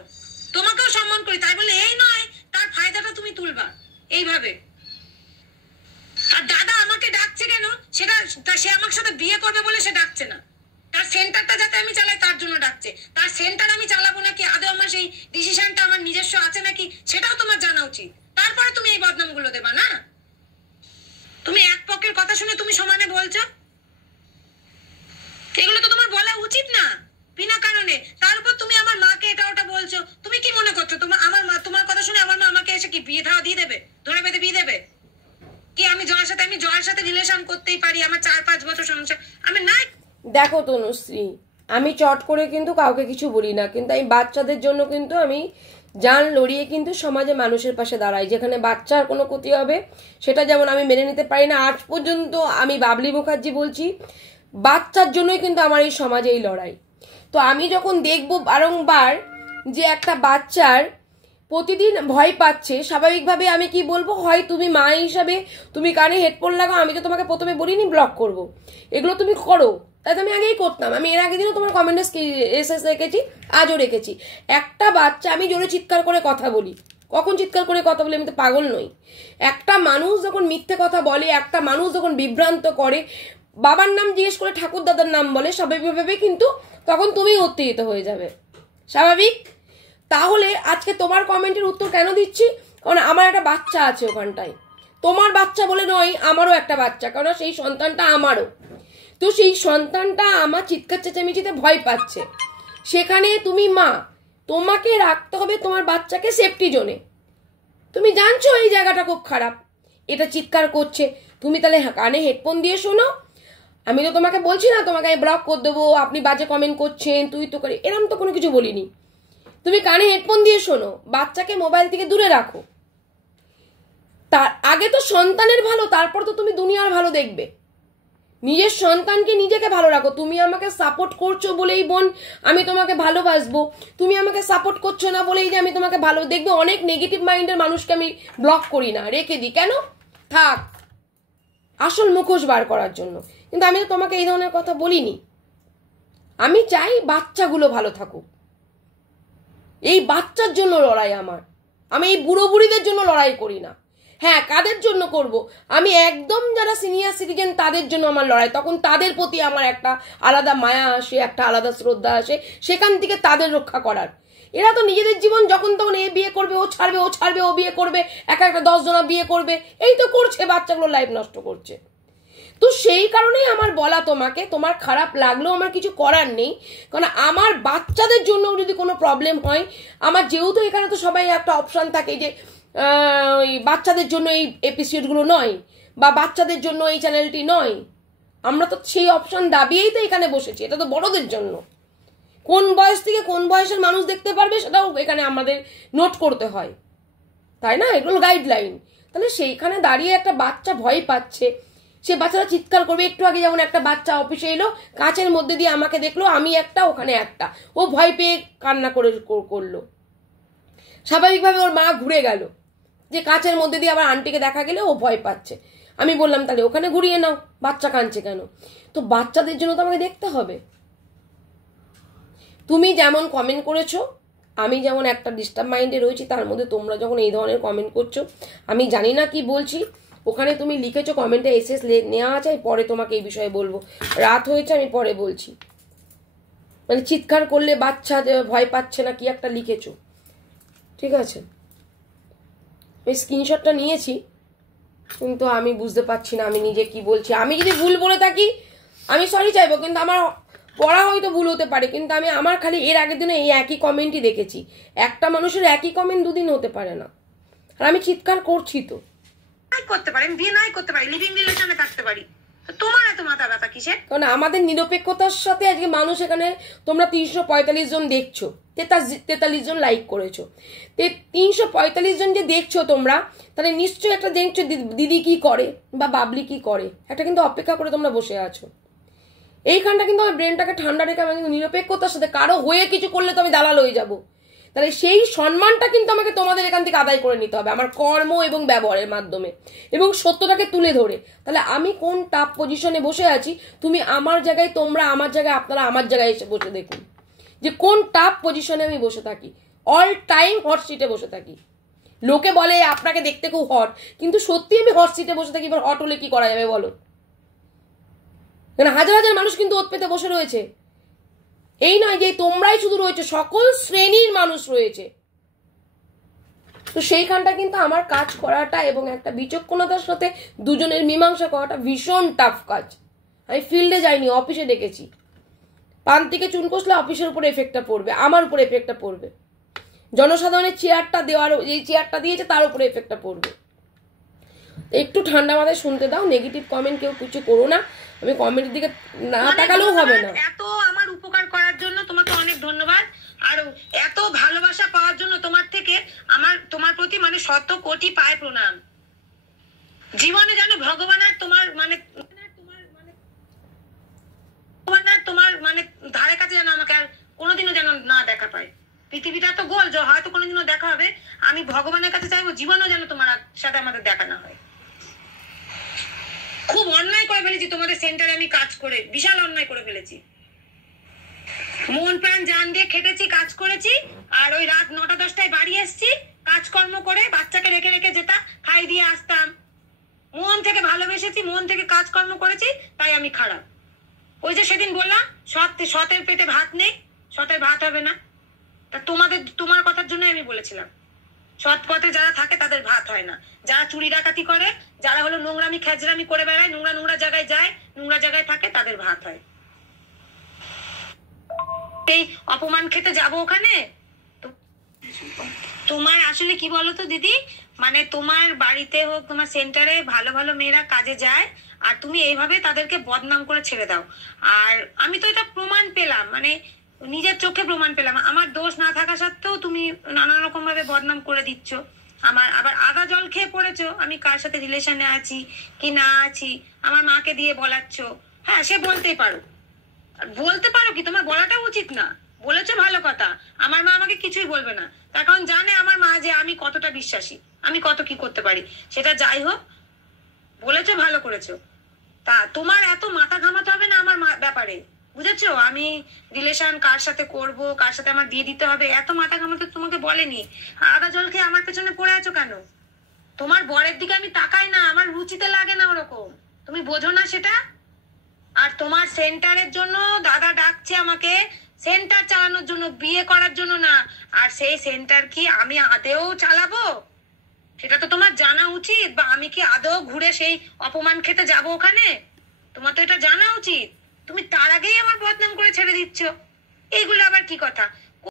তোমাকেও সম্মান করি, তাই বলে এই নয় তার ফায়দাটা তুমি তুলবা এইভাবে। আর দাদা আমাকে ডাকছে কেন, সেটা সে আমার সাথে বিয়ে করবে বলে সে ডাকছে না, তার সেন্টারটা যাতে আমি চালাই তার জন্য ডাকছে। তার সেন্টার আমি চালাবো নাকি, আদৌ আমার সেই ডিসিশনটা আমার নিজস্ব আছে নাকি, সেটাও তোমার জানা উচিত। তারপরে তুমি এই বদনাম গুলো দেবা না। তুমি এক পক্ষের কথা শুনে তুমি সমানে বলছো, এগুলো তো তোমার বলা উচিত না বিনা কারণে। তার উপর তুমি আমার মাকে এটা ওটা বলছো। তুমি কি মনে করছো আমার মা, তোমার কথা শুনে আমার মা আমাকে এসে কি বিয়ে ধাওয়া দিয়ে দেবে, ধরে বেঁধে বিয়ে দেবে কি? আমি জয়ের সাথে রিলেশন করতেই পারি, আমার 4-5 বছর সংসার, আমি নাই। দেখো তনুশ্রী, আমি চট করে কিন্তু কাউকে কিছু বলি না, কিন্তু আমি বাচ্চাদের জন্য কিন্তু আমি জান লড়িয়ে কিন্তু সমাজে মানুষের পাশে দাঁড়াই। যেখানে বাচ্চার কোনো ক্ষতি হবে সেটা যেমন আমি মেনে নিতে পারি না, আজ পর্যন্ত আমি বাবলি মুখার্জি বলছি, বাচ্চার জন্যই কিন্তু আমার এই সমাজে এই লড়াই। তো আমি যখন দেখব বারংবার যে একটা বাচ্চার প্রতিদিন ভয় পাচ্ছে, স্বাভাবিকভাবে আমি কি বলবো, হয় তুমি মা হিসাবে তুমি কানে হেডফোন লাগাও, আমি তো তোমাকে প্রথমে বলিনি ব্লক করব, এগুলো তুমি করো, তাই তো আমি আগেই করতাম। আমি এর আগের দিনও তোমার কমেন্টে এসএস রেখেছি, আজও রেখেছি। একটা বাচ্চা, আমি জোরে চিৎকার করে কথা বলি, কখন চিৎকার করে কথা বলি, আমি তো পাগল নই। একটা মানুষ যখন মিথ্যে কথা বলে, একটা মানুষ যখন বিভ্রান্ত করে, বাবার নাম জিজ্ঞেস করে ঠাকুর দাদার নাম বলে, স্বাভাবিকভাবে কিন্তু তখন তুমি উত্তেজিত হয়ে যাবে, স্বাভাবিক। তাহলে আজকে তোমার কমেন্টের উত্তর কেন দিচ্ছি, কারণ আমার একটা বাচ্চা আছে ওখানটায়। তোমার বাচ্চা বলে নয়, আমারও একটা বাচ্চা, কারণ সেই সন্তানটা আমারও। তো সেই সন্তানটা আমার চিৎকার চেঁচামেচিতে ভয় পাচ্ছে, সেখানে তুমি মা, তোমাকে রাখতে হবে তোমার বাচ্চাকে সেফটি জোনে। তুমি জানছো এই জায়গাটা খুব খারাপ, এটা চিৎকার করছে, তুমি তাহলে কানে হেডফোন দিয়ে শোনো। আমি তো তোমাকে বলছি না তোমাকে আমি ব্লক করে দেবো, আপনি বাজে কমেন্ট করছেন, তুই তো করে, এরম তো কোনো কিছু বলিনি। তুমি কানে হেডফোন দিয়ে শোনো, বাচ্চাকে মোবাইল থেকে দূরে রাখো। তার আগে তো সন্তানের ভালো, তারপর তো তুমি দুনিয়ার ভালো দেখবে। নিজের সন্তানকে নিজেকে ভালো রাখো। তুমি আমাকে সাপোর্ট করছো বলেই বোন আমি তোমাকে ভালোবাসবো, তুমি আমাকে সাপোর্ট করছো না বলেই যে আমি তোমাকে ভালো দেখবো। অনেক নেগেটিভ মাইন্ডের মানুষকে আমি ব্লক করি না, রেখে দিই। কেন? থাক, আসল মুখোশ বার করার জন্য। কিন্তু আমি তো তোমাকে এই ধরনের কথা বলিনি। আমি চাই বাচ্চাগুলো ভালো থাকুক, এই বাচ্চার জন্য লড়াই আমার। আমি এই বুড়ো বুড়িদের জন্য লড়াই করি না। হ্যাঁ, কাদের জন্য করব? আমি একদম যারা সিনিয়র সিটিজেন তাদের জন্য আমার লড়াই। তখন তাদের প্রতি আমার একটা আলাদা মায়া আসে, একটা আলাদা শ্রদ্ধা আসে, সেখান থেকে তাদের রক্ষা করার। এরা তো নিজেদের জীবন যখন তখন এ বিয়ে করবে, ও ছাড়বে, ও ছাড়বে, ও বিয়ে করবে, একটা 10 জনা বিয়ে করবে, এই তো করছে, বাচ্চাগুলো লাইফ নষ্ট করছে। তো সেই কারণেই আমার বলা তোমাকে, তোমার খারাপ লাগলেও আমার কিছু করার নেই। কারণ আমার বাচ্চাদের জন্য যদি কোনো প্রবলেম হয়, আমার যেহেতু এখানে তো সবাই একটা অপশান থাকে যে ওই বাচ্চাদের জন্য এই এপিসোডগুলো নয়, বা বাচ্চাদের জন্য এই চ্যানেলটি নয়, আমরা তো সেই অপশান দাবিয়েই তো এখানে বসেছি। এটা তো বড়দের জন্য। কোন বয়স থেকে কোন বয়সের মানুষ দেখতে পারবে সেটাও এখানে আমাদের নোট করতে হয়, তাই না? এগুলো গাইডলাইন। তাহলে সেইখানে দাঁড়িয়ে একটা বাচ্চা ভয় পাচ্ছে, সে বাচ্চাটা চিৎকার করবে। একটু আগে যেমন একটা বাচ্চা অফিসে এলো, কাঁচের মধ্যে দিয়ে আমাকে দেখলো, আমি একটা, ওখানে একটা, ও ভয় পেয়ে কান্না করলো। স্বাভাবিকভাবে ওর মা ঘুরে গেল, যে কাঁচের মধ্যে দিয়ে আবার আন্টিকে দেখা গেলে ও ভয় পাচ্ছে। আমি বললাম তাহলে ওখানে ঘুরিয়ে নাও, বাচ্চা কাঁদছে কেন? তো বাচ্চাদের জন্য তো আমাকে দেখতে হবে। তুমি যেমন কমেন্ট করেছো, আমি যেমন একটা ডিস্টার্ব মাইন্ডে রয়েছি, তার মধ্যে তোমরা যখন এই ধরনের কমেন্ট করছো, আমি জানি না কি বলছি। ওখানে তুমি লিখেছো কমেন্টে এসএস নেওয়া আছে, পরে তোমাকে এই বিষয়ে বলবো। রাত হয়েছে, আমি পরে বলছি। মানে চিৎকার করলে বাচ্চা ভয় পাচ্ছে না, কি একটা লিখেছো, ঠিক আছে? ওই স্ক্রিনশটটা নিয়েছি, কিন্তু আমি বুঝতে পারছি না আমি নিজে কি বলছি। আমি যদি ভুল বলে থাকি আমি সরি চাইবো, কিন্তু আমার পড়া হয়তো ভুল হতে পারে। কিন্তু আমি আমার খালি এর আগের দিনে এই একই কমেন্টই দেখেছি। একটা মানুষের একই কমেন্ট দুদিন হতে পারে না, আর আমি চিৎকার করছি তো। করতে পারি, বিয়ে নাই করতে পারি, লিভিং রিলেশনে থাকতে পারি, তোমার এত মাথা ব্যথা কিসের? কারণ আমাদের নিরপেক্ষতার সাথে আজকে মানুষ এখানে, তোমরা 345 জন দেখছো, 43 জন লাইক করেছো। 345 জন যে দেখছো তোমরা, তাহলে নিশ্চয়ই একটা দেখছো দিদি কি করে বা বাবলি কি করে, একটা কিন্তু অপেক্ষা করে তোমরা বসে আছো। এইখানটা কিন্তু আমার ব্রেনটাকে ঠান্ডা রেখে আমি কিন্তু নিরপেক্ষতার সাথে, কারো হয়ে কিছু করলে তো আমি দালাল হয়ে যাবো। তাহলে সেই সম্মানটা কিন্তু আমাকে তোমাদের এখান থেকে আদায় করে নিতে হবে আমার কর্ম এবং ব্যবহারের মাধ্যমে, এবং সত্যটাকে তুলে ধরে। তাহলে আমি কোন টাফ পজিশনে বসে আছি, তুমি আমার জায়গায়, তোমরা আমার জায়গায়, আপনারা আমার জায়গায় এসে বসে দেখুন যে কোন টাফ পজিশনে আমি বসে থাকি। অল টাইম হট সিটে বসে থাকি। লোকে বলে আপনাকে দেখতে খুব হট, কিন্তু সত্যি আমি হট সিটে বসে থাকি। এবার হট হলে কি করা যাবে বলো? হাজার হাজার মানুষ কিন্তু ওত পেতে বসে রয়েছে। এই নয় যে তোমরাই শুধু রয়েছে, সকল শ্রেণীর মানুষ রয়েছে। তো সেইখানটা কিন্তু আমার কাজ করাটা এবং একটা বিচক্ষণতার সাথে দুজনের মীমাংসা করাটা ভীষণ টাফ কাজ। আমি ফিল্ডে যাইনি, অফিসে ডেকেছি। পান থেকে চুন কষলে অফিসের উপরে এফেক্টটা পড়বে, আমার উপরে এফেক্টটা পড়বে, জনসাধারণের চেয়ারটা দেওয়ার, এই চেয়ারটা দিয়েছে তার উপরে এফেক্টটা পড়বে। একটু ঠান্ডা মাথায় শুনতে দাও। নেগেটিভ কমেন্ট কেউ কিছু করো না, আমি কমেন্টের দিকে না তাকালেও হবে না। এত আমার উপকার করার জন্য তোমাকে অনেক ধন্যবাদ, আর এত ভালোবাসা পাওয়ার জন্য তোমার থেকে আমার, তোমার প্রতি মানে 100 কোটি পায় প্রণাম। জীবনে যেন ভগবান আর তোমার মানে ধারে কাছে যেন আমাকে আর কোনোদিনও যেন না দেখা পায়। পৃথিবীটা তো গোল, হয়তো কোনোদিনও দেখা হবে। আমি ভগবানের কাছে চাইবো জীবনেও যেন তোমার সাথে আমাদের দেখা না হয়। খুব অন্যায় করে ফেলেছি তোমাদের সেন্টারে আমি কাজ করে, বিশাল অন্যায় করে ফেলেছি। মন প্রাণ জান দিয়ে খেটেছি, কাজ করেছি, আর ওই রাত 9টা-10টায় বাড়ি এসছি, কাজকর্ম করে বাচ্চাকে রেখে রেখে যেতাম, খাই দিয়ে আসতাম। মন থেকে ভালোবেসেছি, মন থেকে কাজকর্ম করেছি, তাই আমি খারাপ। ওই যে সেদিন বললাম সতের পেটে ভাত নেই, সতের ভাত হবে না, তা তোমার কথার জন্য আমি বলেছিলাম সৎ পথে যারা থাকে তাদের ভাত হয় না। যারা চুরি ডাকাতি করে, যারা হলো নোংরামি খেজরামি করে বেড়ায়, নোংরা জায়গায় যায়, নোংরা জায়গায় থাকে, তাদের ভাত হয়। এই অপমান খেতে যাবো ওখানে? তোমার আসলে কি বলতো দিদি, মানে তোমার বাড়িতে হোক, তোমার সেন্টারে ভালো ভালো মেয়েরা কাজে যায়, আর তুমি এইভাবে তাদেরকে বদনাম করে ছেড়ে দাও। আর আমি তো এটা প্রমাণ পেলাম, মানে নিজের চোখে প্রমাণ পেলাম, আমার দোষ না থাকা সত্ত্বেও তুমি নানা রকম ভাবে বদনাম করে দিচ্ছ। আমার আবার আদা জল খেয়ে পড়েছো আমি কার সাথে রিলেশনে আছি কি না আছি, আমার মাকে দিয়ে বলাচ্ছ। হ্যাঁ, সে বলতেই পারো, বলতে পারো, কি তোমার বলাটা উচিত না? বলেছো ভালো কথা, আমার মা আমাকে কিছুই বলবে না, তার কারণ জানে আমার মা যে আমি কতটা বিশ্বাসী, আমি কত কি করতে পারি। সেটা যাই হোক, বলেছো, ভালো করেছো। তা তোমার এত মাথা ঘামাতে হবে না আমার ব্যাপারে, বুঝেছো? আমি রিলেশন কার সাথে করব, কার সাথে আমার দিয়ে দিতে হবে, এত মাথা ঘামাতে তোমাকে বলেনি। আদা জল খেয়ে আমার পেছনে পড়ে আছো কেন? তোমার বরের দিকে আমি তাকাই না, আমার রুচিতে লাগে না ওরকম, তুমি বোঝো না সেটা? আর তোমার সেন্টারের জন্য দাদা ডাকছে আমাকে, সেন্টার চালানোর জন্য, বিয়ে করার জন্য না। আর সেই সেন্টার কি আমি আদেও চালাবো সেটা তো তোমার জানা উচিত, বা আমি কি আদৌ ঘুরে সেই অপমান খেতে যাব ওখানে? তোমার তো এটা জানা উচিত। তুমি তার আগেই আমার বদনাম করে ছেড়ে দিচ্ছ, এইগুলো আবার কি কথা?